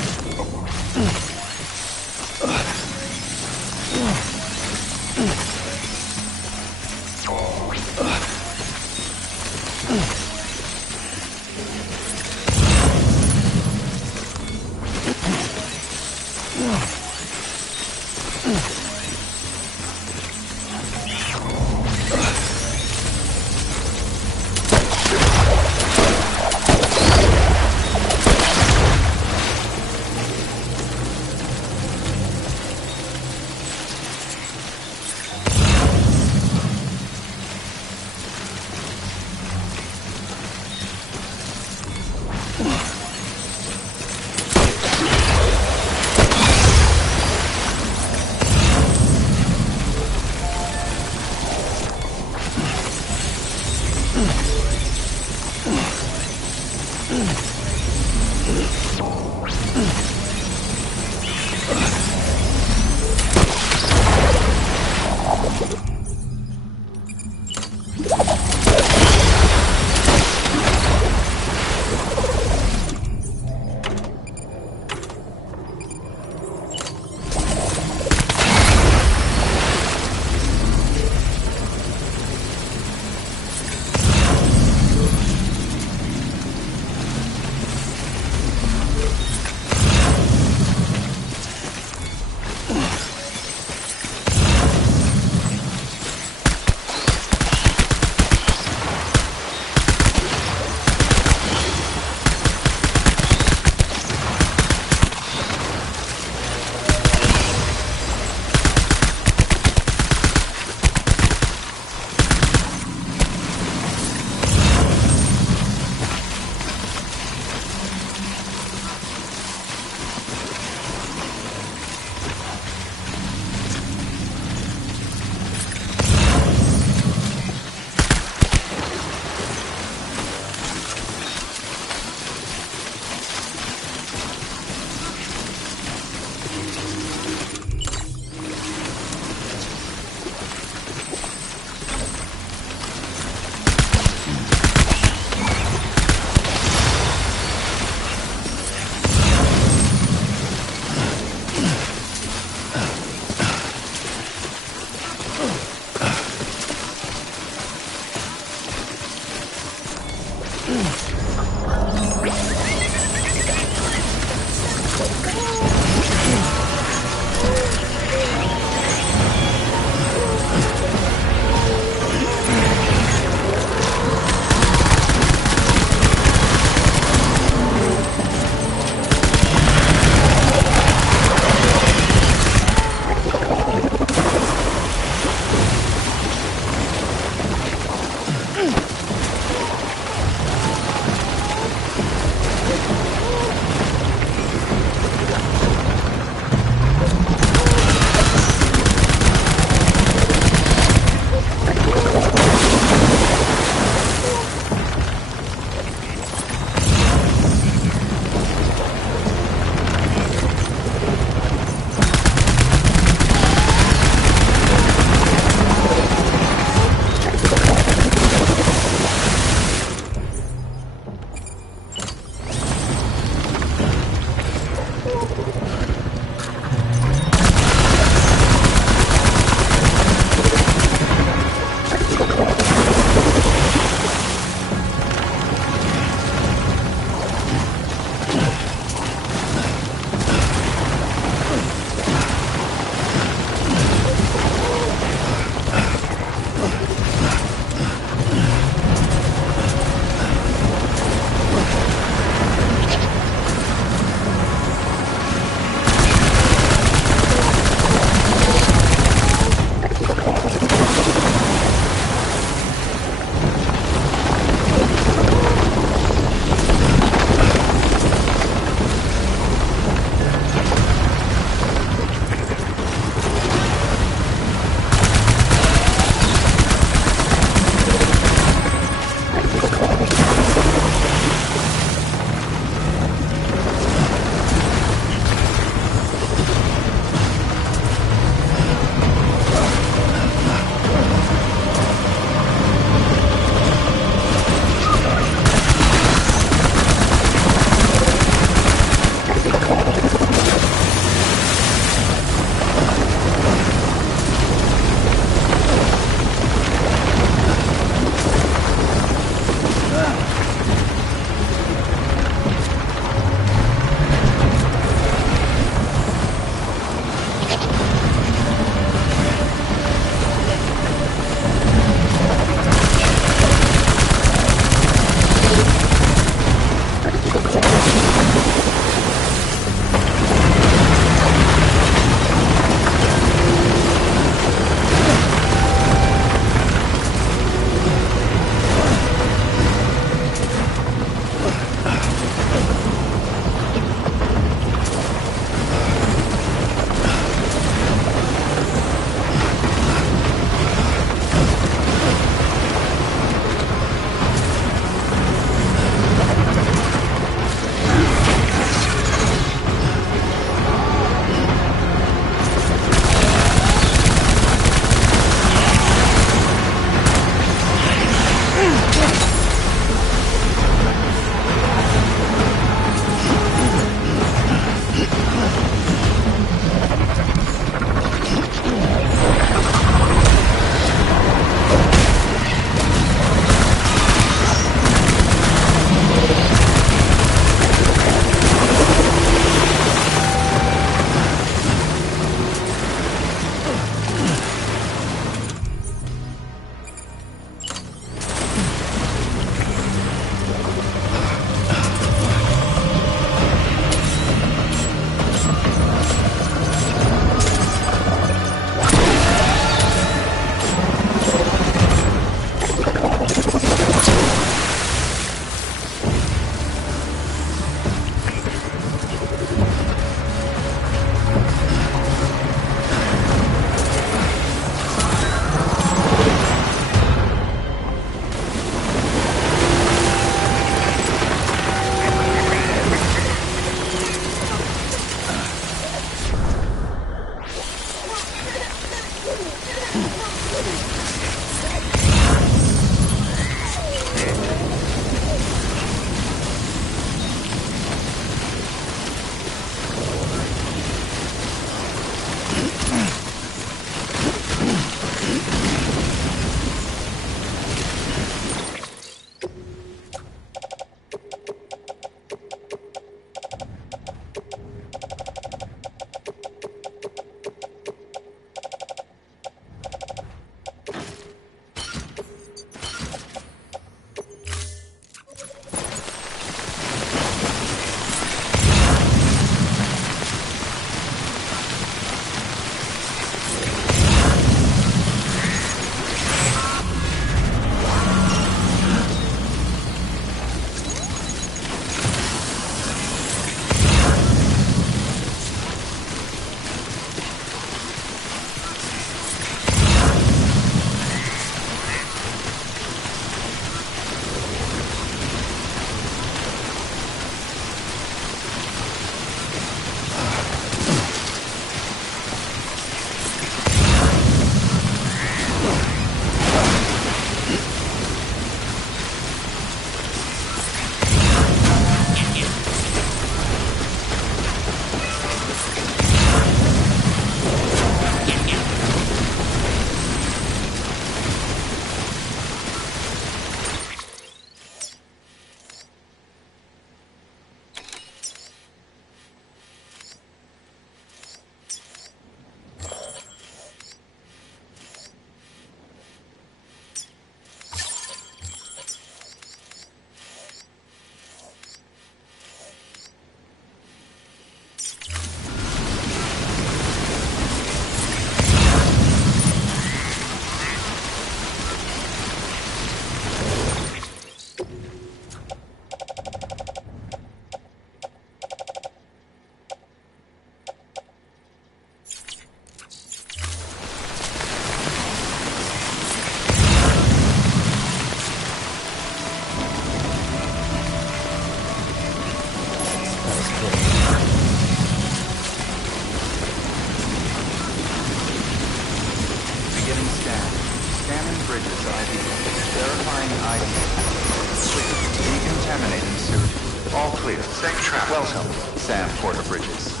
clear. Safe travels. Welcome, Sam Porter Bridges.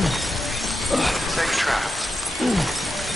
Safe travels.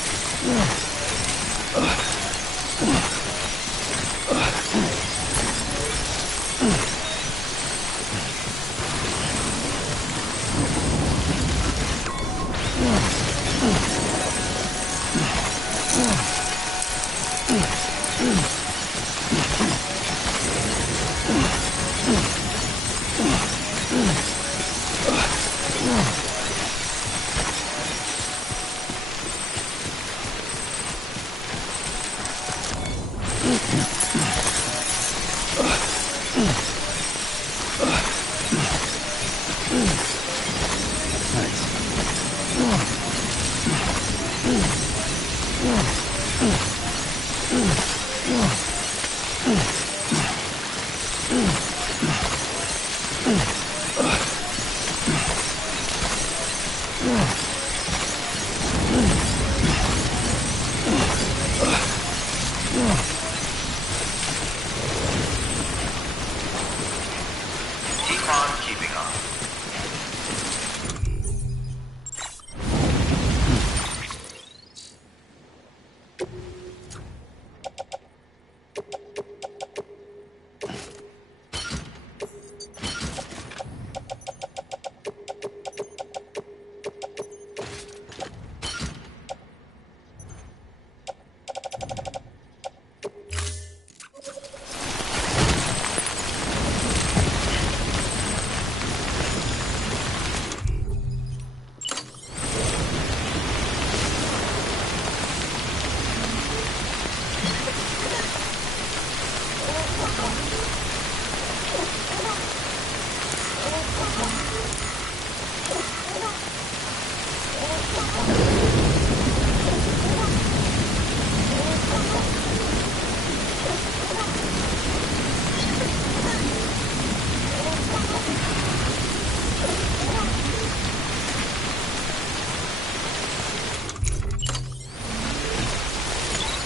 Keep on keeping on.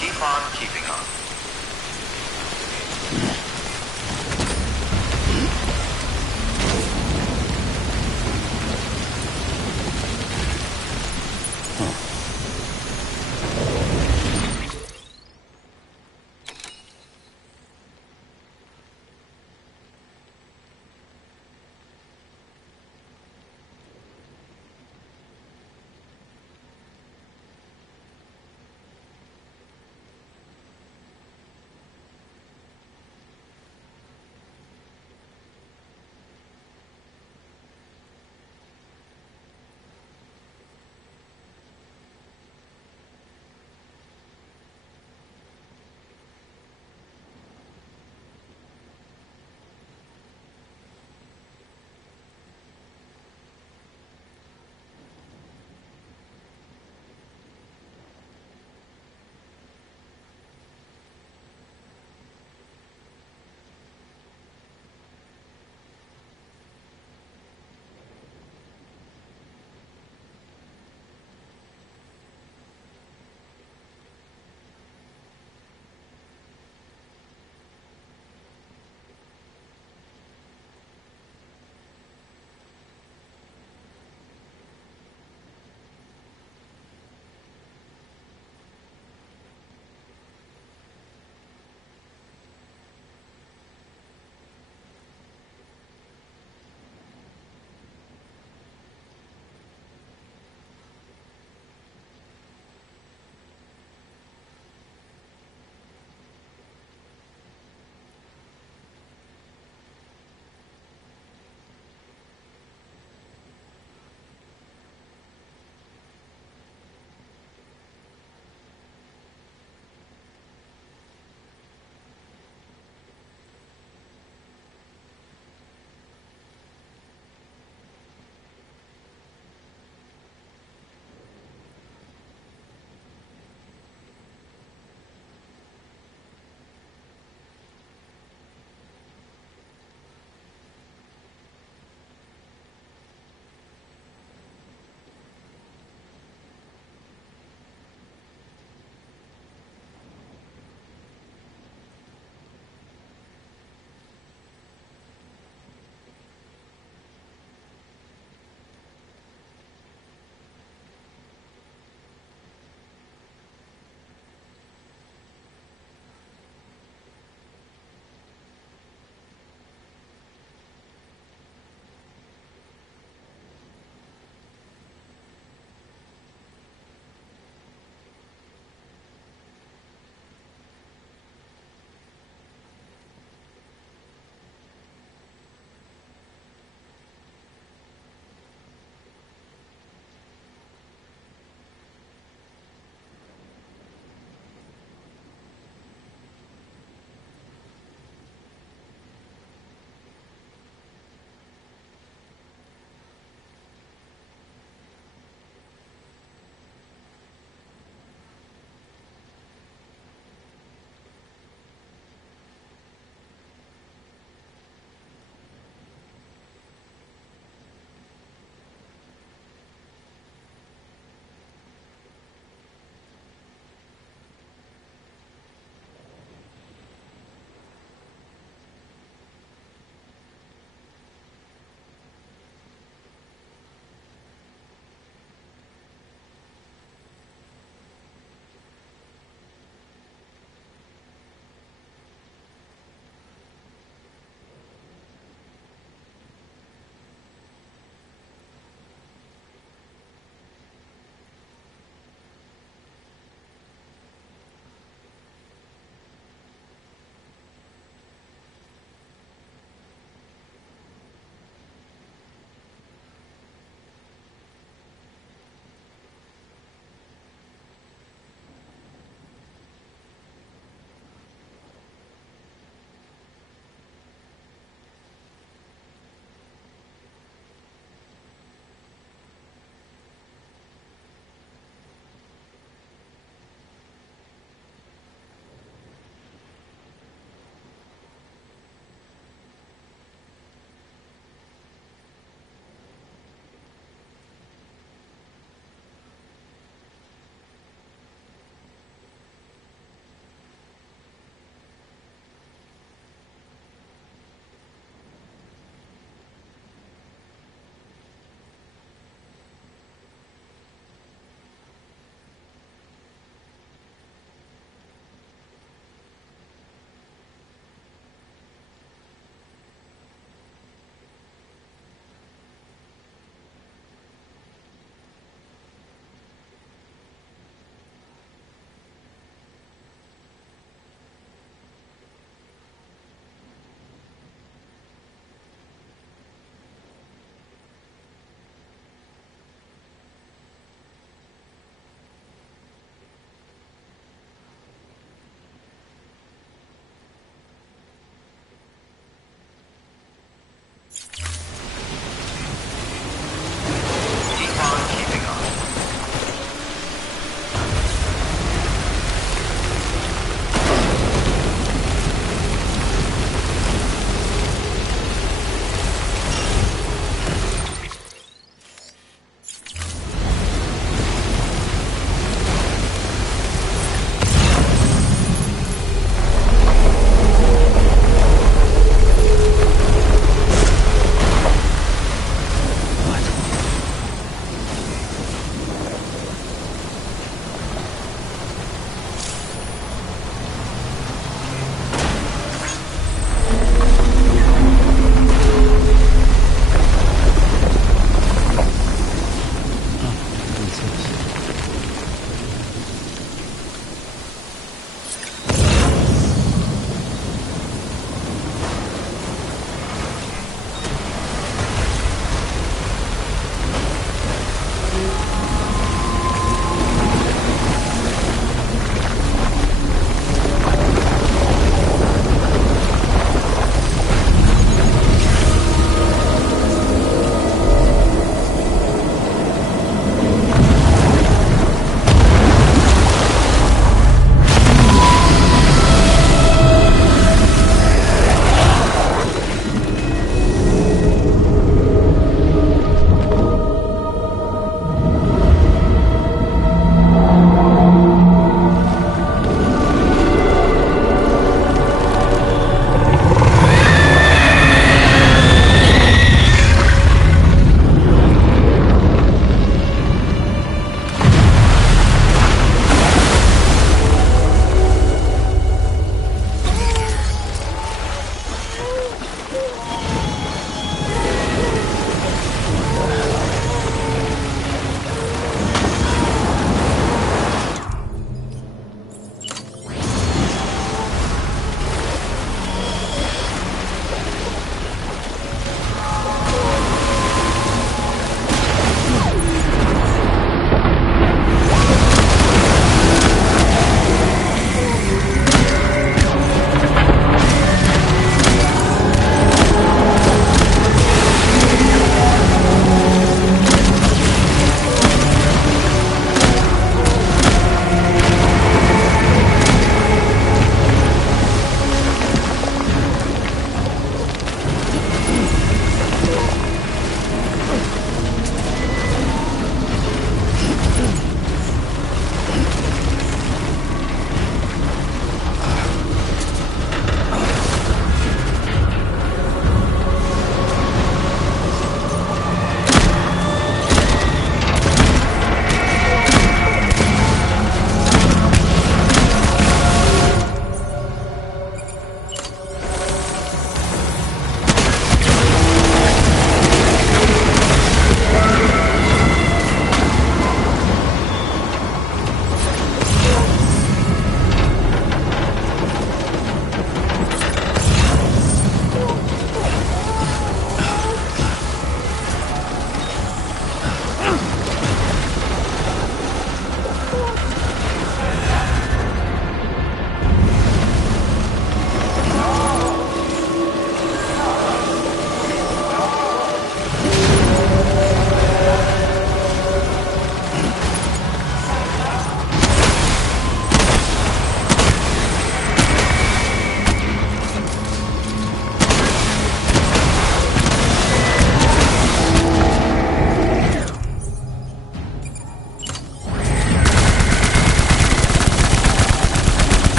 Keep on keeping on.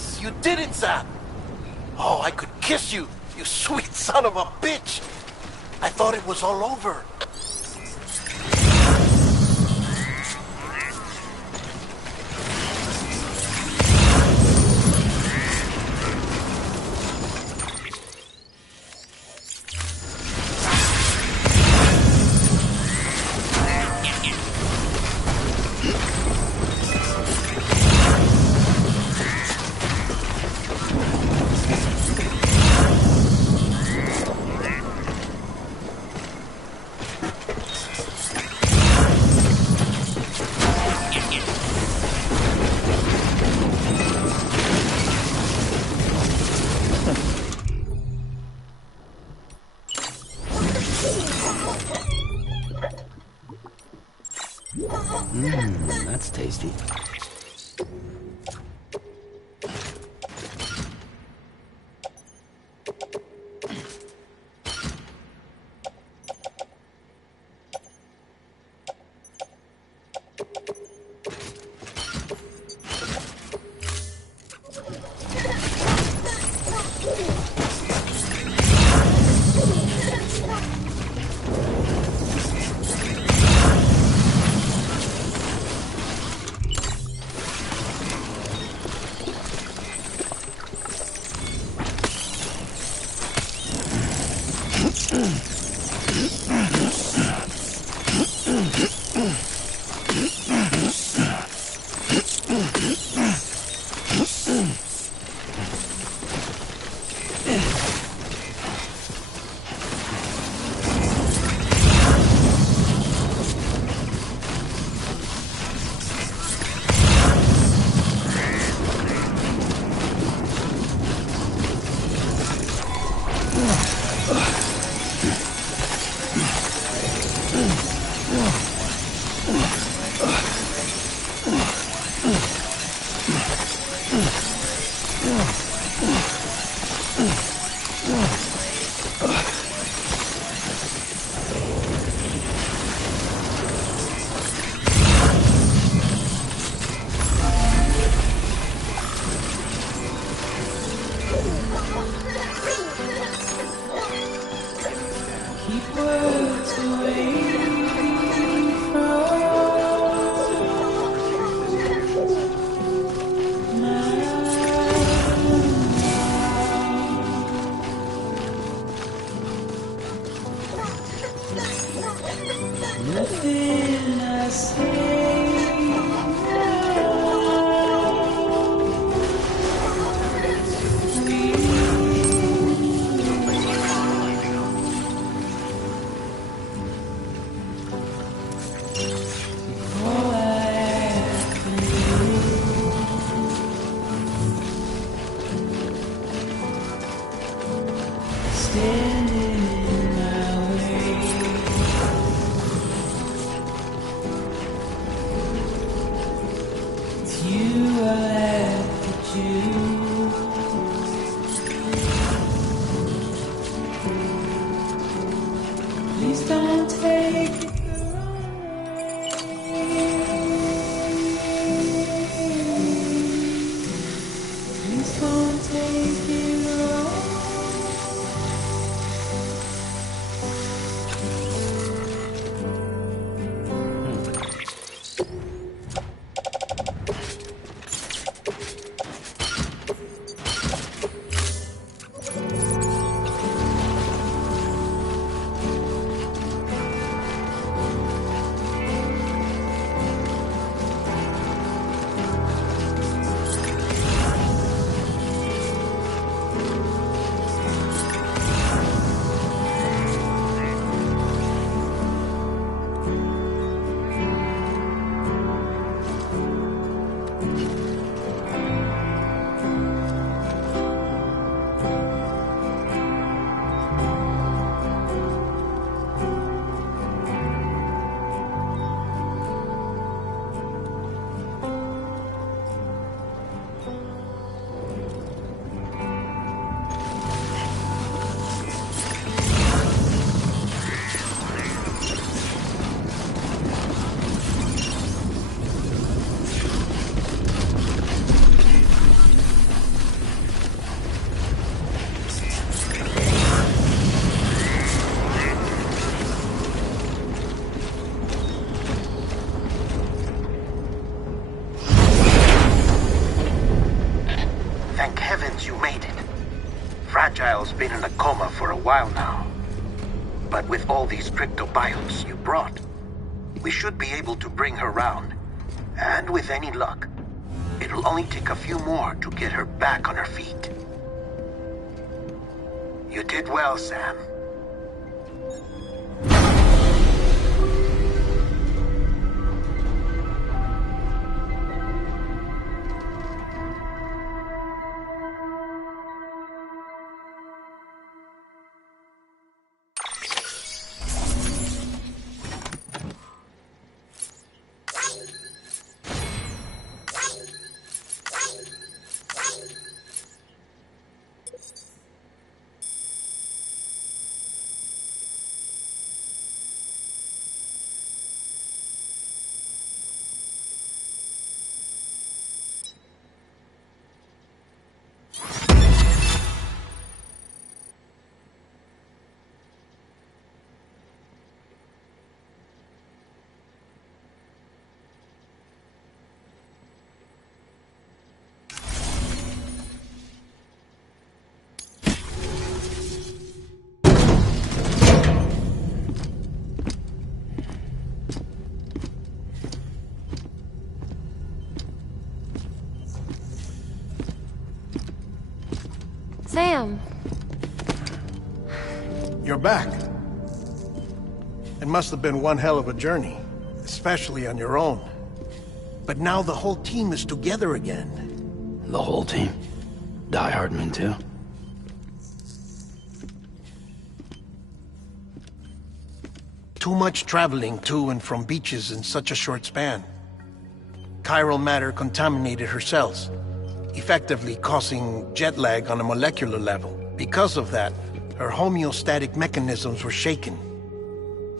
Yes, you didn't, Sam. Oh, I could kiss you, you sweet son of a bitch. I thought it was all over. That's tasty. heavens you made it. Fragile's been in a coma for a while now. But with all these cryptobiotes you brought, we should be able to bring her round. And with any luck, it'll only take a few more to get her back on her feet. You did well, Sam. Sam! You're back. It must have been one hell of a journey, especially on your own. But now the whole team is together again. The whole team? Die Hardman too? Too much traveling to and from beaches in such a short span. Chiral matter contaminated her cells, effectively causing jet lag on a molecular level. Because of that, her homeostatic mechanisms were shaken.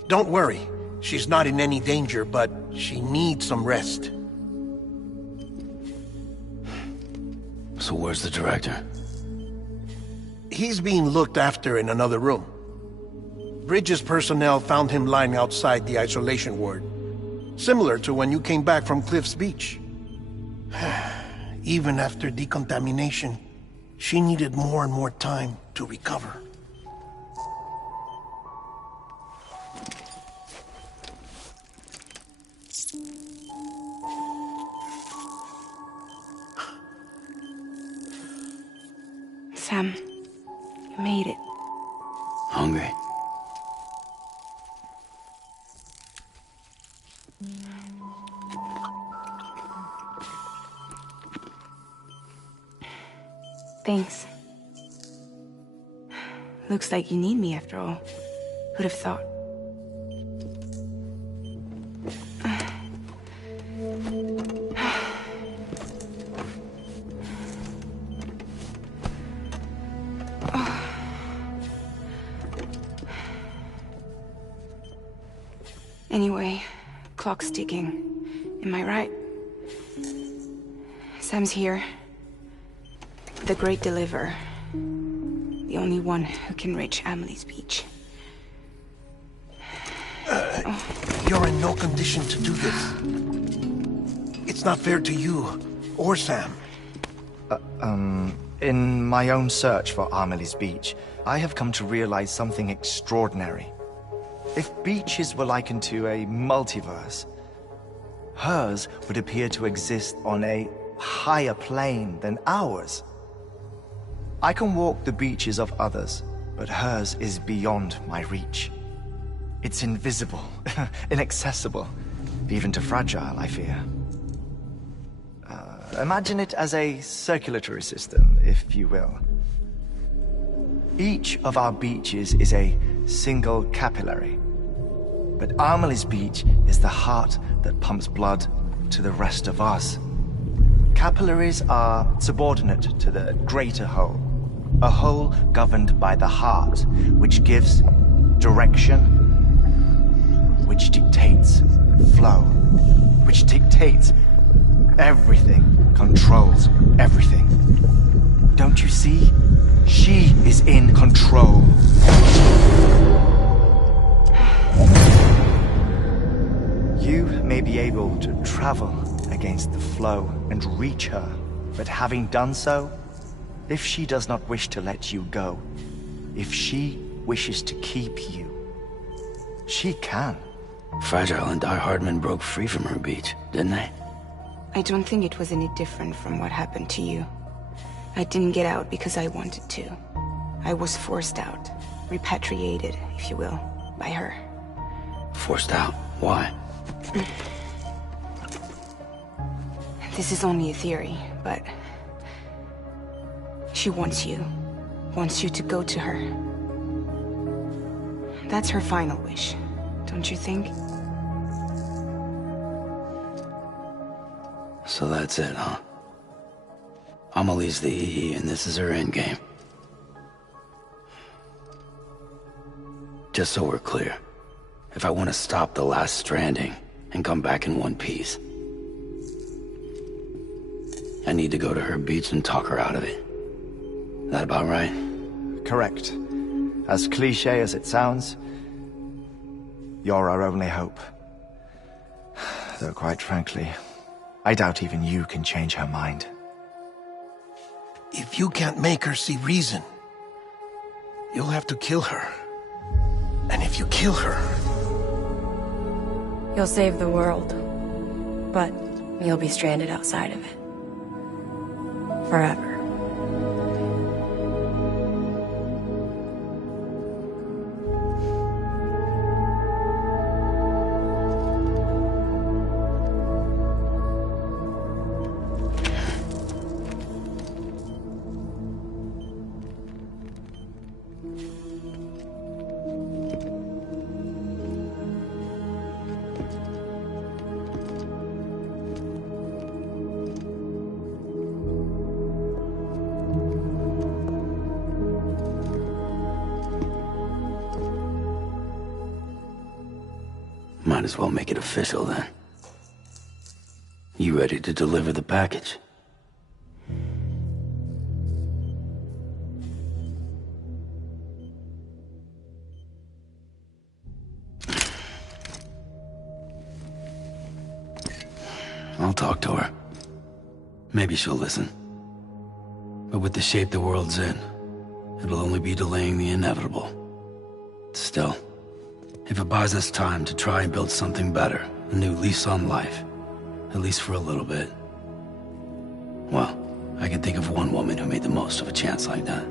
Don't worry, she's not in any danger, but she needs some rest. So where's the director? He's being looked after in another room. Bridges personnel found him lying outside the isolation ward, similar to when you came back from Cliff's Beach. Even after decontamination, she needed more and more time to recover. Sam, you made it. Hungry? Thanks. Looks like you need me after all. Who'd have thought? Anyway, clock's ticking. Am I right? Sam's here. The Great Deliverer. The only one who can reach Amelie's Beach. You're in no condition to do this. It's not fair to you, or Sam. In my own search for Amelie's Beach, I have come to realize something extraordinary. If beaches were likened to a multiverse, hers would appear to exist on a higher plane than ours. I can walk the beaches of others, but hers is beyond my reach. It's invisible, inaccessible, even to Fragile, I fear. Imagine it as a circulatory system, if you will. Each of our beaches is a single capillary, but Amelie's Beach is the heart that pumps blood to the rest of us. Capillaries are subordinate to the greater whole, a whole governed by the heart, which gives direction, which dictates flow, which dictates everything, controls everything. Don't you see? She is in control. You may be able to travel against the flow and reach her, but having done so, If she does not wish to let you go, if she wishes to keep you, she can. Fragile and Die Hardman broke free from her beach, didn't they? I don't think it was any different from what happened to you. I didn't get out because I wanted to. I was forced out. Repatriated, if you will, by her. Forced out? Why? This is only a theory, but... she wants you. Wants you to go to her. That's her final wish, don't you think? So that's it, huh? Amelie's the EE, and this is her endgame. Just so we're clear, if I want to stop the last Stranding and come back in one piece, I need to go to her beach and talk her out of it. That about right? Correct. As cliché as it sounds, you're our only hope. Though quite frankly, I doubt even you can change her mind. If you can't make her see reason, you'll have to kill her. And if you kill her... You'll save the world, but you'll be stranded outside of it. Forever. Might as well make it official then. You ready to deliver the package? I'll talk to her. Maybe she'll listen. But with the shape the world's in, it'll only be delaying the inevitable. Still, if it buys us time to try and build something better, a new lease on life, at least for a little bit, well, I can think of one woman who made the most of a chance like that.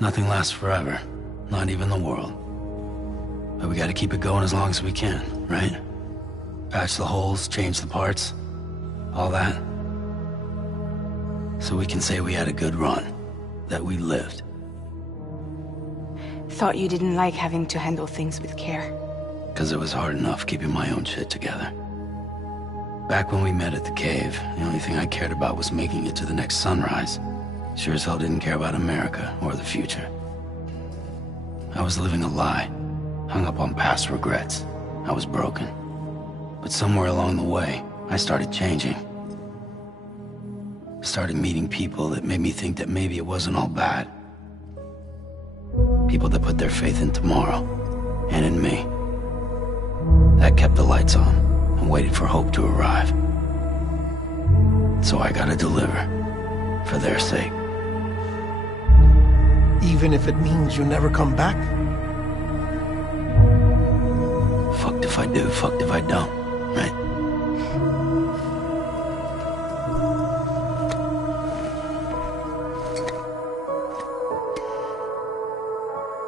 Nothing lasts forever, not even the world. But we gotta keep it going as long as we can, right? Patch the holes, change the parts, all that. So we can say we had a good run, that we lived. Thought you didn't like having to handle things with care. 'Cause it was hard enough keeping my own shit together. Back when we met at the cave, the only thing I cared about was making it to the next sunrise. Sure as hell didn't care about America or the future. I was living a lie, hung up on past regrets. I was broken. But somewhere along the way, I started changing. Started meeting people that made me think that maybe it wasn't all bad. People that put their faith in tomorrow, and in me. That kept the lights on, and waited for hope to arrive. So I gotta deliver, for their sake. Even if it means you never come back? Fucked if I do, fucked if I don't, right?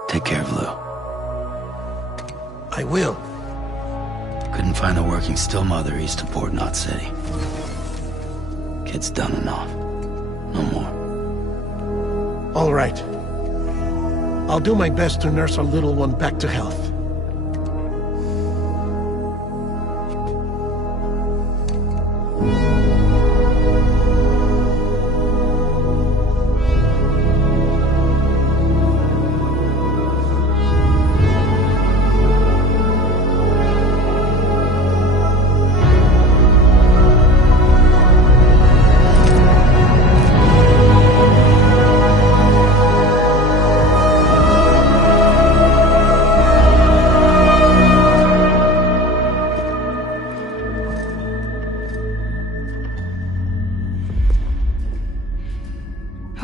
Take care of Lou. I will. Couldn't find a working still mother east of Port Knot City. Kid's done enough. No more. All right. I'll do my best to nurse our little one back to health.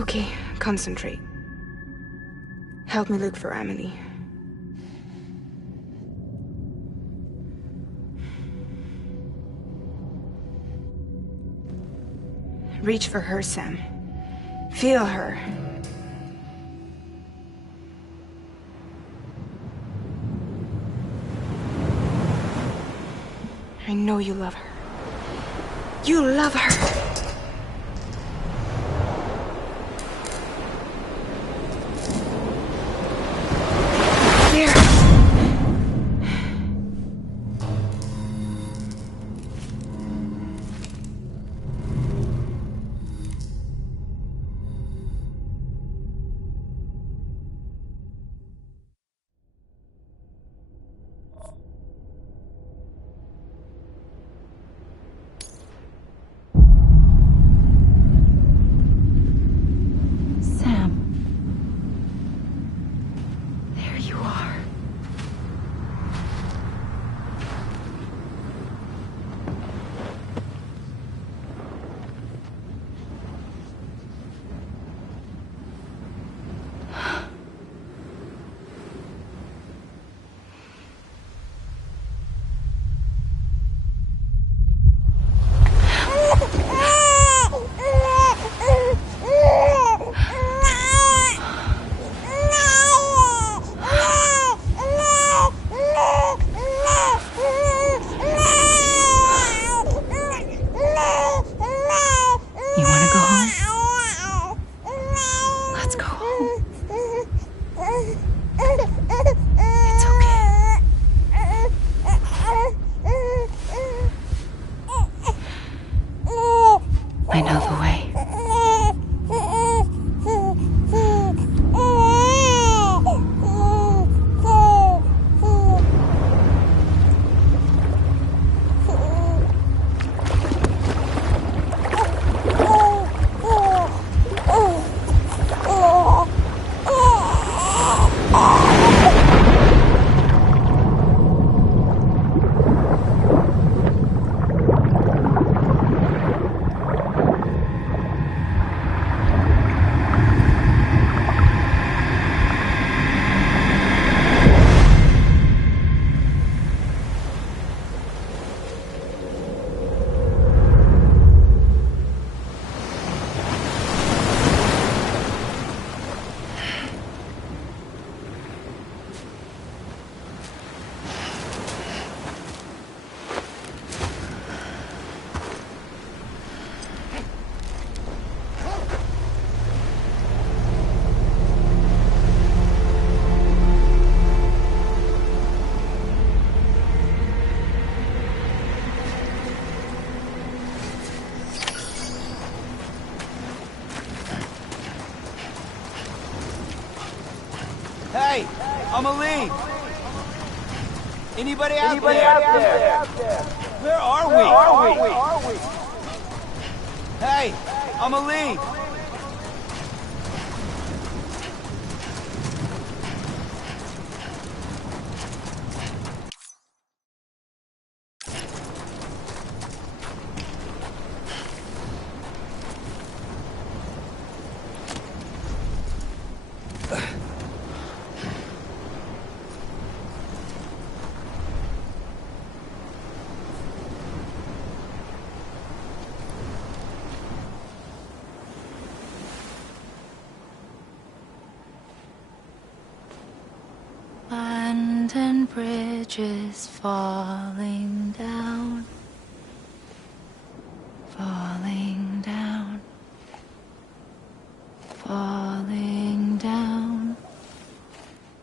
Okay, concentrate. Help me look for Amelie. Reach for her, Sam. Feel her. I know you love her. You love her! Hey, Amelie! Anybody out there? Where are we? Hey, Amelie! Land and bridges falling down, falling down, falling down.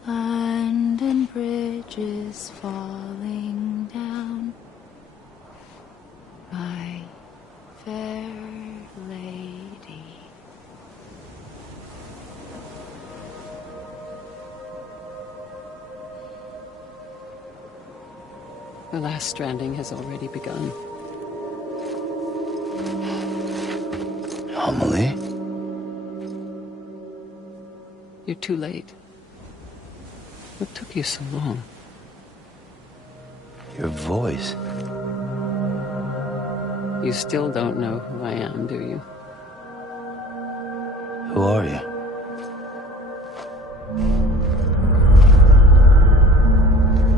Land and bridges falling down, my fair lady. The last stranding has already begun. Amelie? You're too late. What took you so long? Your voice. You still don't know who I am, do you? Who are you?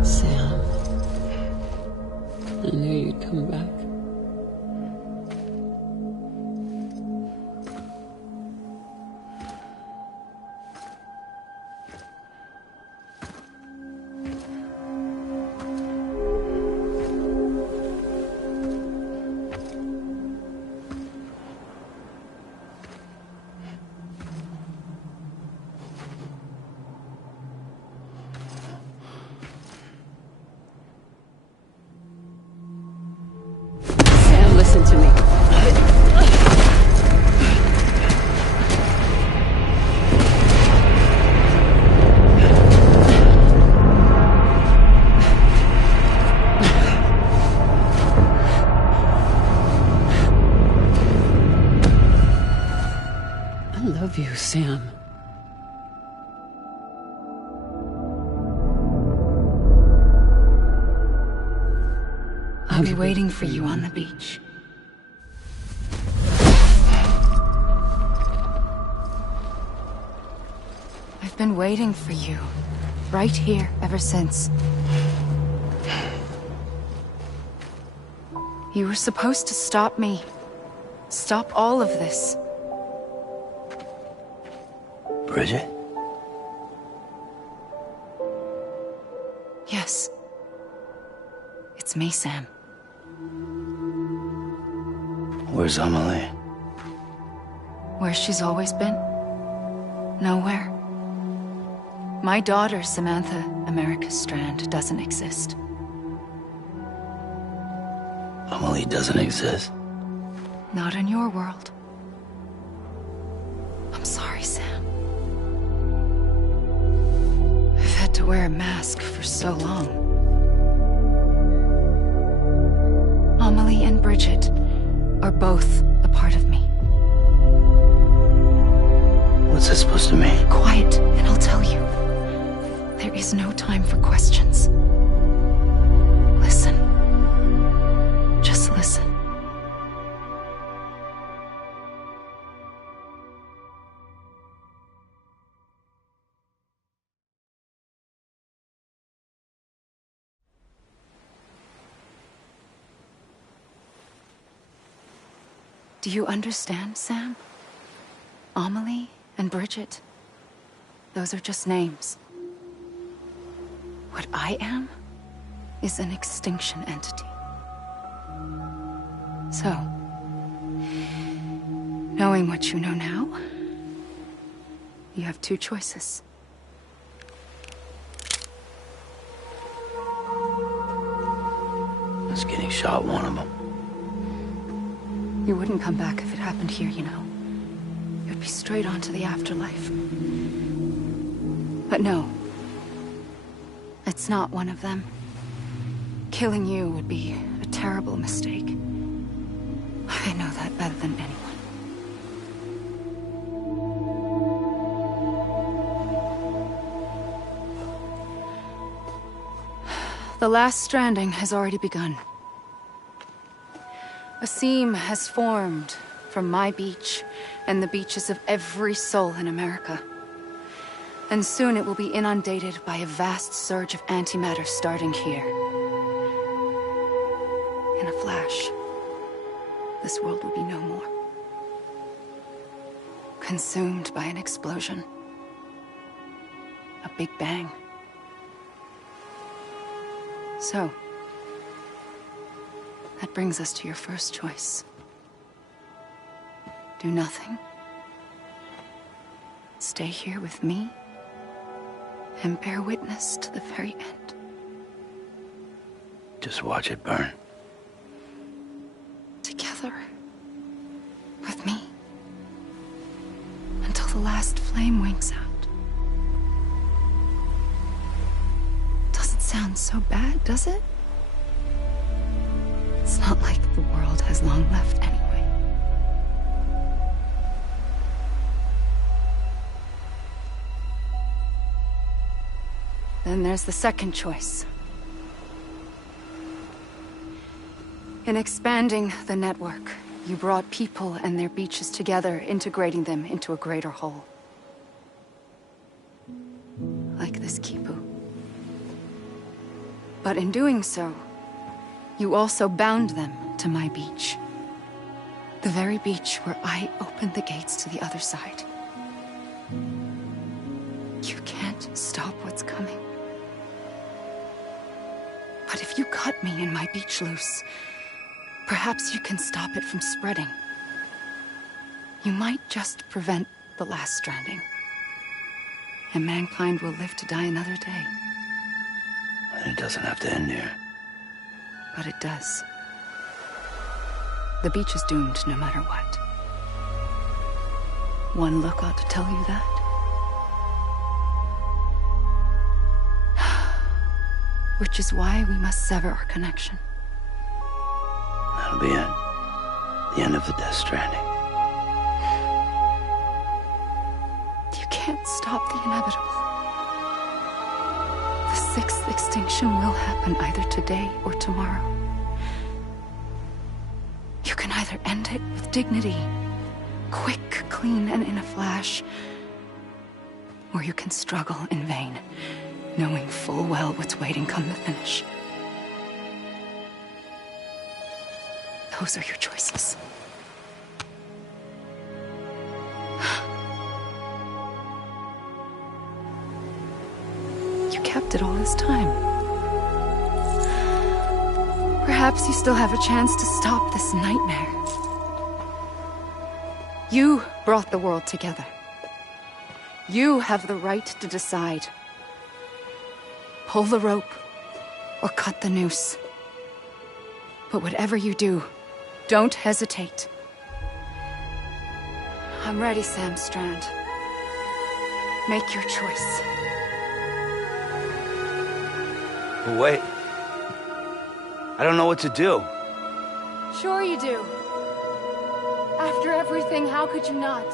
Sam. I knew you'd come back. Listen to me. I love you, Sam. I'll be waiting for you on the beach. I've been waiting for you, right here, ever since. You were supposed to stop me. Stop all of this. Bridget? Yes. It's me, Sam. Where's Amelie? Where she's always been. Nowhere. My daughter, Samantha America Strand, doesn't exist. Amelie doesn't exist? Not in your world. I'm sorry, Sam. I've had to wear a mask for so long. Amelie and Bridget are both a part of me. What's that supposed to mean? Quiet, and I'll tell you. There is no time for questions. Listen. Just listen. Do you understand, Sam? Amelie and Bridget, those are just names. What I am is an extinction entity. So, knowing what you know now, you have two choices. Is getting shot one of them? You wouldn't come back if it happened here, you know. You'd be straight on to the afterlife. But no. It's not one of them. Killing you would be a terrible mistake. I know that better than anyone. The last stranding has already begun. A seam has formed from my beach and the beaches of every soul in America. And soon it will be inundated by a vast surge of antimatter starting here. In a flash, this world will be no more. Consumed by an explosion. A big bang. So, that brings us to your first choice. Do nothing. Stay here with me and bear witness to the very end. Just watch it burn. Together. With me. Until the last flame winks out. Doesn't sound so bad, does it? It's not like the world has long left anyway. Then there's the second choice. In expanding the network, You brought people and their beaches together, integrating them into a greater whole. Like this Kipu. But in doing so, you also bound them to my beach. The very beach where I opened the gates to the other side. You can't stop what's coming. But if you cut me and my beach loose, perhaps you can stop it from spreading. You might just prevent the last stranding. And mankind will live to die another day. And it doesn't have to end here. But it does. The beach is doomed no matter what. One look ought to tell you that. Which is why we must sever our connection. That'll be it. The end of the Death Stranding. You can't stop the inevitable. The sixth extinction will happen either today or tomorrow. You can either end it with dignity, quick, clean, and in a flash, or you can struggle in vain, knowing full well what's waiting come the finish. Those are your choices. You kept it all this time. Perhaps you still have a chance to stop this nightmare. You brought the world together. You have the right to decide. Pull the rope or cut the noose. But whatever you do, don't hesitate. I'm ready, Sam Strand. Make your choice. But wait. I don't know what to do. Sure you do. After everything, how could you not?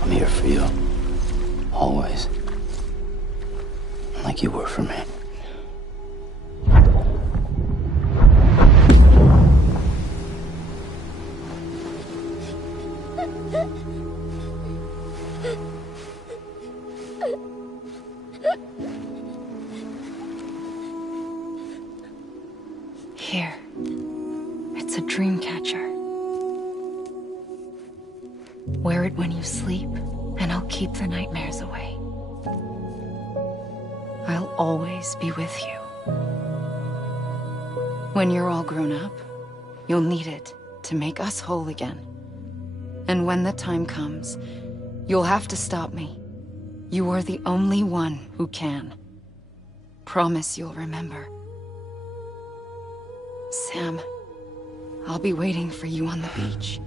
I'm here for you. Always. Like you were for me. Here. It's a dream catcher. Wear it when you sleep, and I'll keep the nightmares away. I'll always be with you. When you're all grown up, you'll need it to make us whole again. And when the time comes, you'll have to stop me. You are the only one who can. Promise you'll remember. Sam, I'll be waiting for you on the beach.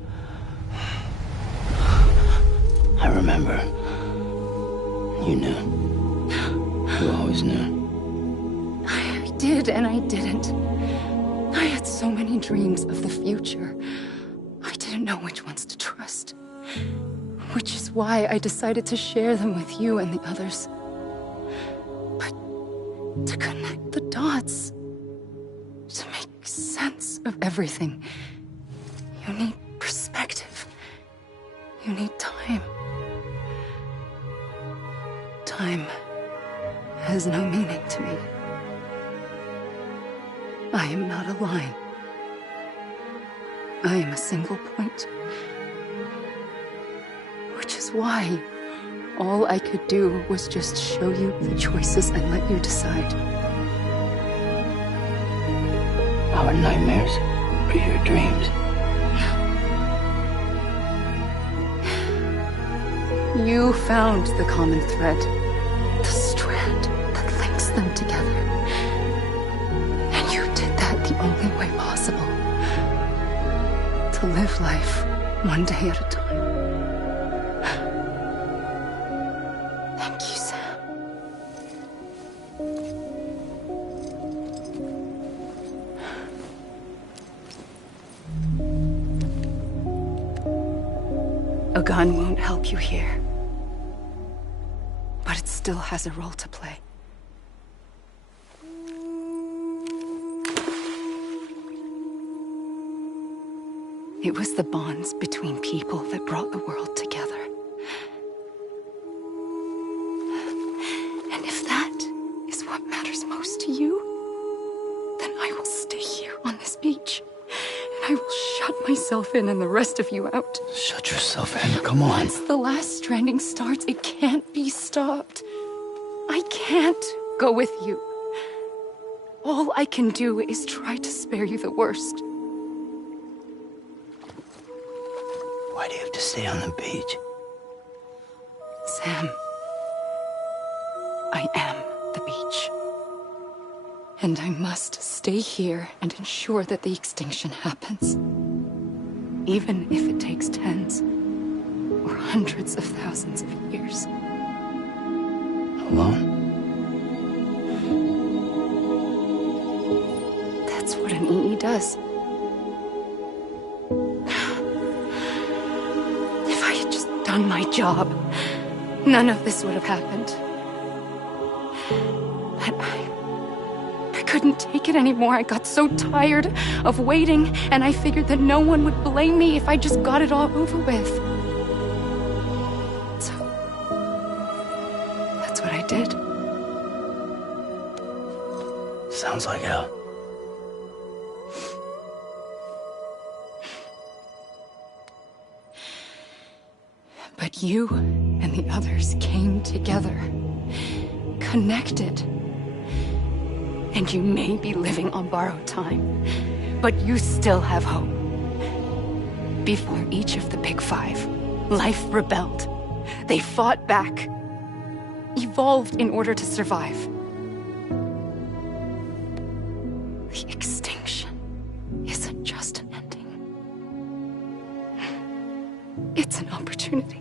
I remember. You knew. You always knew. I did and I didn't. I had so many dreams of the future. I didn't know which ones to trust. Which is why I decided to share them with you and the others. But to connect the dots, to make sense of everything, you need perspective. You need time. Time has no meaning to me. I am not a line. I am a single point. Which is why all I could do was just show you the choices and let you decide. Our nightmares or your dreams? You found the common thread, the strand that links them together. And you did that the only way possible. To live life one day at a time. Thank you, Sam. A gun won't help you here. But it still has a role to play. It was the bonds between people that brought the world together. And if that is what matters most to you, then I will stay here on this beach. And I will shut myself in and the rest of you out. Shut yourself in, come on. Once the last stranding starts, it can't be stopped. I can't go with you. All I can do is try to spare you the worst. Why do you have to stay on the beach? Sam, I am the beach. And I must stay here and ensure that the extinction happens. Even if it takes tens or hundreds of thousands of years. Alone? That's what an EE does. If I had just done my job, none of this would have happened. But I couldn't take it anymore. I got so tired of waiting, and I figured that no one would blame me if I just got it all over with. So, that's what I did. Sounds like hell. But you and the others came together, connected. And you may be living on borrowed time, but you still have hope. Before each of the Big Five, life rebelled. They fought back, evolved in order to survive. The extinction isn't just an ending. It's an opportunity.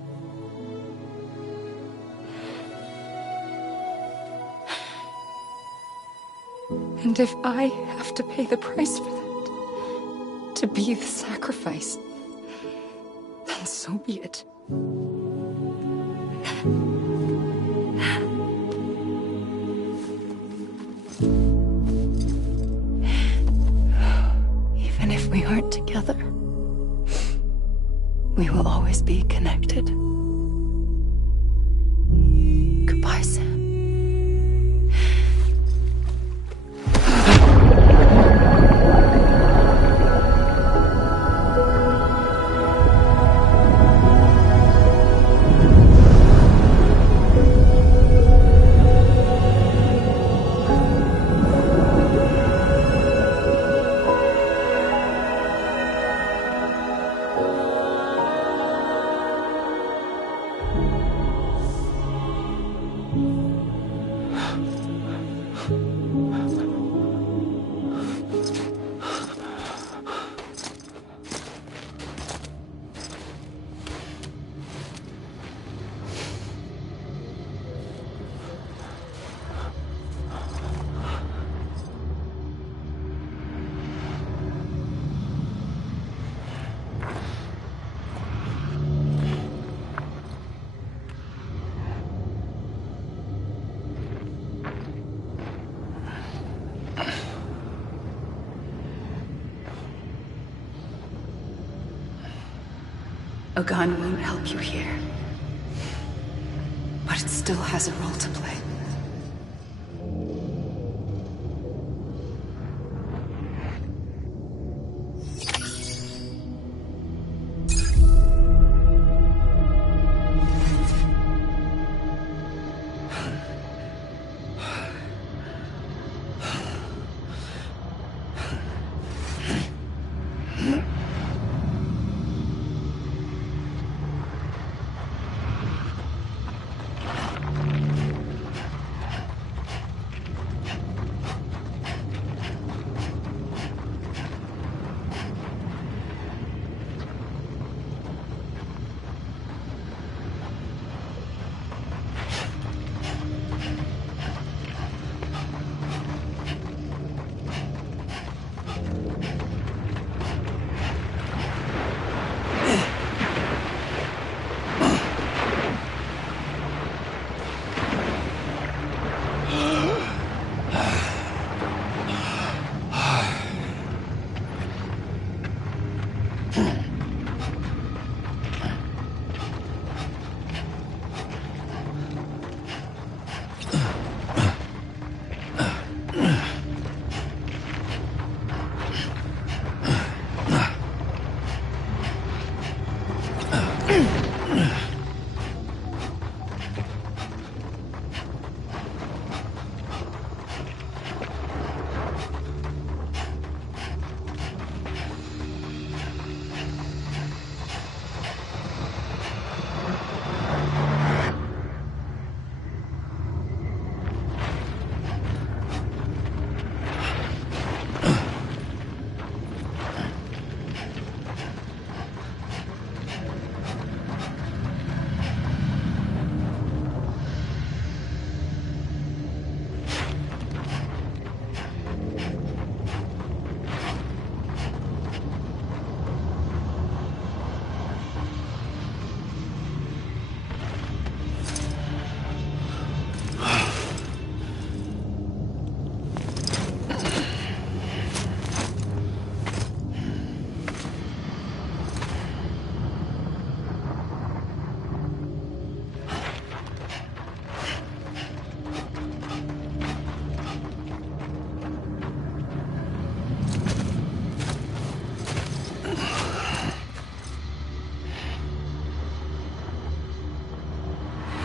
And if I have to pay the price for that, to be the sacrifice, then so be it. Even if we aren't together, we will always be connected. Goodbye, Sam. A gun won't help you here, but it still has a role to play.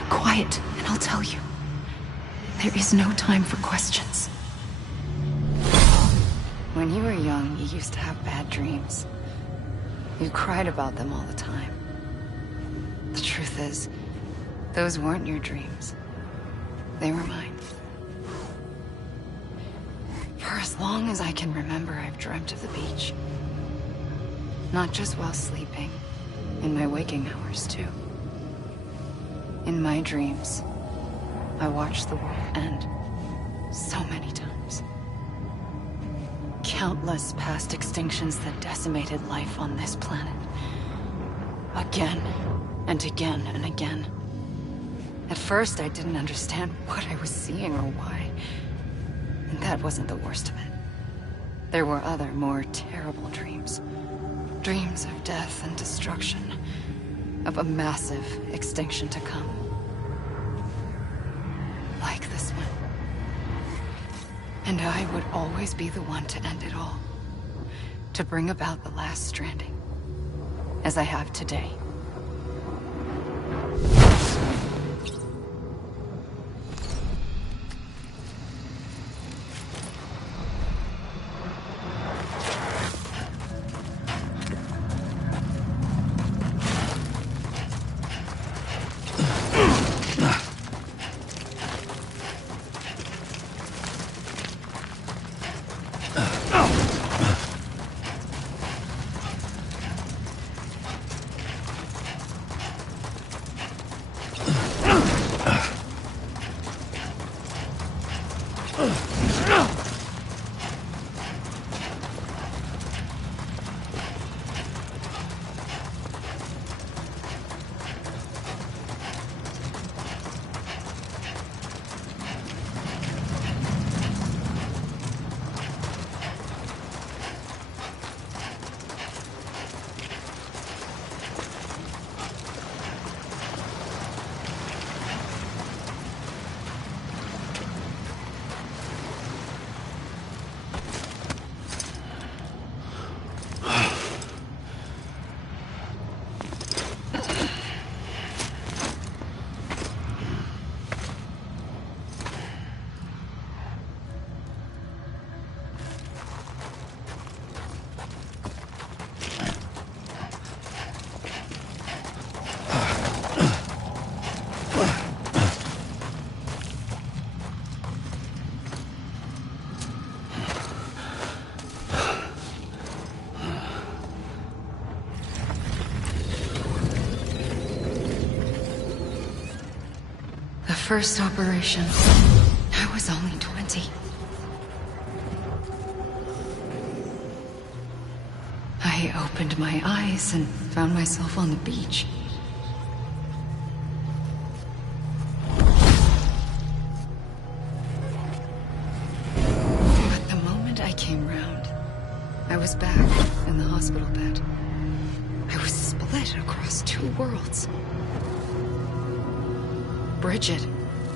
Quiet, and I'll tell you. There is no time for questions. When you were young, you used to have bad dreams. You cried about them all the time. The truth is, those weren't your dreams. They were mine. For as long as I can remember, I've dreamt of the beach. Not just while sleeping, in my waking hours, too. In my dreams, I watched the world end so many times. Countless past extinctions that decimated life on this planet. Again, and again, and again. At first, I didn't understand what I was seeing or why. And that wasn't the worst of it. There were other, more terrible dreams. Dreams of death and destruction. Of a massive extinction to come. Like this one. And I would always be the one to end it all. To bring about the last stranding. As I have today. First operation, I was only 20. I opened my eyes and found myself on the beach. But the moment I came round, I was back in the hospital bed. I was split across two worlds. Bridget,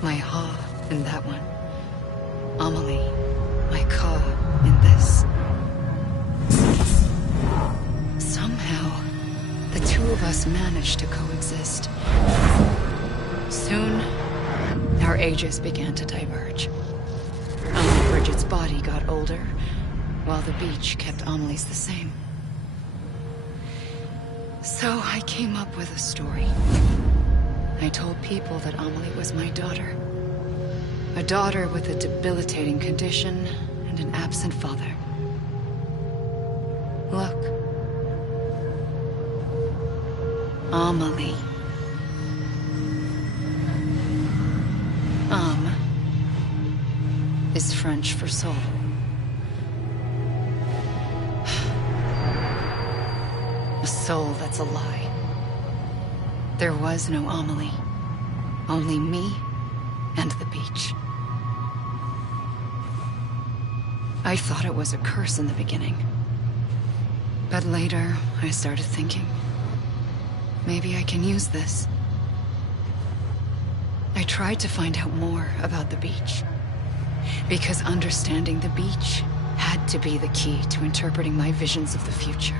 my Ha in that one. Amelie, my Ka in this. Somehow, the two of us managed to coexist. Soon, our ages began to diverge. Only Bridget's body got older, while the beach kept Amelie's the same. So I came up with a story. I told people that Amelie was my daughter. A daughter with a debilitating condition and an absent father. Look. Amelie. Âme is French for soul. A soul that's a lie. There was no Amelie. Only me and the beach. I thought it was a curse in the beginning. But later, I started thinking, maybe I can use this. I tried to find out more about the beach. Because understanding the beach had to be the key to interpreting my visions of the future.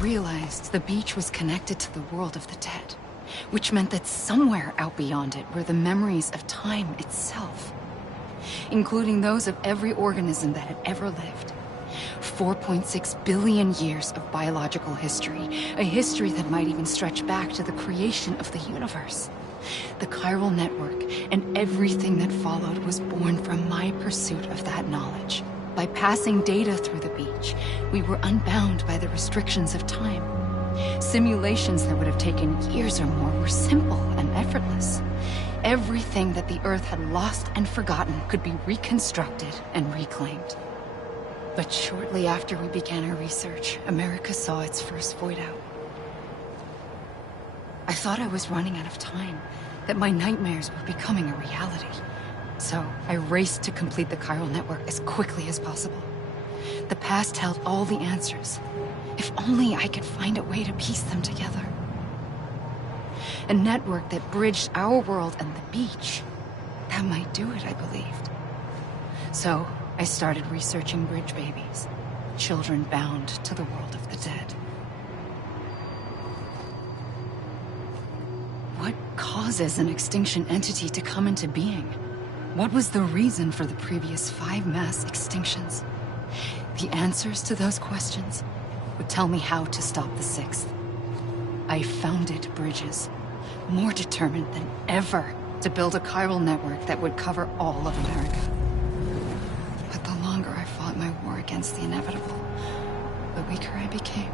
Realized the beach was connected to the world of the dead, which meant that somewhere out beyond it were the memories of time itself, including those of every organism that had ever lived. 4.6 billion years of biological history, a history that might even stretch back to the creation of the universe. The chiral network and everything that followed was born from my pursuit of that knowledge. By passing data through the beach, we were unbound by the restrictions of time. Simulations that would have taken years or more were simple and effortless. Everything that the Earth had lost and forgotten could be reconstructed and reclaimed. But shortly after we began our research, America saw its first void out. I thought I was running out of time, that my nightmares were becoming a reality. So I raced to complete the chiral network as quickly as possible. The past held all the answers. If only I could find a way to piece them together. A network that bridged our world and the beach. That might do it, I believed. So I started researching bridge babies, children bound to the world of the dead. What causes an extinction entity to come into being? What was the reason for the previous 5 mass extinctions? The answers to those questions would tell me how to stop the 6th. I founded bridges, more determined than ever to build a chiral network that would cover all of America. But the longer I fought, against the inevitable, the weaker I became.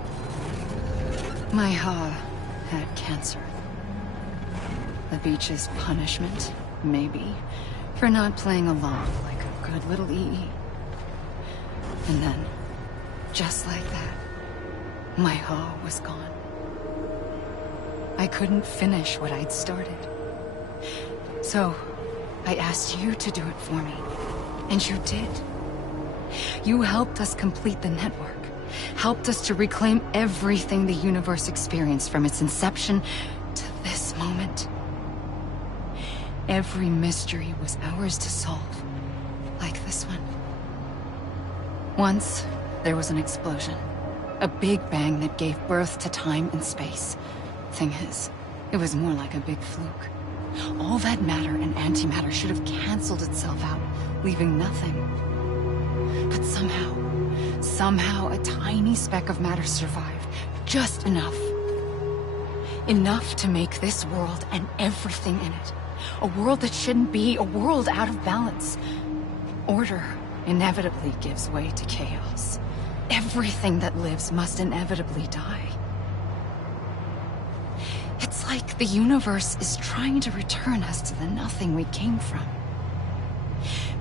My Ha had cancer. The beach's punishment, maybe, for not playing along like a good little EE. And then, just like that, my Ha was gone. I couldn't finish what I'd started. So, I asked you to do it for me. And you did. You helped us complete the network. Helped us to reclaim everything the universe experienced from its inception to this moment. Every mystery was ours to solve. Like this one. Once, there was an explosion. A big bang that gave birth to time and space. Thing is, it was more like a big fluke. All that matter and antimatter should have canceled itself out, leaving nothing. But somehow a tiny speck of matter survived. Just enough. Enough to make this world and everything in it. A world that shouldn't be, a world out of balance. Order inevitably gives way to chaos. Everything that lives must inevitably die. It's like the universe is trying to return us to the nothing we came from.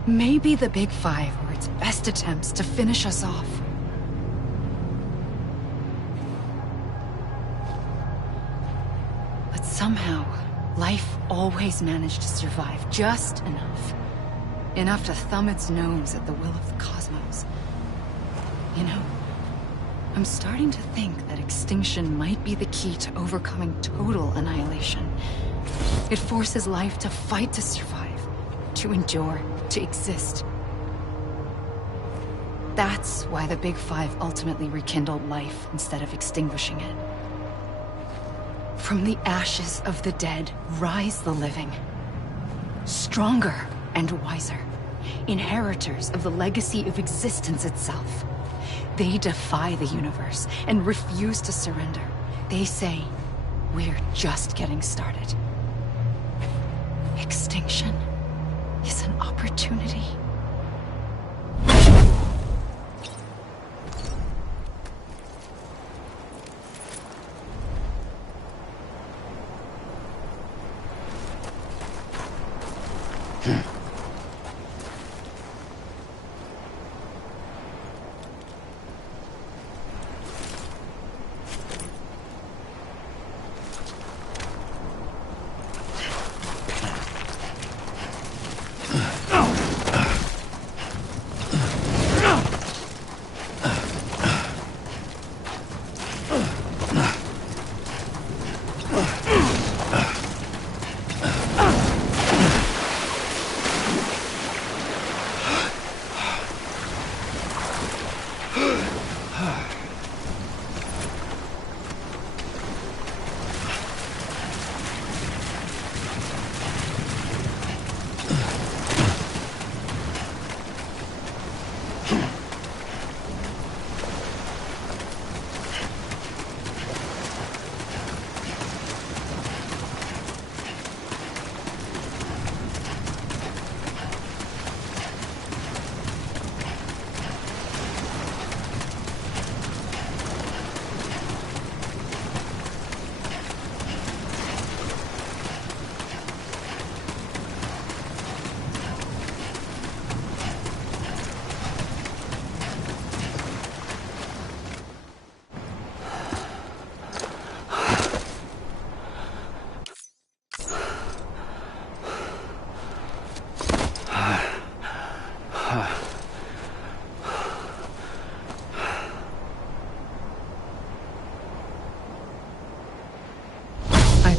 Maybe the Big Five were its best attempts to finish us off. But somehow, life always managed to survive just enough. Enough to thumb its nose at the will of the cosmos. You know, I'm starting to think that extinction might be the key to overcoming total annihilation. It forces life to fight to survive, to endure, to exist. That's why the Big Five ultimately rekindled life instead of extinguishing it. From the ashes of the dead rise the living. Stronger and wiser. Inheritors of the legacy of existence itself. They defy the universe and refuse to surrender. They say, we're just getting started. Extinction is an opportunity.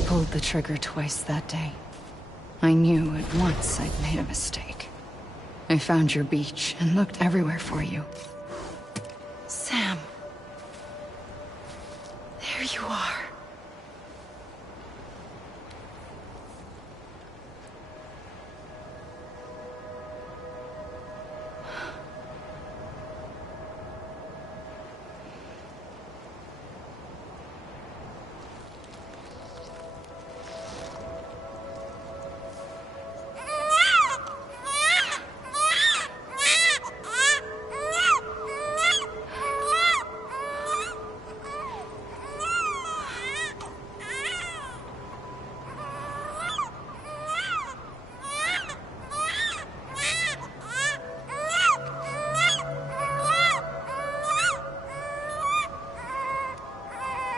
Pulled the trigger twice that day. I knew at once I'd made a mistake. I found your beach and looked everywhere for you. Sam. There you are.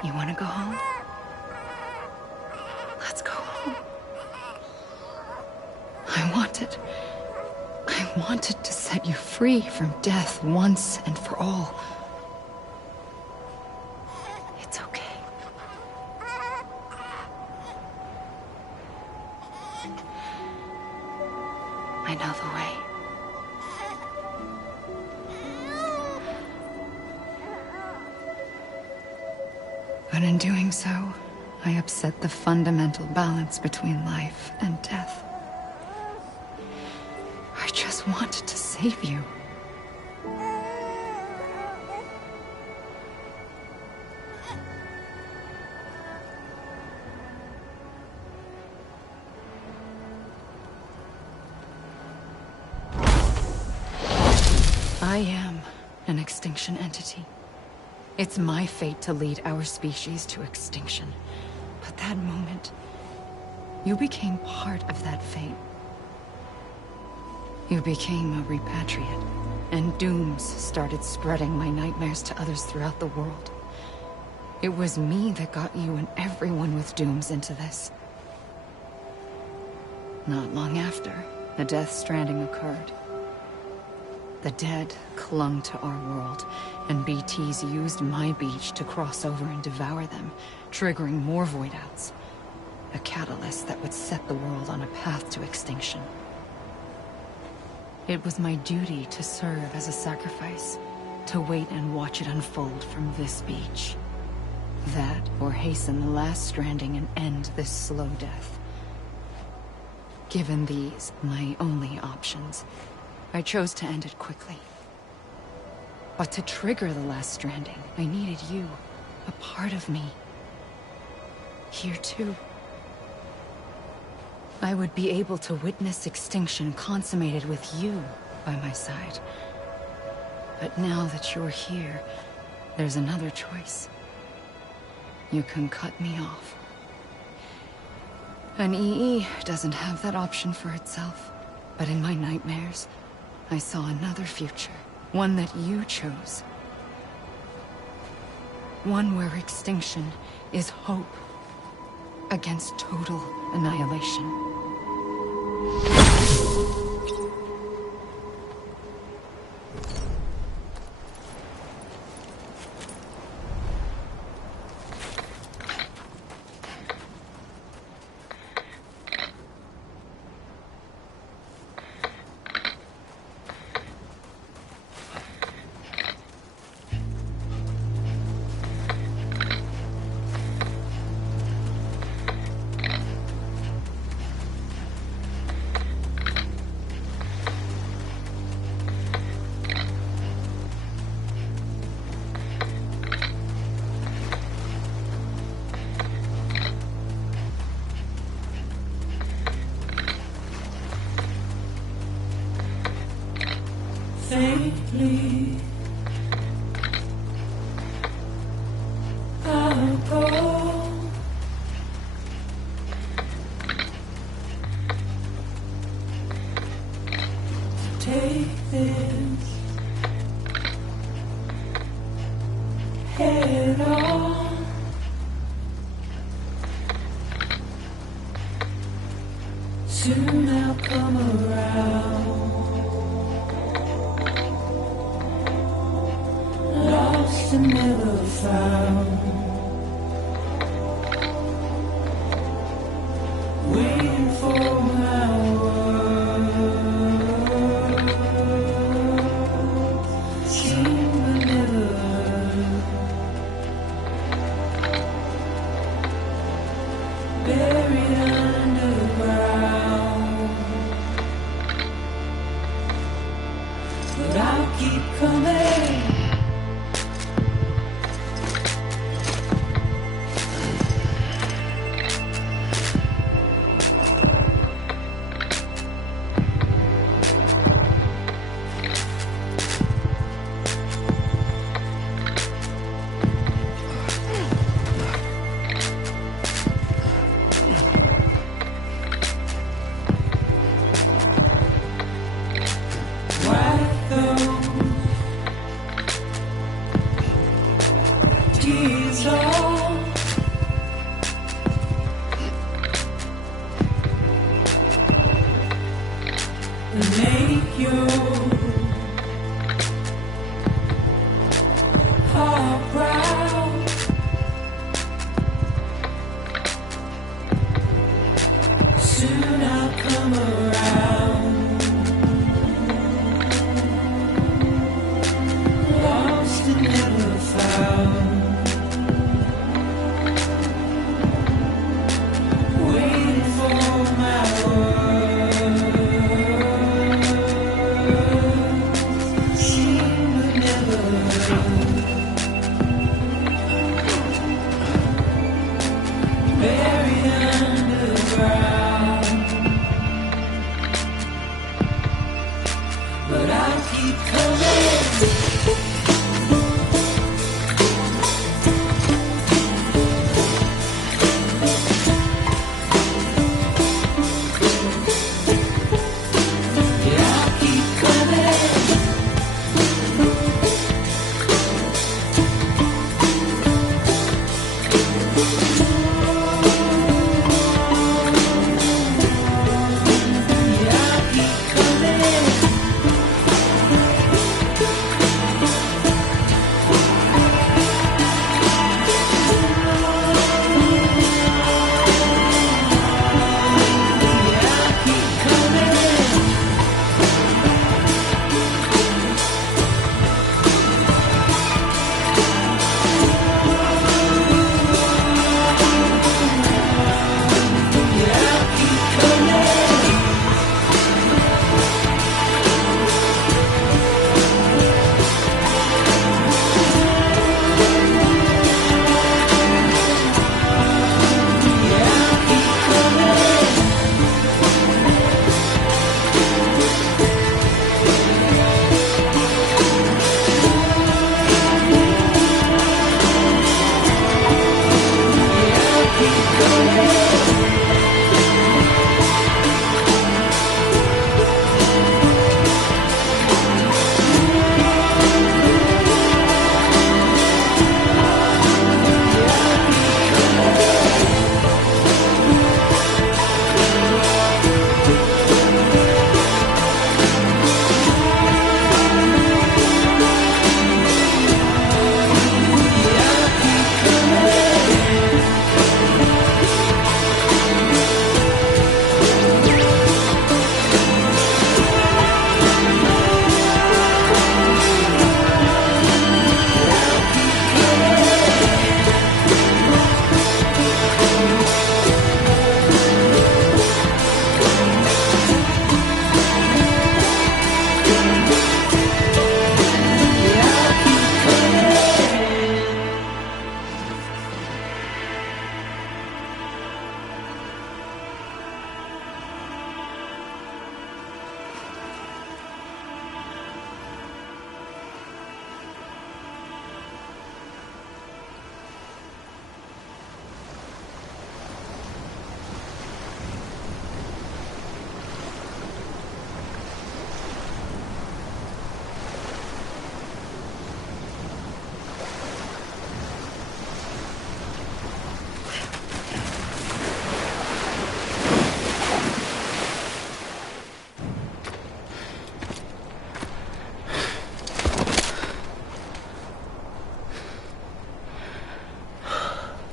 You want to go home? Let's go home. I wanted to set you free from death once and for all. It's okay. I know the way. But in doing so, I upset the fundamental balance between life and death. I just wanted to save you. I am an extinction entity. It's my fate to lead our species to extinction. But that moment, you became part of that fate. You became a repatriate, and dooms started spreading my nightmares to others throughout the world. It was me that got you and everyone with dooms into this. Not long after, the Death Stranding occurred. The dead clung to our world, and BTs used my beach to cross over and devour them, triggering more voidouts. A catalyst that would set the world on a path to extinction. It was my duty to serve as a sacrifice, to wait and watch it unfold from this beach. That, or hasten the last stranding and end this slow death. Given these, my only options, I chose to end it quickly. But to trigger the last stranding, I needed you, a part of me. Here too. I would be able to witness extinction consummated with you by my side. But now that you're here, there's another choice. You can cut me off. An EE doesn't have that option for itself. But in my nightmares, I saw another future. One that you chose. One where extinction is hope against total annihilation. Faintly, I'll go. Take this head on. Soon I'll come around. Lost and never found. Waiting for my words. Seen but never heard. Buried underground. But I'll keep coming. Tears all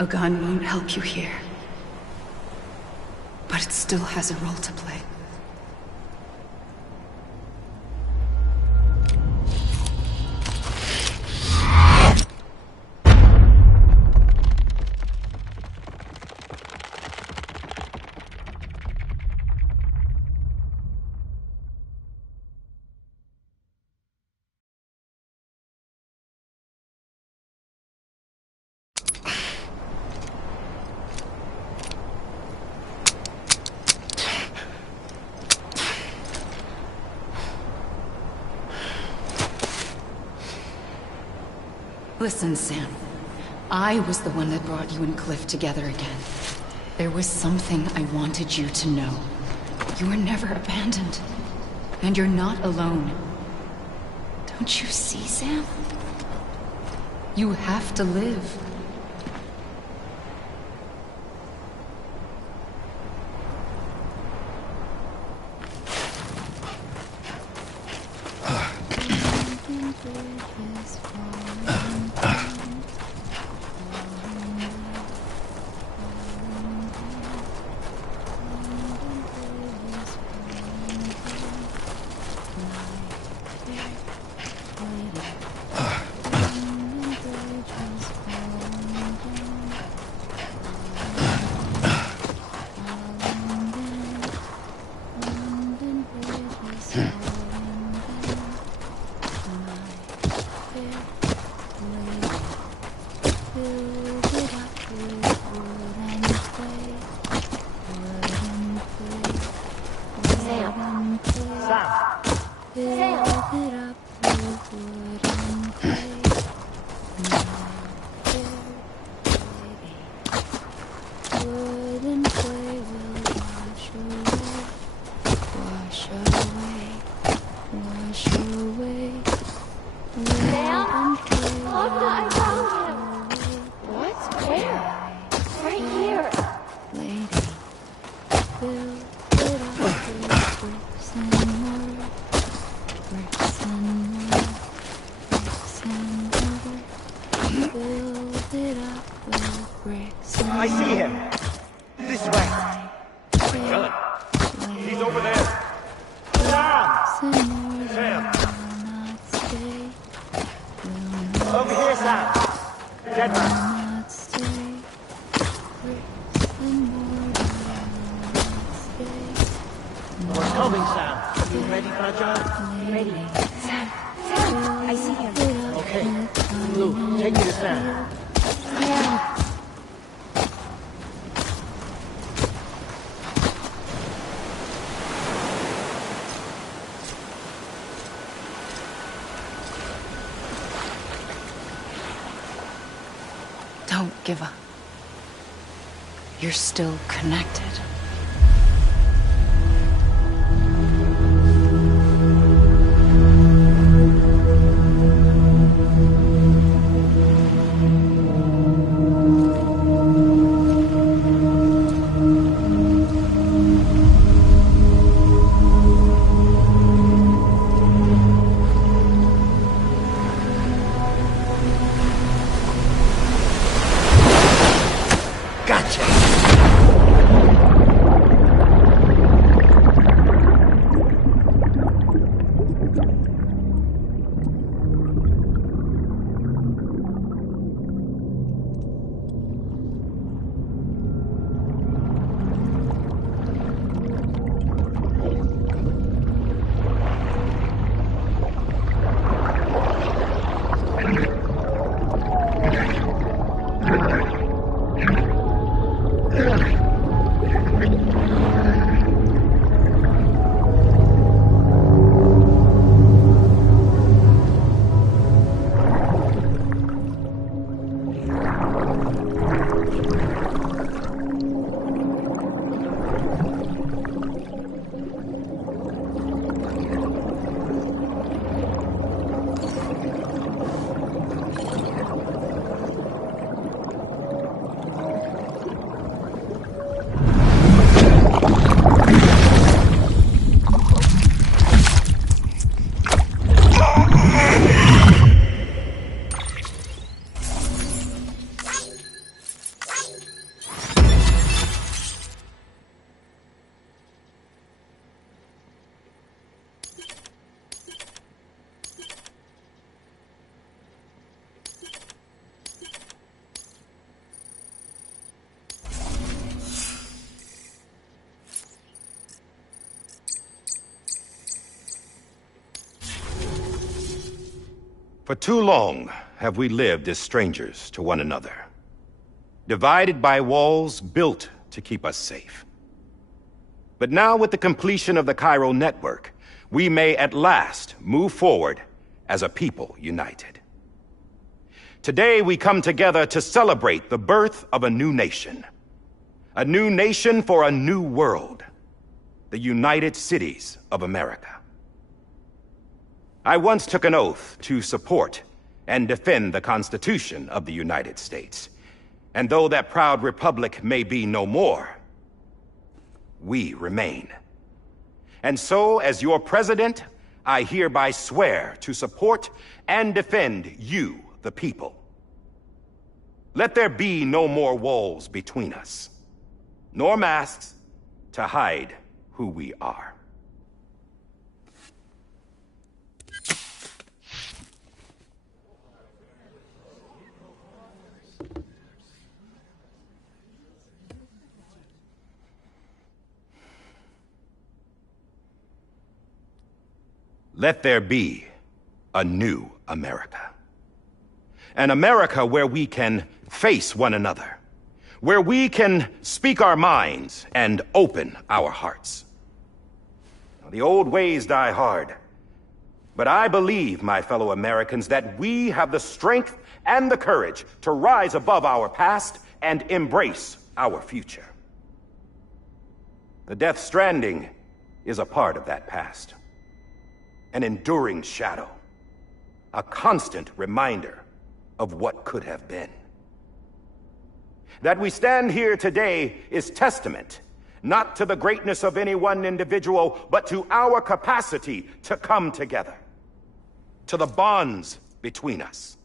A gun won't help you here. But it still has a role to play. Listen, Sam. I was the one that brought you and Cliff together again. There was something I wanted you to know. You were never abandoned. And you're not alone. Don't you see, Sam? You have to live. I see him. This way. Good. He's over there. Sam! Sam! Over here, Sam. Dead man. We're coming, Sam. You ready for a job? Ready. Sam! Sam! I see him. Okay. Blue, take me to Sam. Yeah. Don't give up. You're still connected. Gotcha! For too long have we lived as strangers to one another, divided by walls built to keep us safe. But now, with the completion of the chiral network, we may at last move forward as a people united. Today we come together to celebrate the birth of a new nation. A new nation for a new world. The United Cities of America. I once took an oath to support and defend the Constitution of the United States. And though that proud republic may be no more, we remain. And so, as your president, I hereby swear to support and defend you, the people. Let there be no more walls between us, nor masks to hide who we are. Let there be a new America. An America where we can face one another, where we can speak our minds and open our hearts. Now, the old ways die hard, but I believe, my fellow Americans, that we have the strength and the courage to rise above our past and embrace our future. The Death Stranding is a part of that past. An enduring shadow, a constant reminder of what could have been. That we stand here today is testament, not to the greatness of any one individual, but to our capacity to come together, to the bonds between us,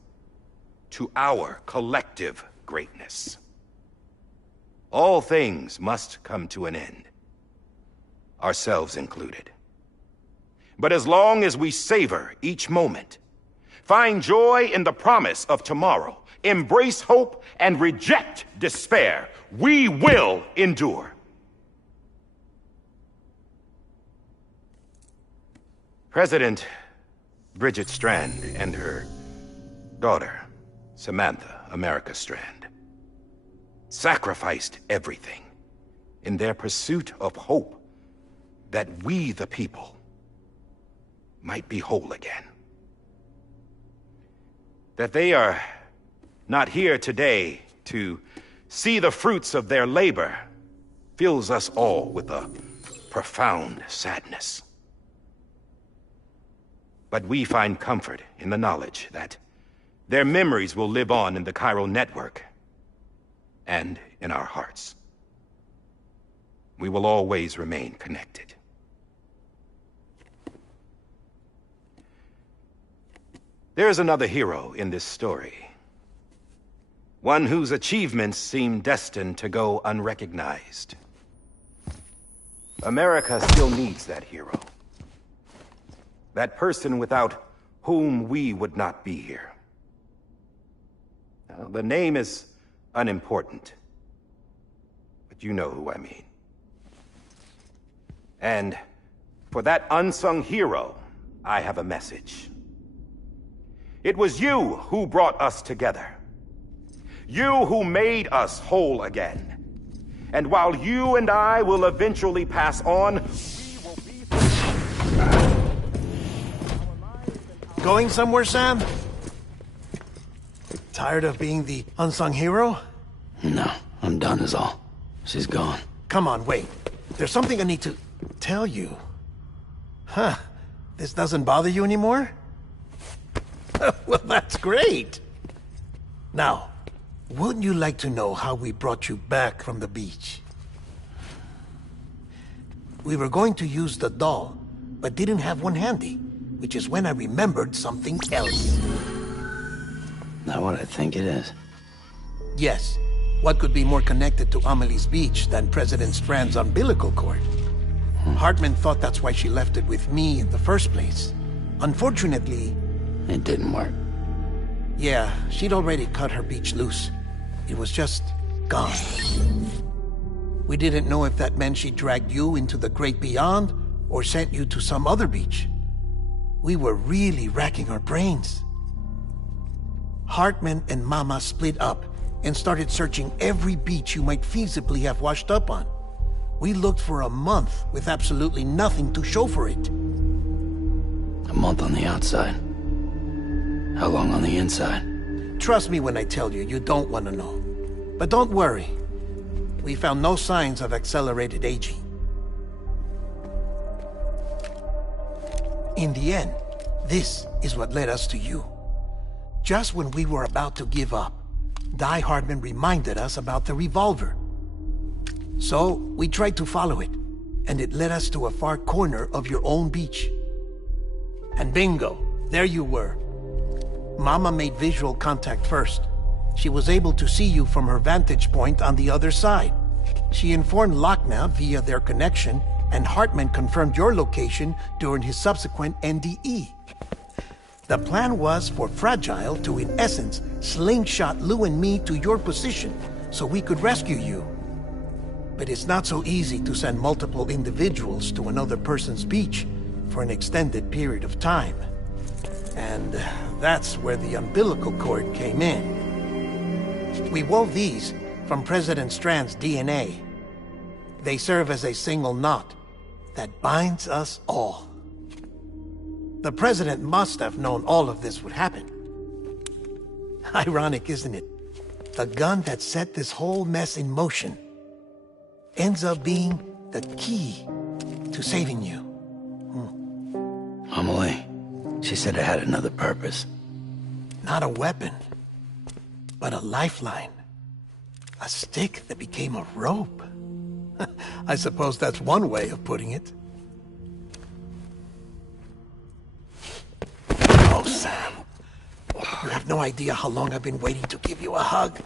to our collective greatness. All things must come to an end, ourselves included. But as long as we savor each moment, find joy in the promise of tomorrow, embrace hope, and reject despair, we will endure. President Bridget Strand and her daughter, Samantha America Strand, sacrificed everything in their pursuit of hope that we, the people, might be whole again. That they are not here today to see the fruits of their labor fills us all with a profound sadness. But we find comfort in the knowledge that their memories will live on in the chiral network and in our hearts. We will always remain connected. There's another hero in this story. One whose achievements seem destined to go unrecognized. America still needs that hero. That person without whom we would not be here. Now, the name is unimportant, but you know who I mean. And for that unsung hero, I have a message. It was you who brought us together. You who made us whole again. And while you and I will eventually pass on, we will be... Going somewhere, Sam? Tired of being the unsung hero? No, I'm done is all. She's gone. Come on, wait. There's something I need to tell you. Huh. This doesn't bother you anymore? Well, that's great. Now, wouldn't you like to know how we brought you back from the beach? We were going to use the doll, but didn't have one handy, which is when I remembered something else. Not what I think it is. Yes. What could be more connected to Amelie's beach than President Strand's umbilical cord? Hartman thought that's why she left it with me in the first place. Unfortunately... It didn't work. Yeah, she'd already cut her beach loose. It was just gone. We didn't know if that meant she dragged you into the great beyond, or sent you to some other beach. We were really racking our brains. Hartman and Mama split up and started searching every beach you might feasibly have washed up on. We looked for a month with absolutely nothing to show for it. A month on the outside. How long on the inside? Trust me when I tell you, you don't want to know. But don't worry. We found no signs of accelerated aging. In the end, this is what led us to you. Just when we were about to give up, Die Hardman reminded us about the revolver. So, we tried to follow it, and it led us to a far corner of your own beach. And bingo, there you were. Mama made visual contact first. She was able to see you from her vantage point on the other side. She informed Lochna via their connection, and Hartman confirmed your location during his subsequent NDE. The plan was for Fragile to, in essence, slingshot Lou and me to your position so we could rescue you. But it's not so easy to send multiple individuals to another person's beach for an extended period of time. And that's where the umbilical cord came in. We wove these from President Strand's DNA. They serve as a single knot that binds us all. The President must have known all of this would happen. Ironic, isn't it? The gun that set this whole mess in motion ends up being the key to saving you. Amelie, she said it had another purpose. Not a weapon, but a lifeline. A stick that became a rope. I suppose that's one way of putting it. Oh, Sam. You have no idea how long I've been waiting to give you a hug.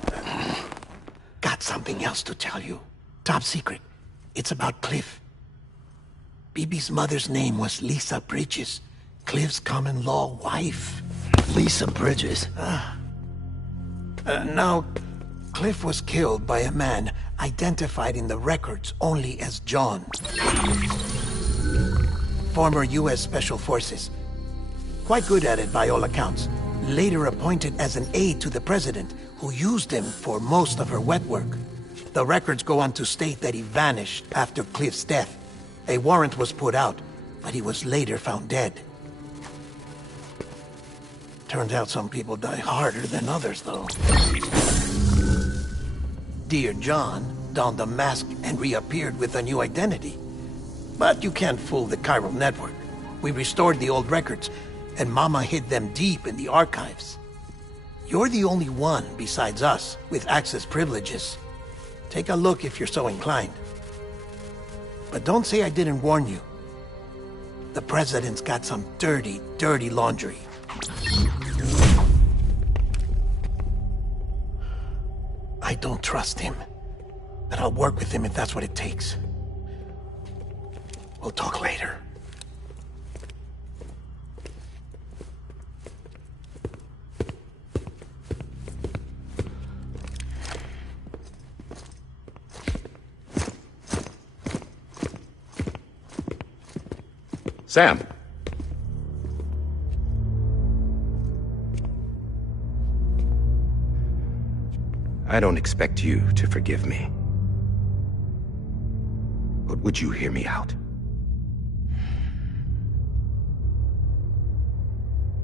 Got something else to tell you. Top secret. It's about Cliff. Bibi's mother's name was Lisa Bridges, Cliff's common-law wife. Lisa Bridges? Now, Cliff was killed by a man identified in the records only as John. Former U.S. Special Forces. Quite good at it by all accounts. Later appointed as an aide to the president, who used him for most of her wet work. The records go on to state that he vanished after Cliff's death. A warrant was put out, but he was later found dead. Turns out some people die harder than others, though. Dear John donned a mask and reappeared with a new identity. But you can't fool the chiral network. We restored the old records, and Mama hid them deep in the archives. You're the only one besides us with access privileges. Take a look if you're so inclined. But don't say I didn't warn you. The president's got some dirty, dirty laundry. I don't trust him, but I'll work with him if that's what it takes. We'll talk later. Sam. I don't expect you to forgive me. But would you hear me out?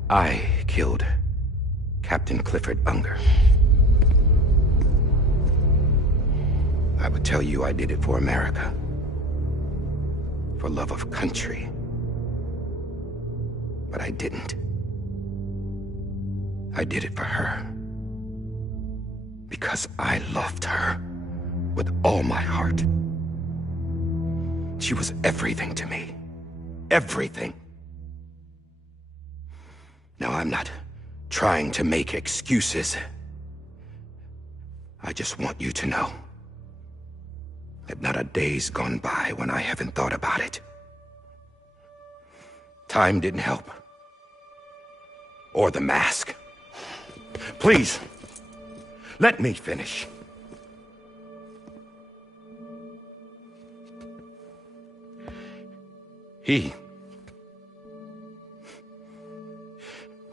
I killed Captain Clifford Unger. I would tell you I did it for America. For love of country. But I didn't. I did it for her. Because I loved her with all my heart. She was everything to me. Everything. Now, I'm not trying to make excuses. I just want you to know that not a day's gone by when I haven't thought about it. Time didn't help. Or the mask. Please, let me finish.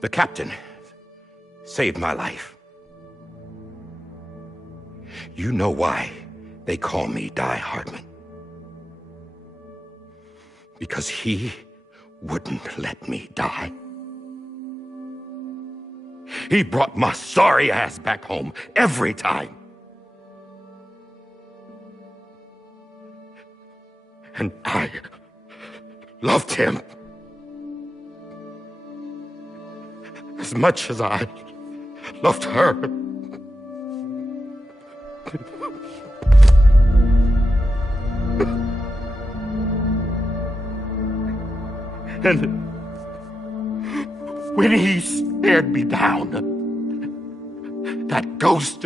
The captain saved my life. You know why they call me Die Hardman? Because he wouldn't let me die. He brought my sorry ass back home every time. And I loved him as much as I loved her. And when he stared me down, that ghost,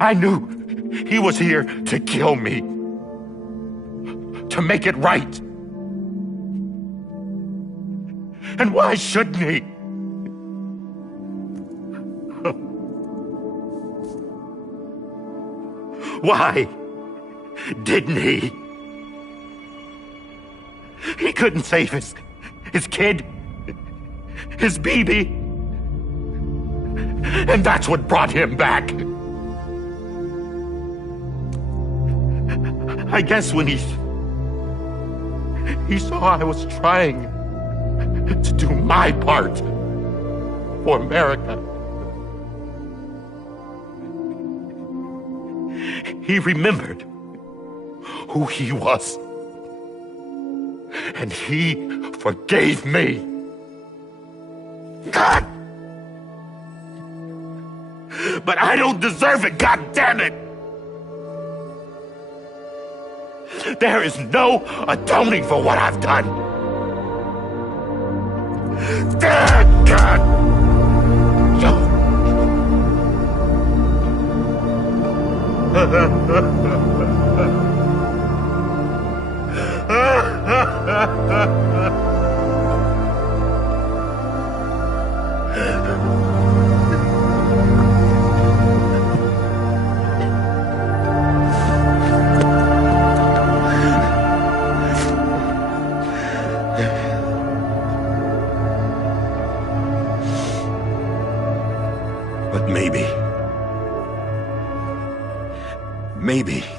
I knew he was here to kill me, to make it right. And why shouldn't he? Why didn't he? He couldn't save his kid, his baby. And that's what brought him back. I guess when he saw I was trying to do my part for America, he remembered who he was. And he forgave me. God! But I don't deserve it, God damn it! There is no atoning for what I've done. God! But maybe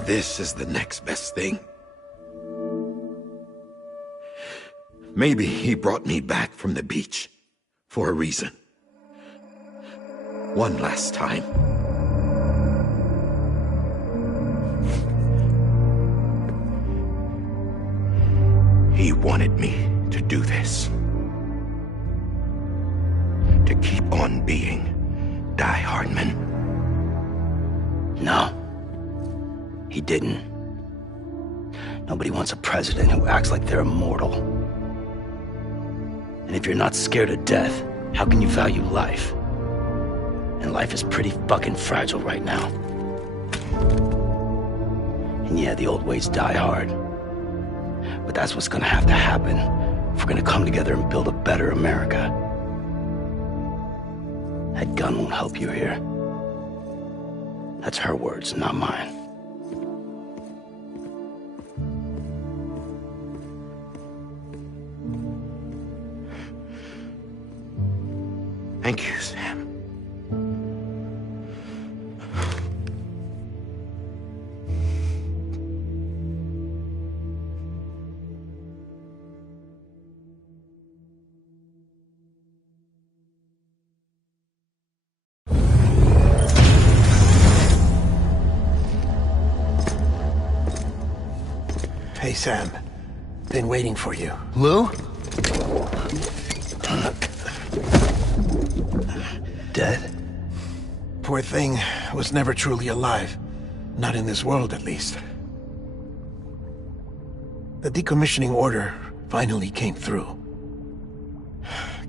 this is the next best thing. Maybe he brought me back from the beach for a reason. One last time. He wanted me to do this. To keep on being Die Hardman. No. He didn't. Nobody wants a president who acts like they're immortal. And if you're not scared of death, how can you value life? And life is pretty fucking fragile right now. And yeah, the old ways die hard. But that's what's gonna have to happen if we're gonna come together and build a better America. That gun won't help you here. That's her words, not mine. Thank you, Sam. Hey, Sam. Been waiting for you. Lou? Dead? Poor thing was never truly alive. Not in this world, at least. The decommissioning order finally came through.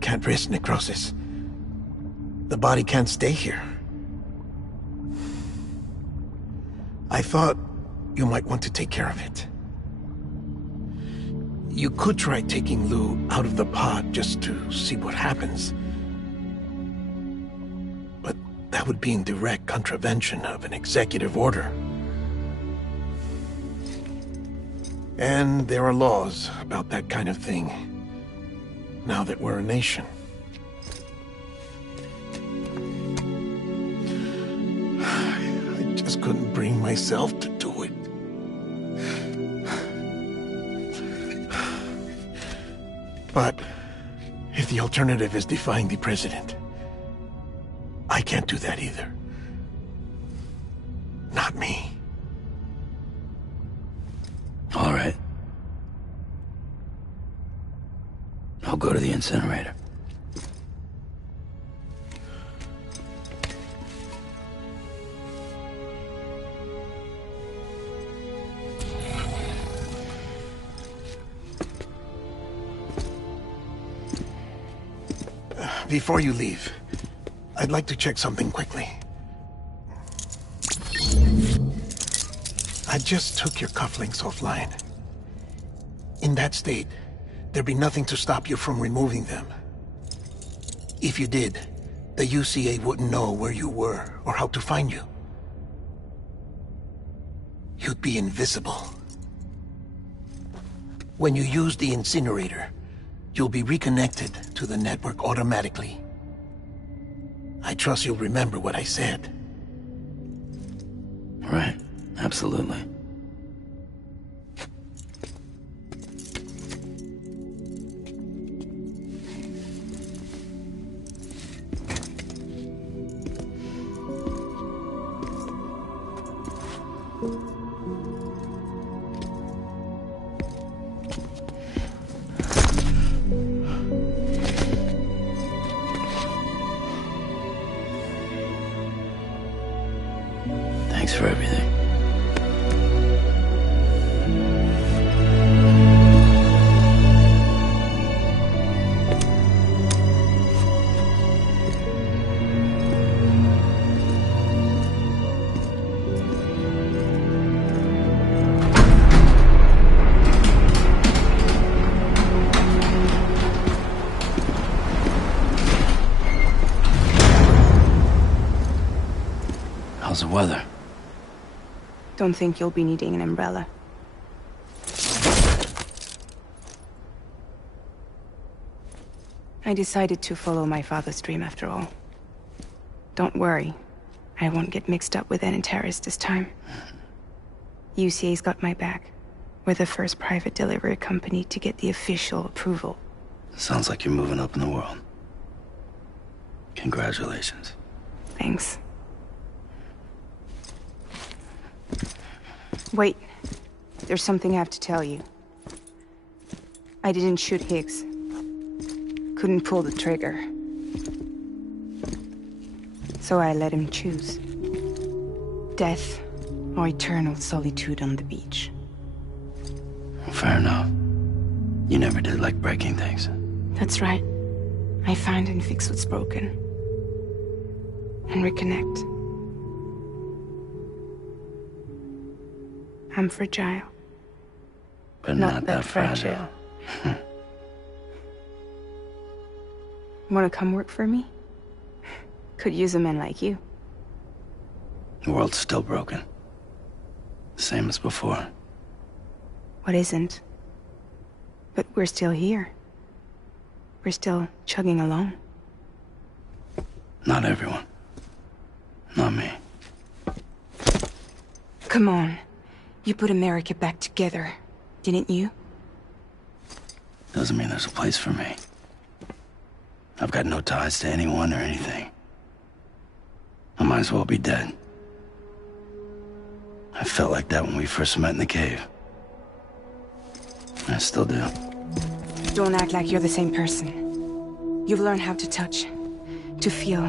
Can't risk necrosis. The body can't stay here. I thought you might want to take care of it. You could try taking Lou out of the pod just to see what happens. But that would be in direct contravention of an executive order. And there are laws about that kind of thing, now that we're a nation. just couldn't bring myself to do it. But if the alternative is defying the president, I can't do that either. Not me. All right. I'll go to the incinerator. Before you leave, I'd like to check something quickly. I just took your cufflinks offline. In that state, there'd be nothing to stop you from removing them. If you did, the UCA wouldn't know where you were or how to find you. You'd be invisible. When you use the incinerator, you'll be reconnected to the network automatically. I trust you'll remember what I said. Right. Absolutely. Thanks for everything. How's the weather? Don't think you'll be needing an umbrella. I decided to follow my father's dream after all. Don't worry. I won't get mixed up with any terrorists this time. UCA's got my back. We're the first private delivery company to get the official approval. Sounds like you're moving up in the world. Congratulations. Thanks. Wait. There's something I have to tell you. I didn't shoot Higgs. Couldn't pull the trigger. So I let him choose. Death or eternal solitude on the beach. Fair enough. You never did like breaking things. That's right. I find and fix what's broken. And reconnect. I'm fragile. But not that fragile. Wanna come work for me? Could use a man like you. The world's still broken. Same as before. What isn't? But we're still here. We're still chugging along. Not everyone. Not me. Come on. You put America back together, didn't you? Doesn't mean there's a place for me. I've got no ties to anyone or anything. I might as well be dead. I felt like that when we first met in the cave. I still do. Don't act like you're the same person. You've learned how to touch, to feel.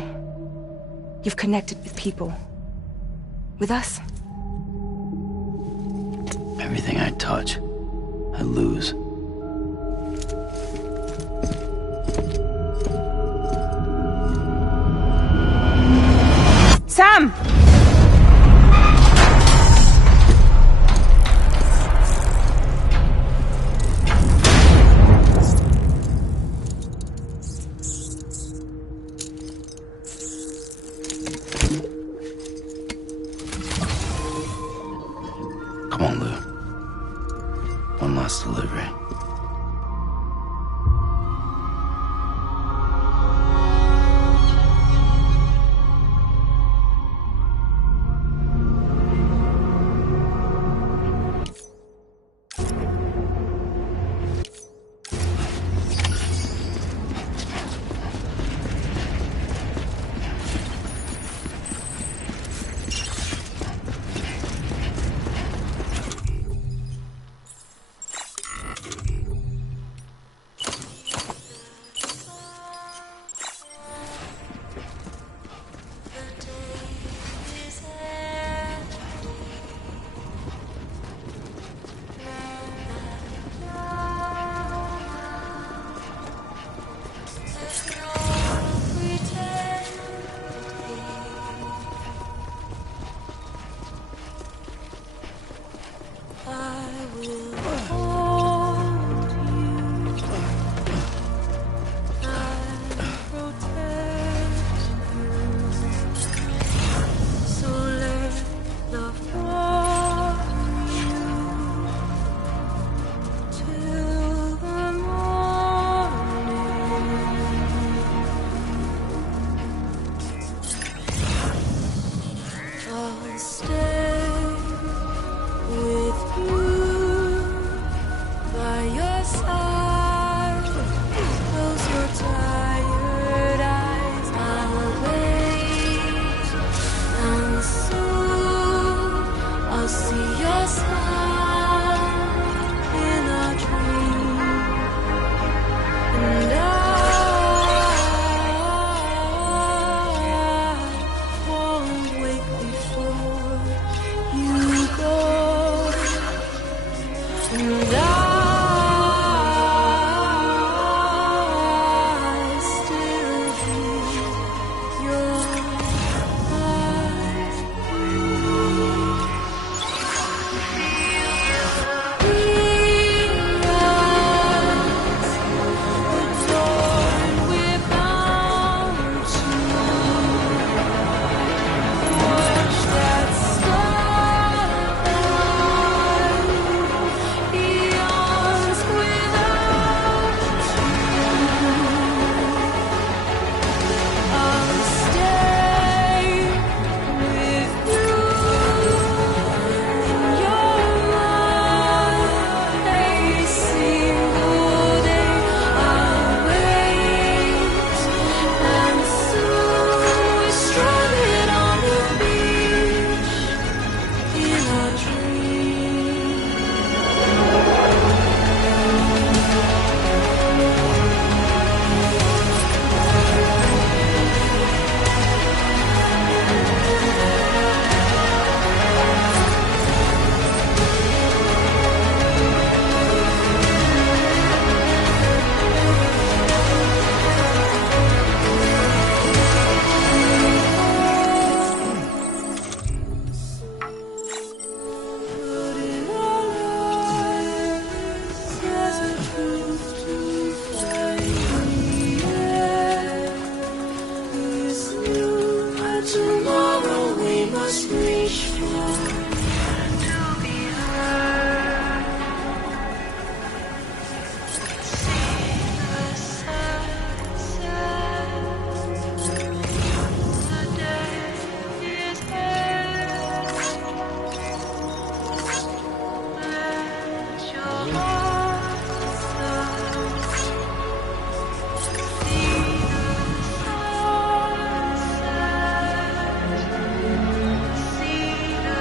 You've connected with people. With us. Everything I touch, I lose. Sam! Come on, Lou. One last delivery. must reach for to be heard. See the sunset. The day is here. Let your heart see the sunset. See the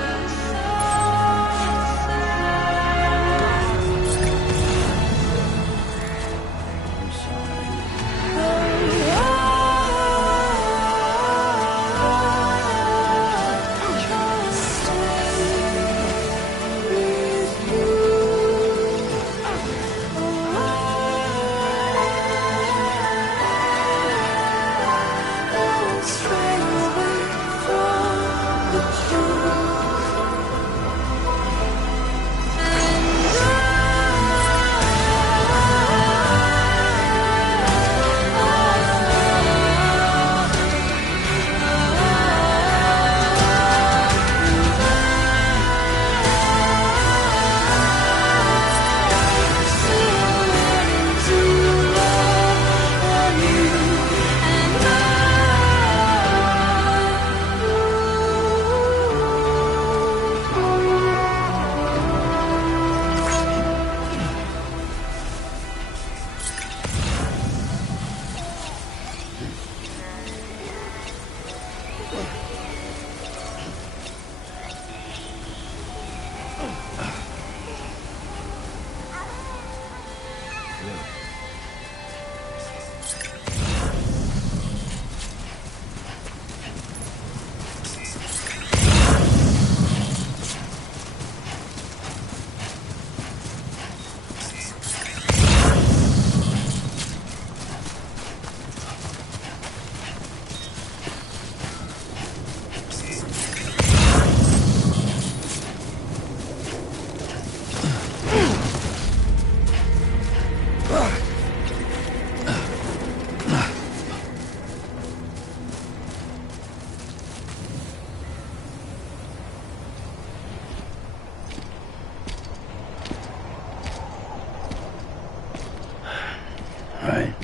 Alright.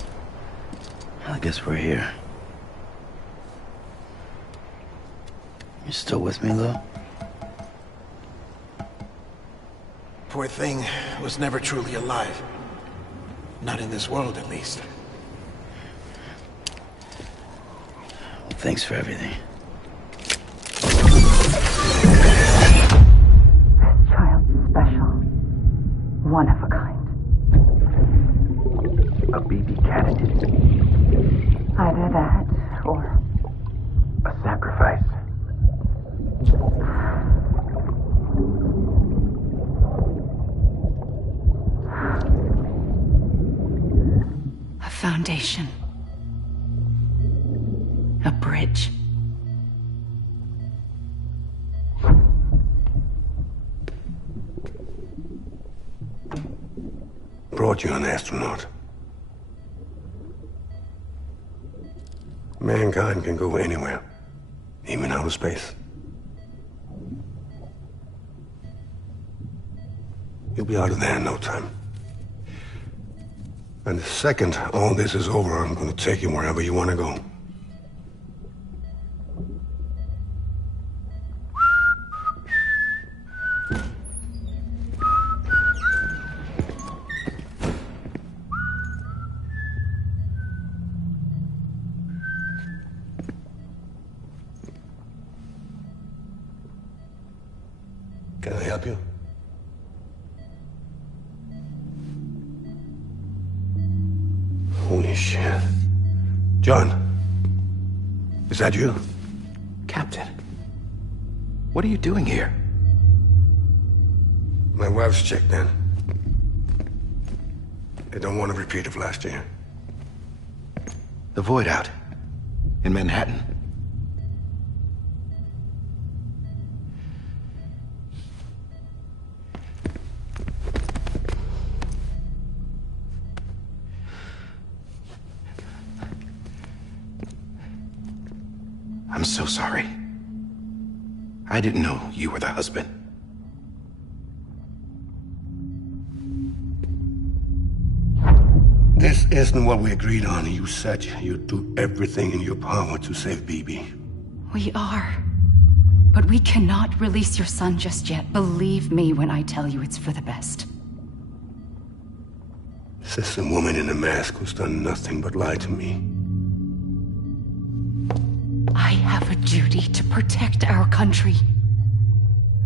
I guess we're here. You still with me, Lou? Poor thing was never truly alive. Not in this world, at least. Well, thanks for everything. Child special. One of a kind. A baby candidate. Either that, or... A sacrifice. A foundation. A bridge. Brought you an astronaut. Mankind can go anywhere, even outer space. You'll be out of there in no time. And the second all this is over, I'm gonna take you wherever you wanna go. Can I help you? Holy shit. John, is that you? Captain, what are you doing here? My wife's checked in. They don't want a repeat of last year. The void out. In Manhattan. I'm so sorry. I didn't know you were the husband. This isn't what we agreed on. You said you'd do everything in your power to save Bibi. We are. But we cannot release your son just yet. Believe me when I tell you it's for the best. This is a woman in a mask who's done nothing but lie to me. I have a duty to protect our country.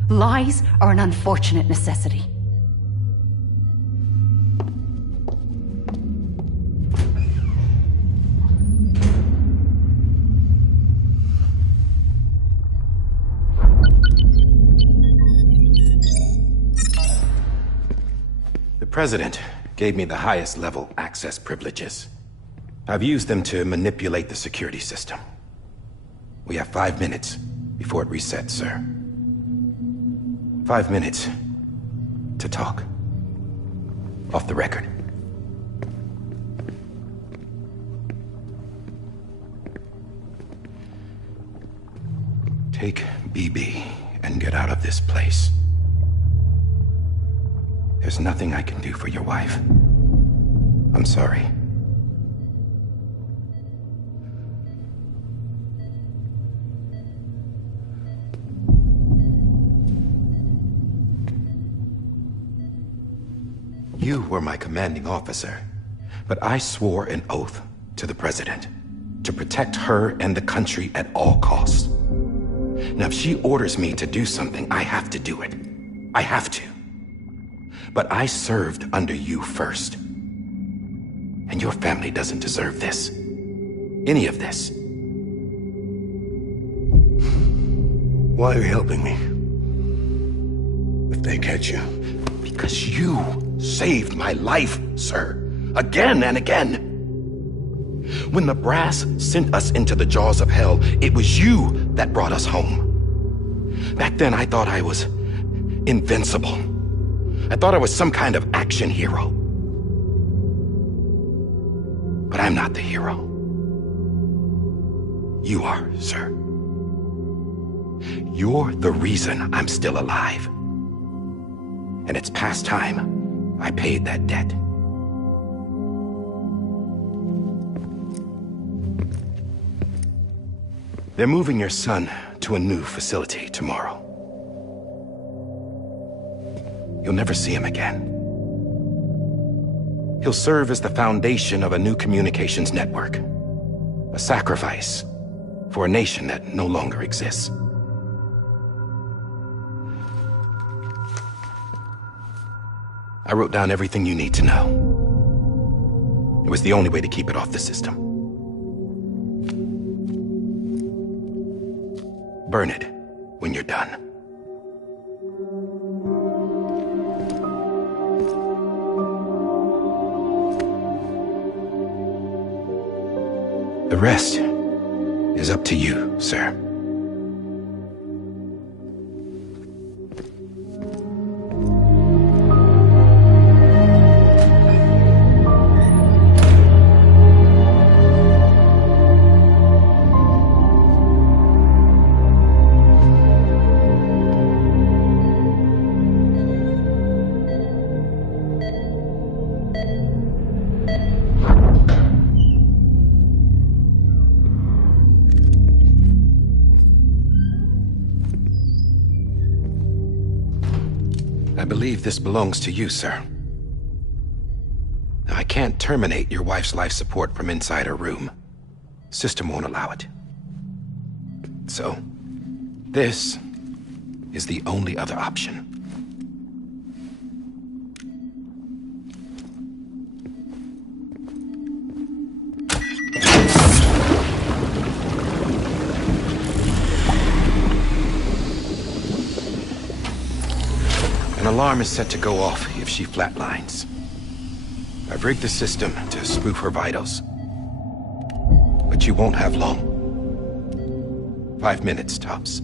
Lies are an unfortunate necessity. The President gave me the highest level access privileges. I've used them to manipulate the security system. We have 5 minutes before it resets, sir. 5 minutes to talk. Off the record. Take BB and get out of this place. There's nothing I can do for your wife. I'm sorry. You were my commanding officer, but I swore an oath to the President to protect her and the country at all costs. Now, if she orders me to do something, I have to do it. I have to. But I served under you first. And your family doesn't deserve this. Any of this. Why are you helping me? If they catch you. Because you saved my life, sir. Again and again. When the brass sent us into the jaws of hell, it was you that brought us home. Back then, I thought I was invincible. I thought I was some kind of action hero. But I'm not the hero. You are, sir. You're the reason I'm still alive. And it's past time I paid that debt. They're moving your son to a new facility tomorrow. You'll never see him again. He'll serve as the foundation of a new communications network. A sacrifice for a nation that no longer exists. I wrote down everything you need to know. It was the only way to keep it off the system. Burn it when you're done. The rest is up to you, sir. I believe this belongs to you, sir. Now, I can't terminate your wife's life support from inside her room. System won't allow it. So, this is the only other option. An alarm is set to go off if she flatlines. I've rigged the system to spoof her vitals. But you won't have long. 5 minutes, tops.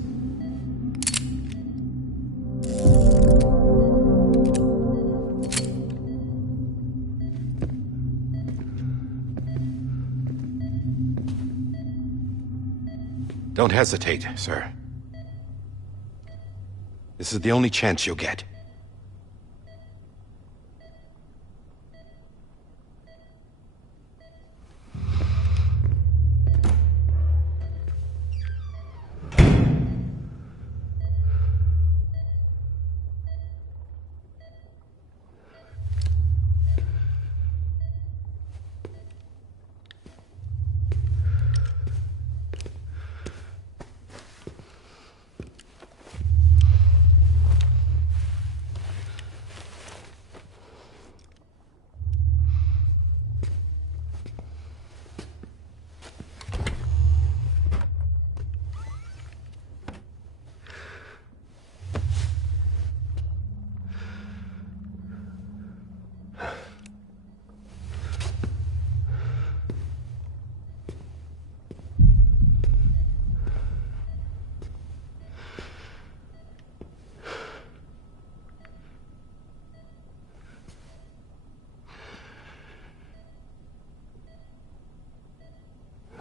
Don't hesitate, sir. This is the only chance you'll get.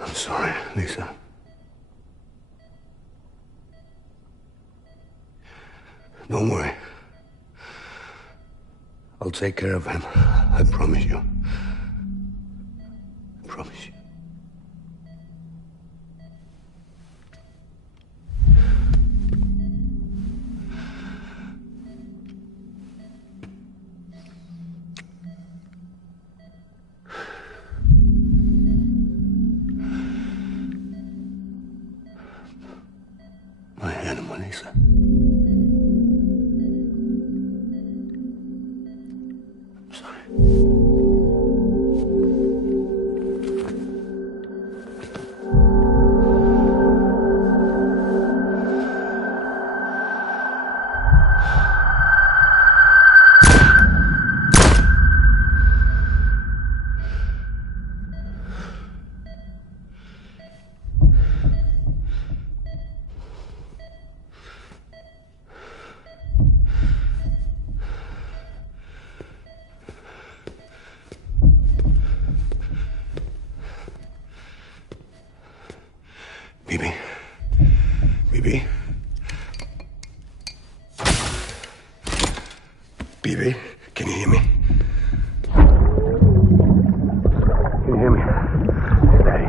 I'm sorry, Lisa. Don't worry. I'll take care of him. I promise you. I promise you. My animal, Lisa. I'm sorry. Bibi? Bibi? Bibi? Can you hear me? Can you hear me? It's Daddy.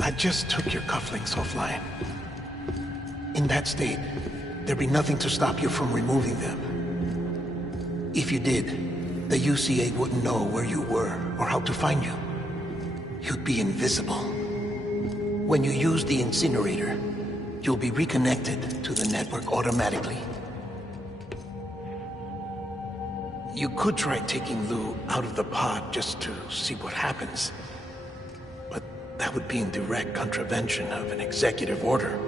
I just took your cufflinks offline. In that state, there'd be nothing to stop you from removing them. If you did, the UCA wouldn't know where you were or how to find you. You'd be invisible. When you use the incinerator, you'll be reconnected to the network automatically. You could try taking Lou out of the pod just to see what happens. But that would be in direct contravention of an executive order.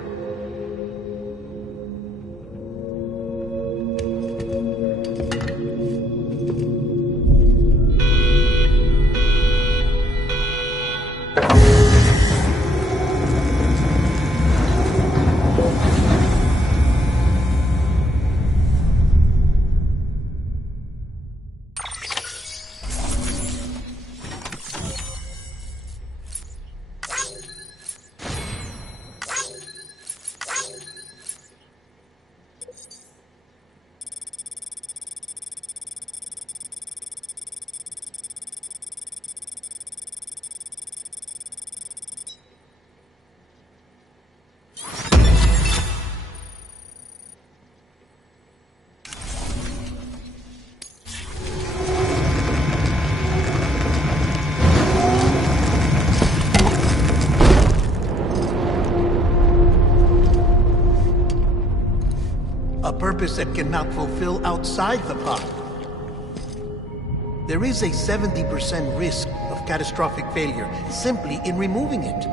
purpose it cannot fulfill outside the pod. There is a 70% risk of catastrophic failure simply in removing it.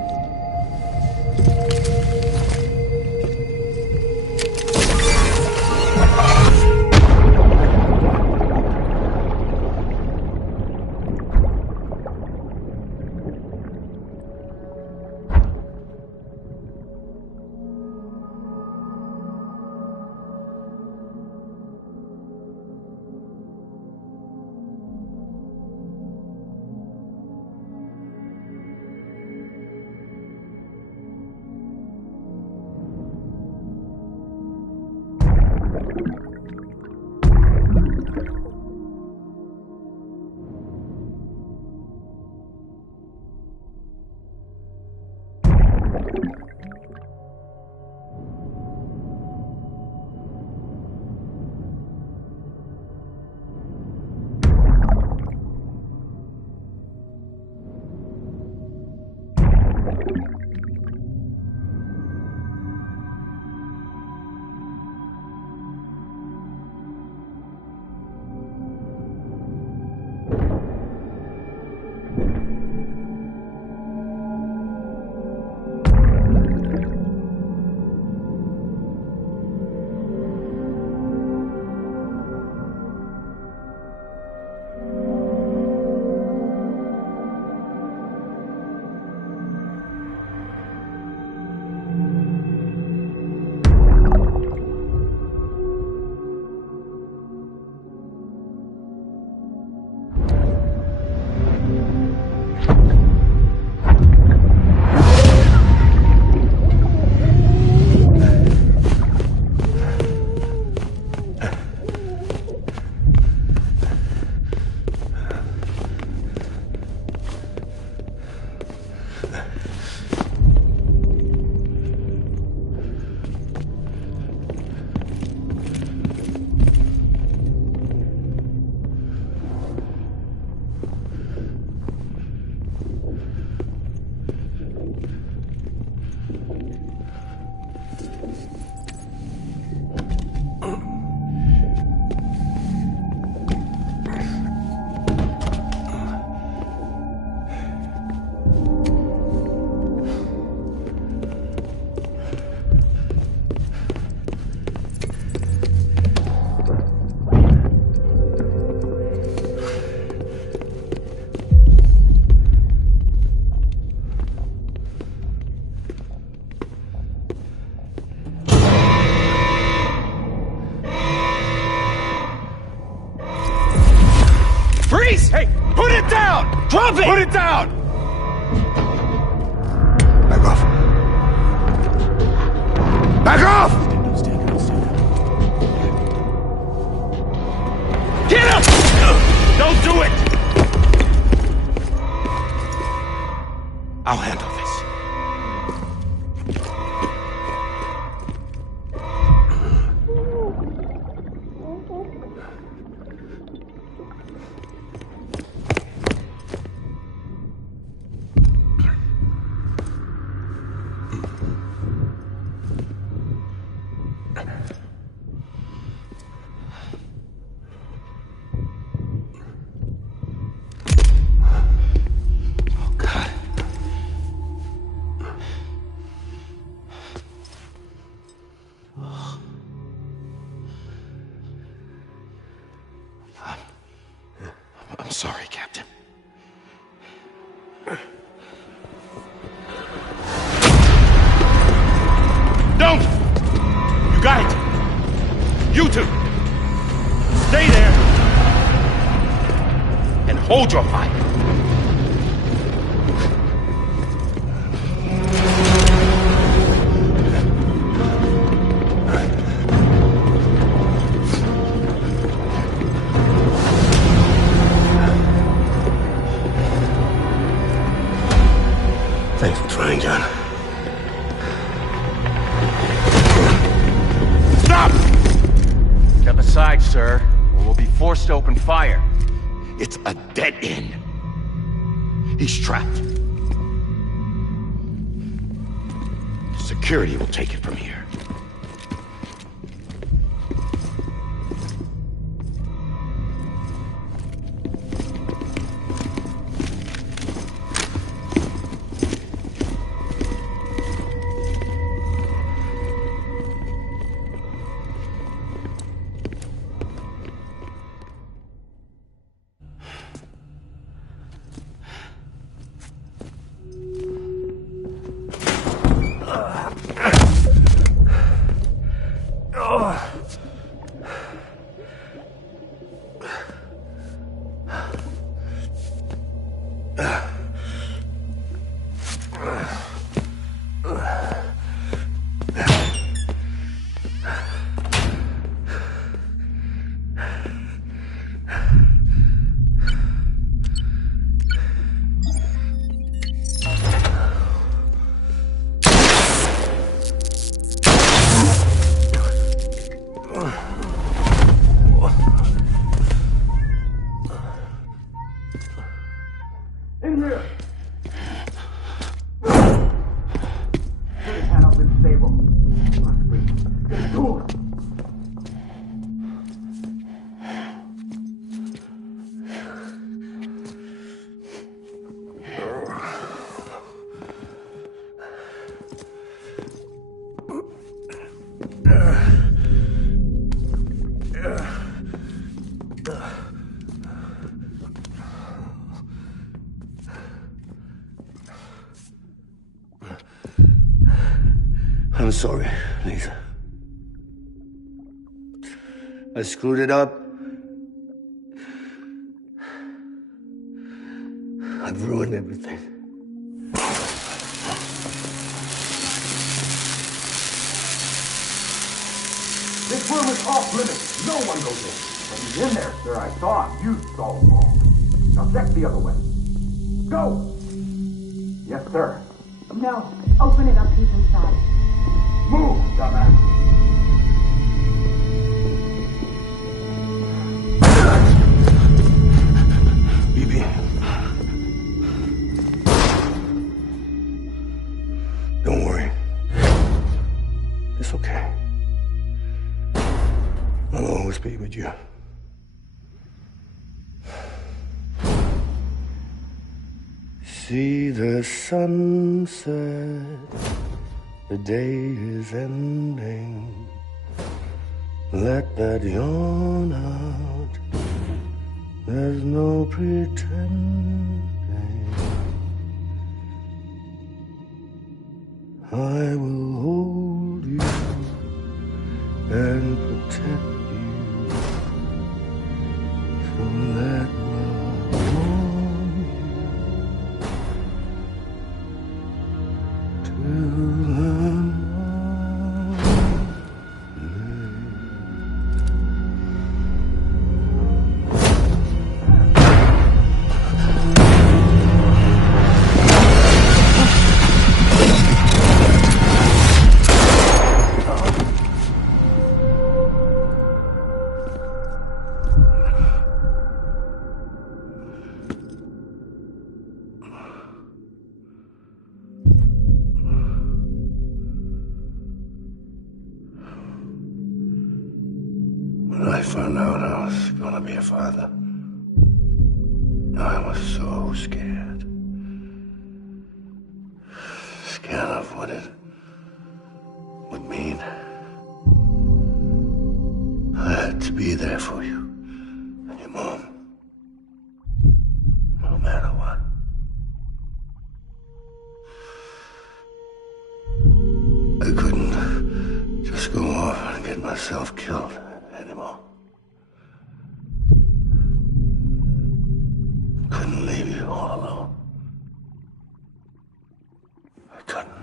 Hey, put it down! Drop it! Put it down! Back off. Back off! Get him! Don't do it! I'll handle this. I'm sorry, Captain. Don't! You got it! You two! Stay there! And hold your fire! Thanks for trying, John. Stop! Step aside, sir, or we'll be forced to open fire. It's a dead end. He's trapped. Security will take it from here. I'm sorry, Lisa. I screwed it up. I've ruined everything. This room is off limits. No one goes in. When he's in there, sir, I saw him. You saw him all. Now check the other way. Go! Yes, sir. No. Open it up. He's inside. Move, dumbass! BB. Don't worry. It's okay. I'll always be with you. See the sunset. The day is ending. Let that yawn out. There's no pretending. I will hold you and protect you. So let love warm you till When I found out I was gonna be a father, I was so scared. Scared of what it would mean. I had to be there for you and your mom, no matter what. I couldn't just go off and get myself killed anymore. Couldn't leave you all alone. I couldn't.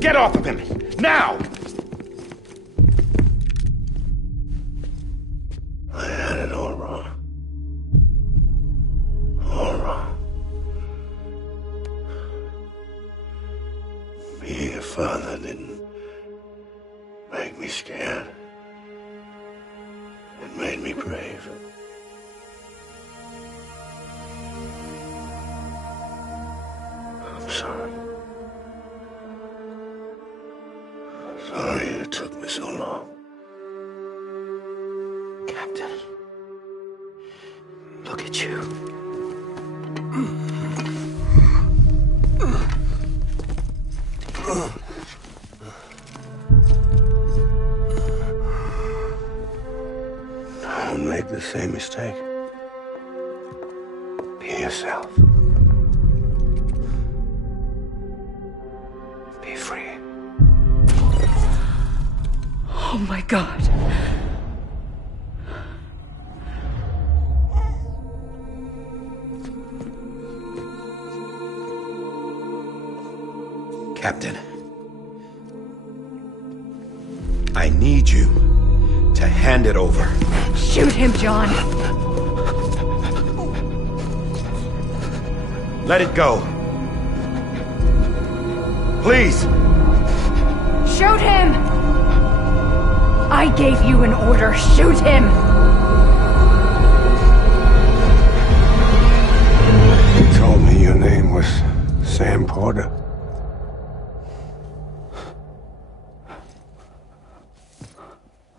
Get off of him! Now! I had it all wrong. All wrong. Being a father didn't make me scared. It made me brave. I'm sorry. Sorry it took me so long. Captain, look at you. Don't make the same mistake. Be yourself. Be free. Oh my God. Captain, I need you to hand it over. Shoot him, John! Let it go. Please! Shoot him! I gave you an order. Shoot him! You told me your name was Sam Porter.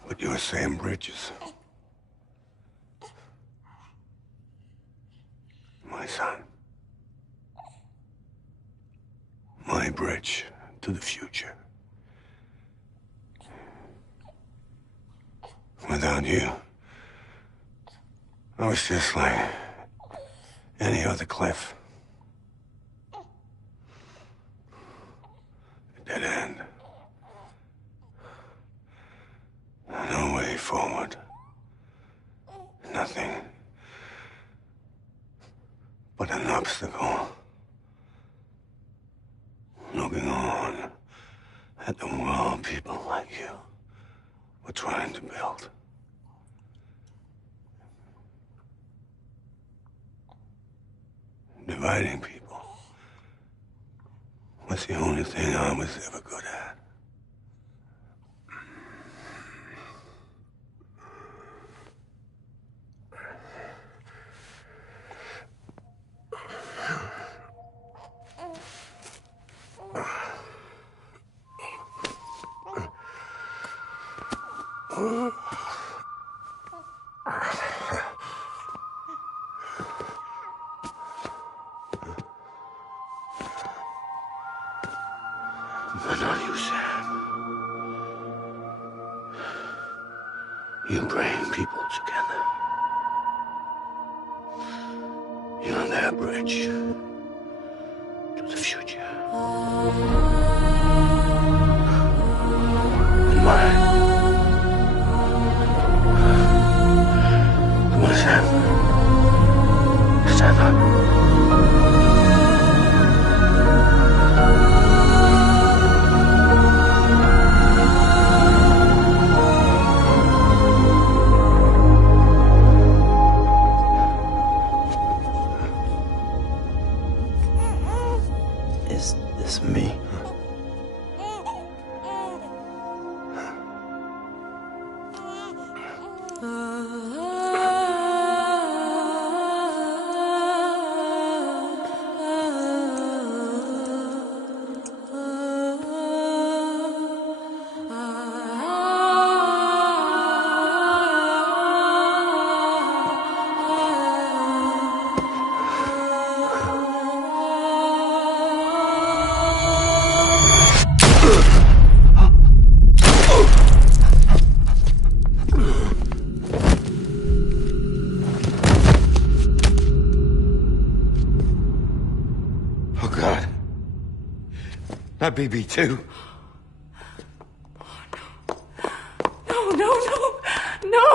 But you're Sam Bridges. My son. My bridge to the future. Without you, I was just like any other Cliff. A dead end. No way forward. Nothing but an obstacle. Looking on at the world people like you were trying to build. Dividing people was the only thing I was ever good at. But not you, Sam. You bring people together. You're their bridge to the future. And mine. Come on, Sam. Stand up. Is this me? Oh, God. Not BB2. No, no, no! No!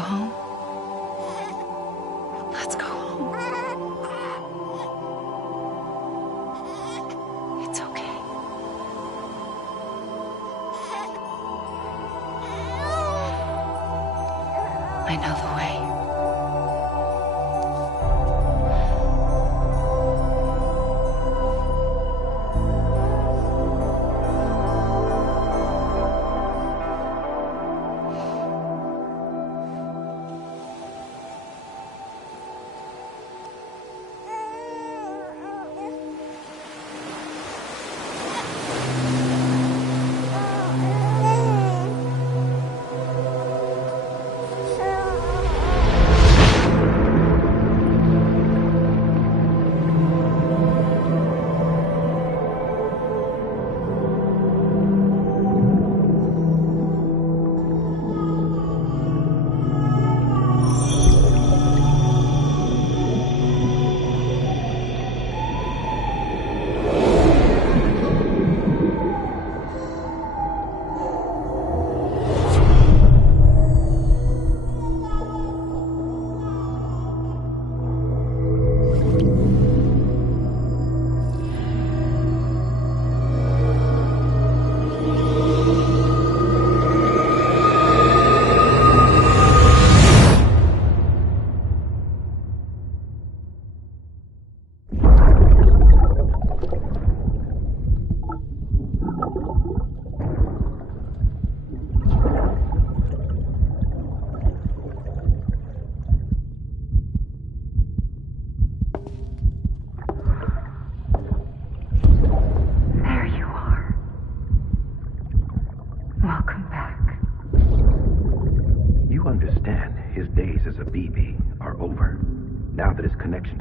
home? Let's go home. It's okay. I know the way.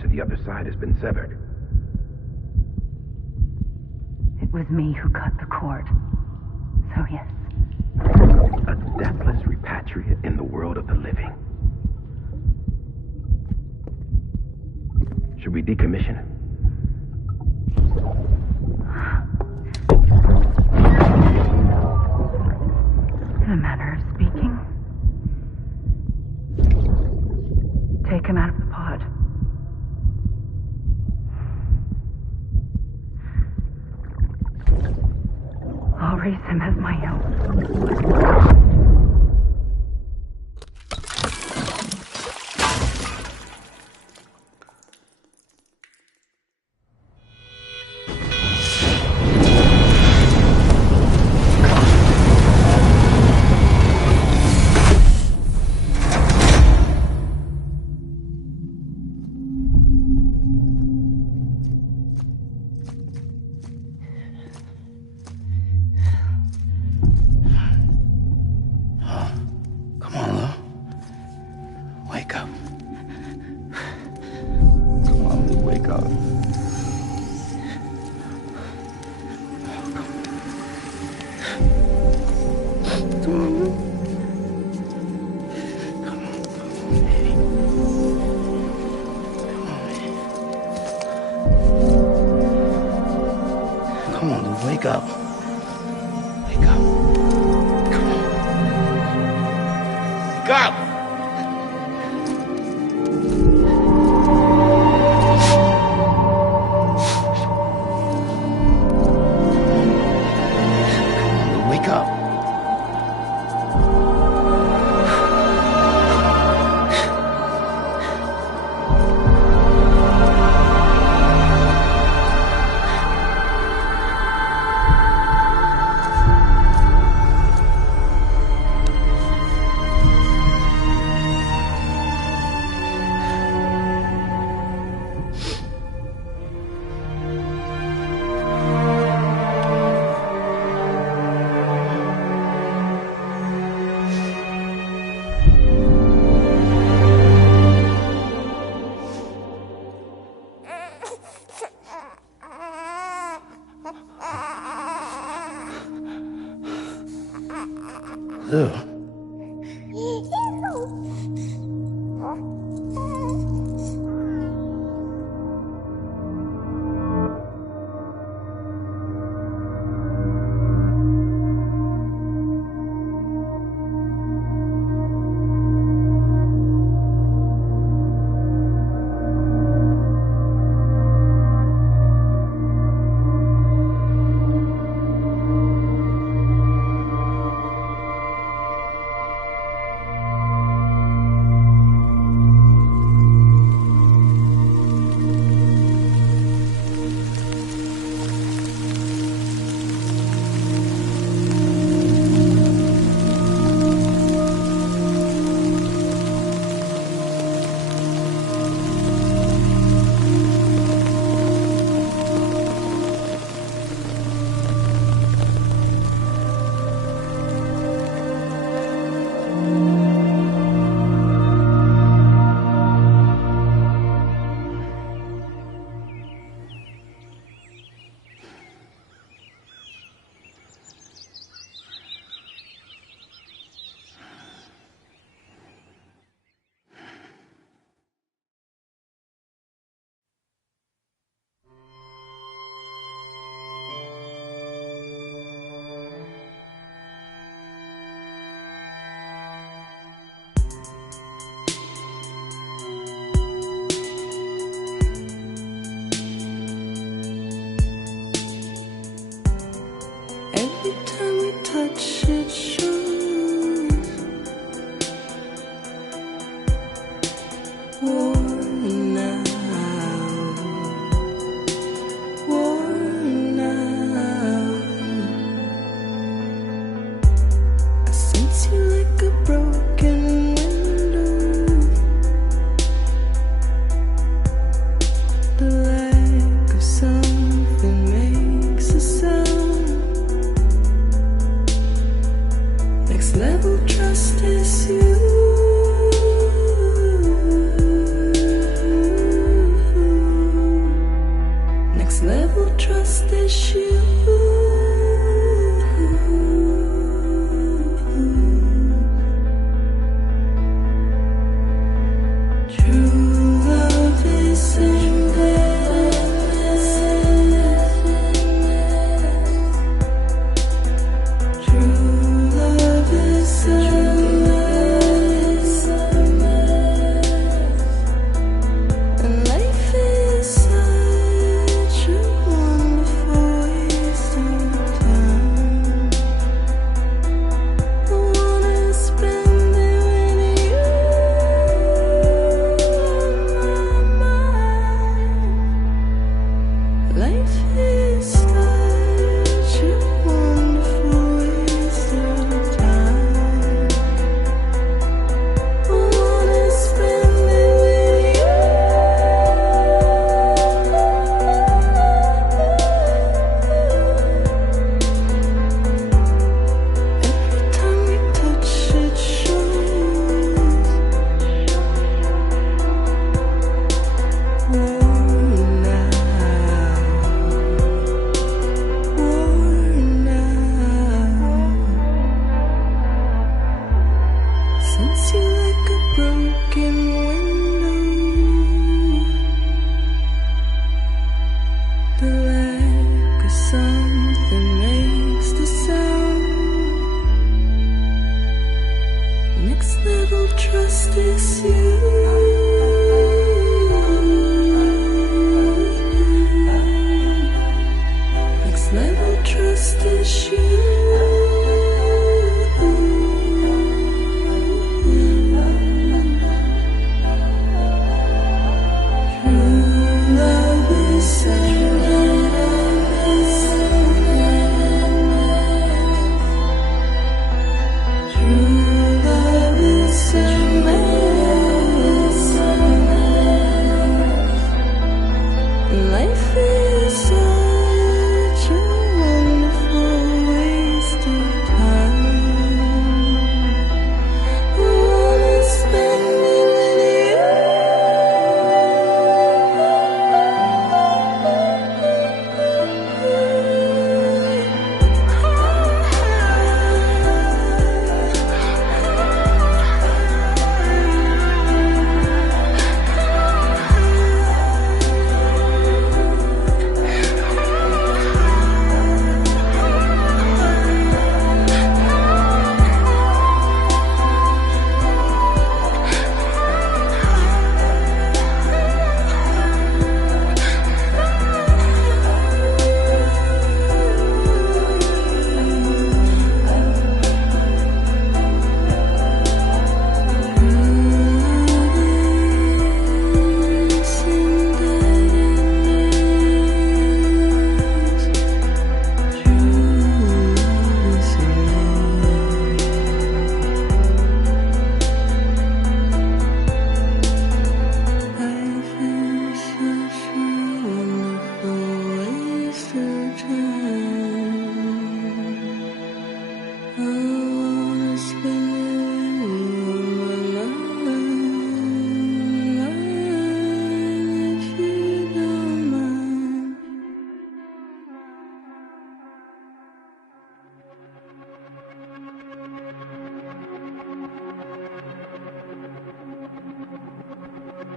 To the other side has been severed. It was me who cut the cord. So yes. A deathless repatriate in the world of the living. Should we decommission? In a manner of speaking. Take him out of the pod. I'll raise him as my own. Wake up. Wake up. Come on. Wake up! Come on, wake up.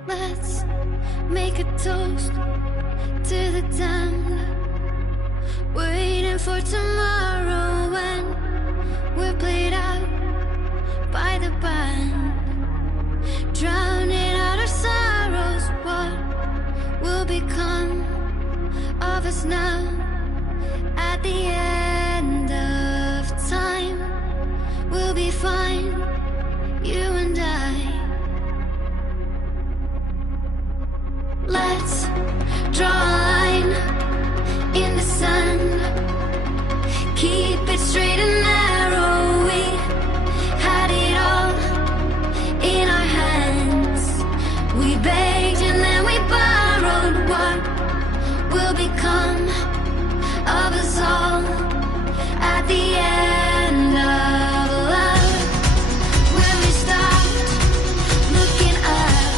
Let's make a toast to the damned, waiting for tomorrow when we're played out by the band, drowning out our sorrows. What will become of us now at the end of time? We'll be fine, you and I. let's draw a line in the sand. Keep it straight and narrow. We had it all in our hands. We begged and then we borrowed. What will become of us all at the end of love? When we stopped looking up,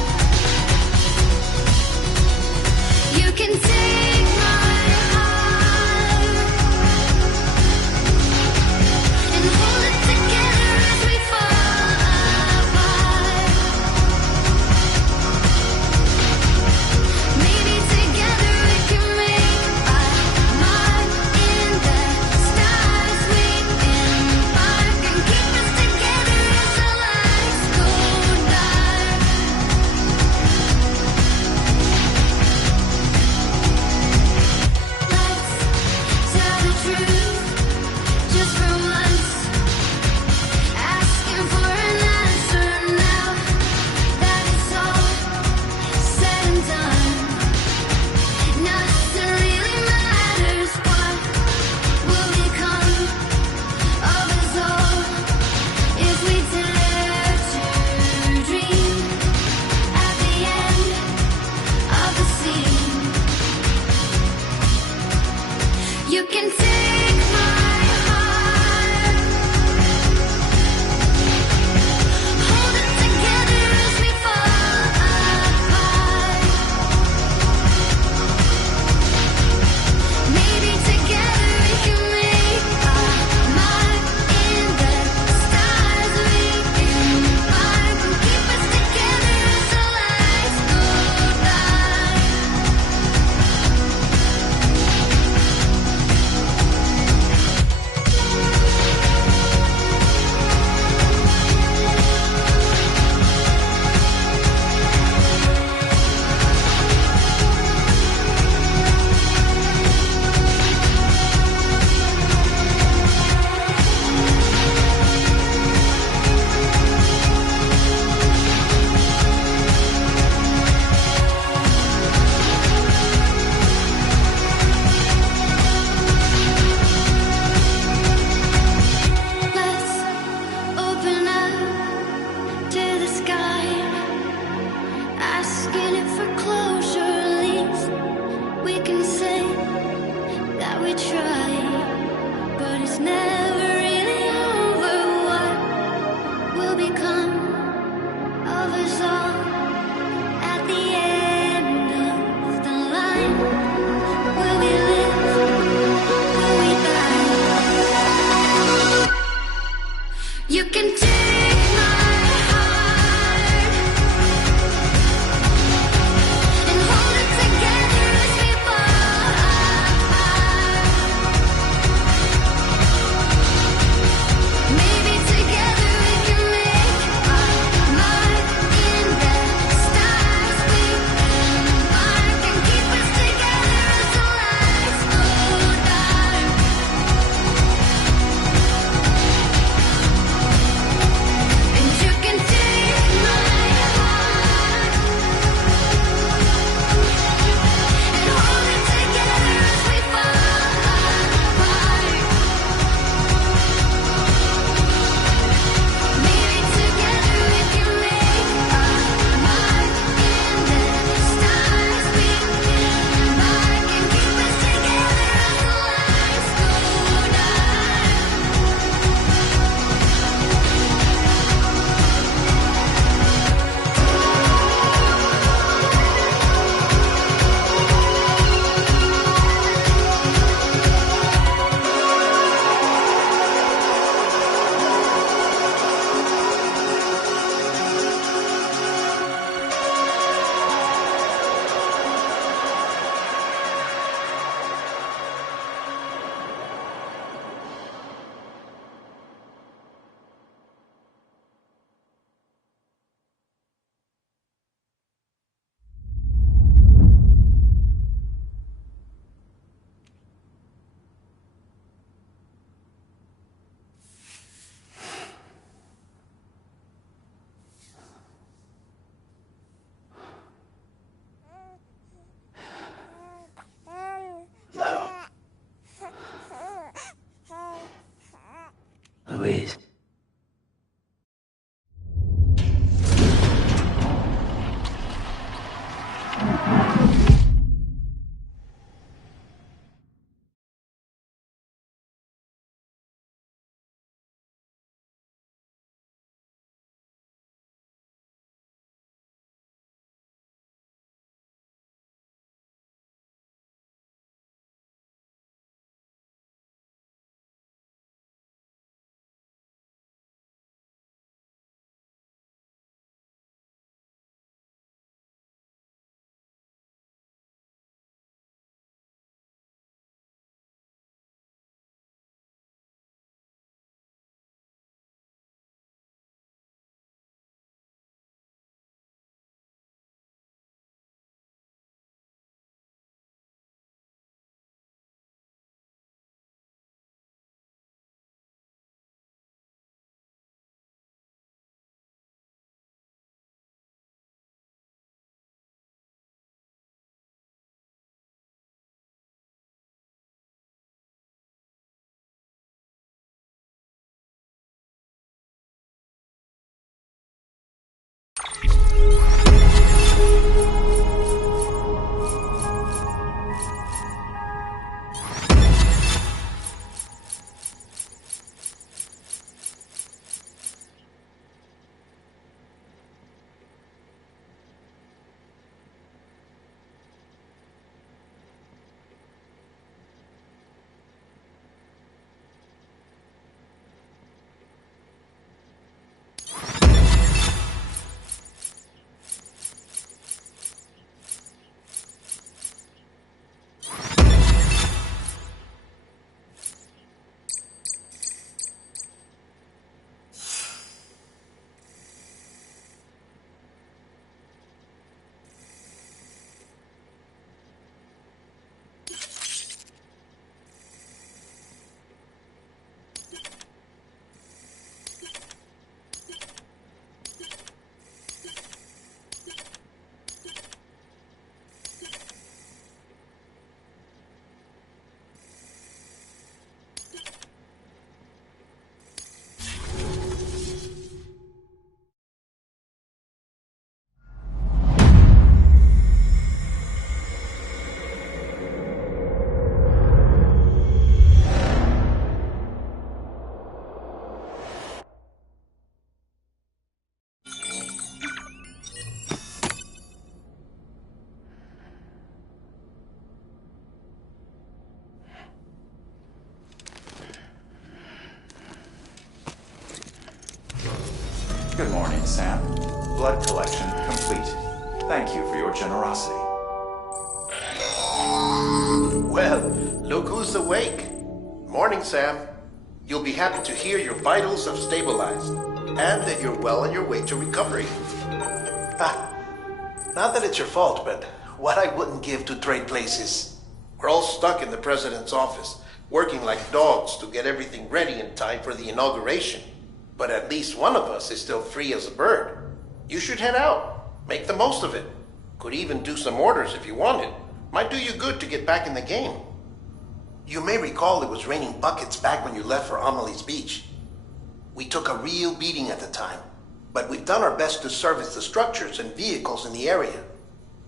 blood collection complete. Thank you for your generosity. Well, look who's awake. Morning, Sam. You'll be happy to hear your vitals have stabilized, and that you're well on your way to recovery. Not that it's your fault, but what I wouldn't give to trade places. We're all stuck in the president's office, working like dogs to get everything ready in time for the inauguration. But at least one of us is still free as a bird. You should head out. Make the most of it. Could even do some orders if you wanted. Might do you good to get back in the game. You may recall it was raining buckets back when you left for Amelie's Beach. We took a real beating at the time, but we've done our best to service the structures and vehicles in the area.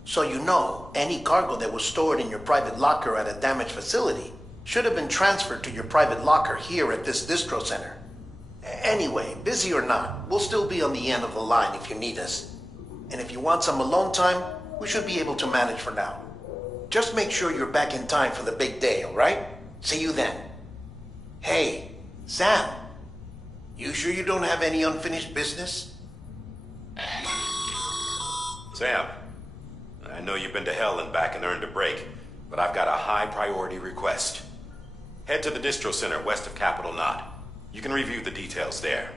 So you know, any cargo that was stored in your private locker at a damaged facility should have been transferred to your private locker here at this distro center. Anyway, busy or not, we'll still be on the end of the line if you need us. And if you want some alone time, we should be able to manage for now. Just make sure you're back in time for the big day, alright? See you then. Hey, Sam. You sure you don't have any unfinished business? Sam, I know you've been to hell and back and earned a break, but I've got a high priority request. Head to the distro center west of Capitol Knot. You can review the details there.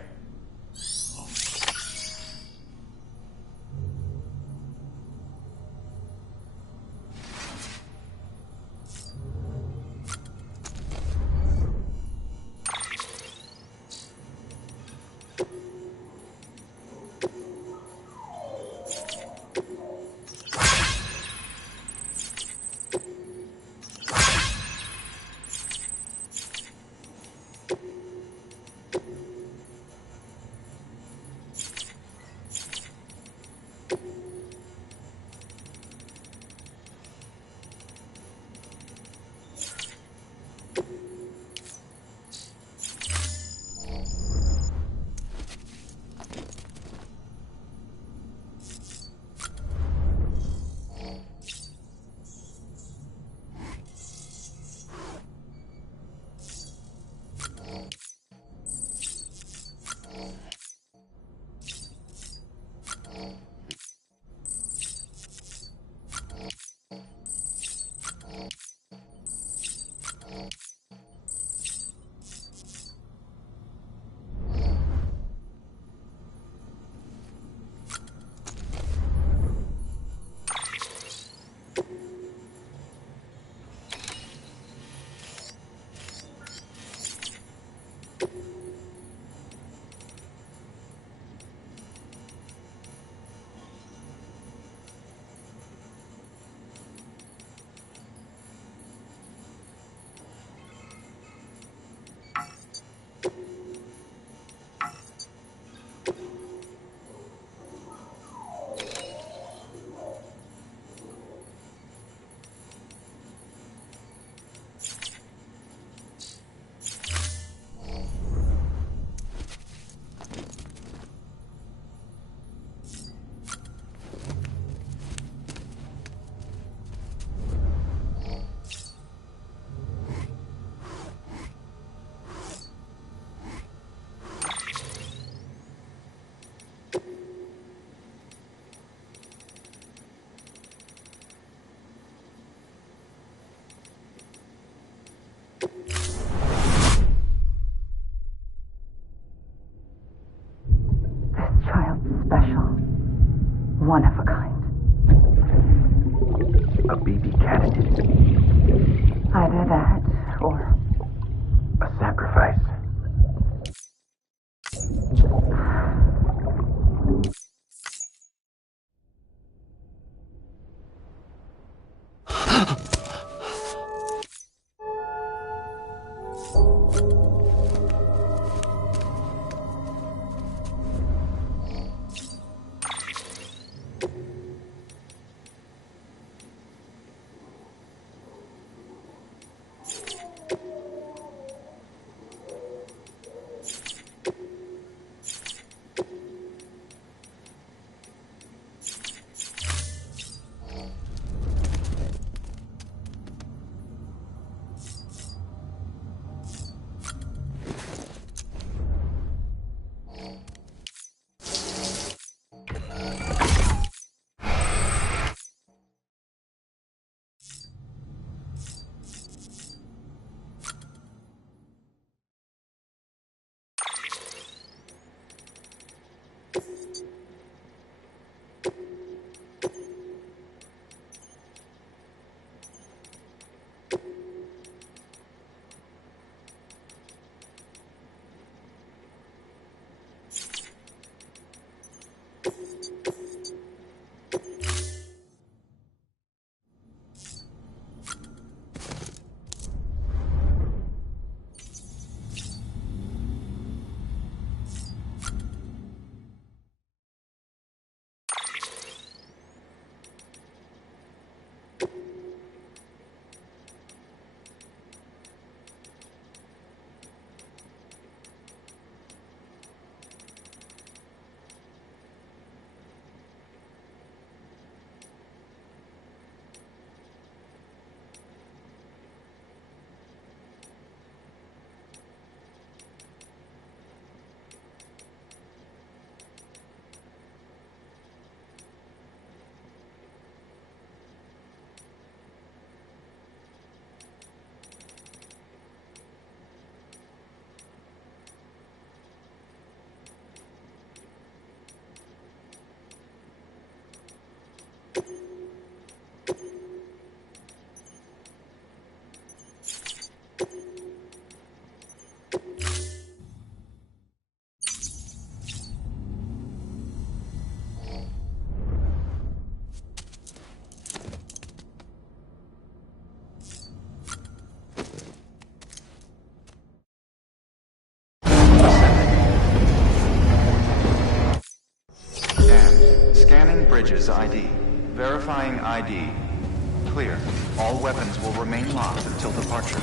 One of a kind. A baby candidate. Either that, or a sacrifice. Scanning bridges ID. Verifying ID. Clear. All weapons will remain locked until departure.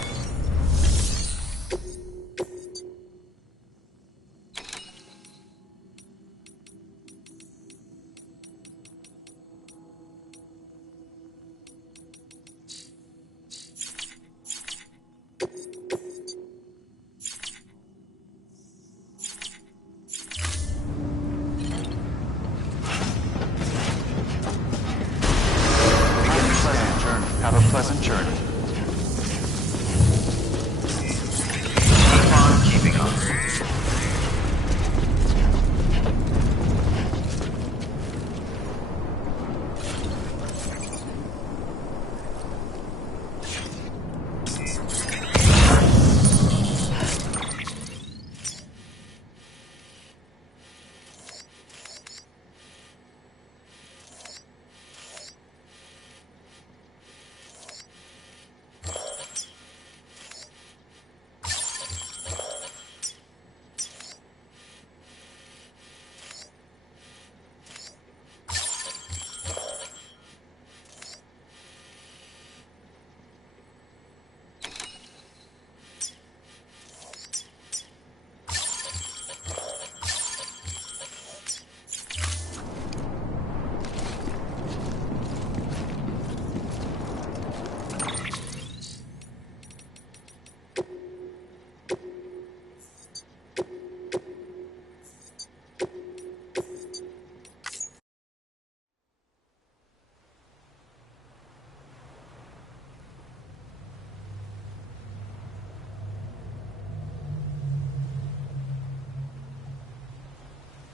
Have a pleasant journey.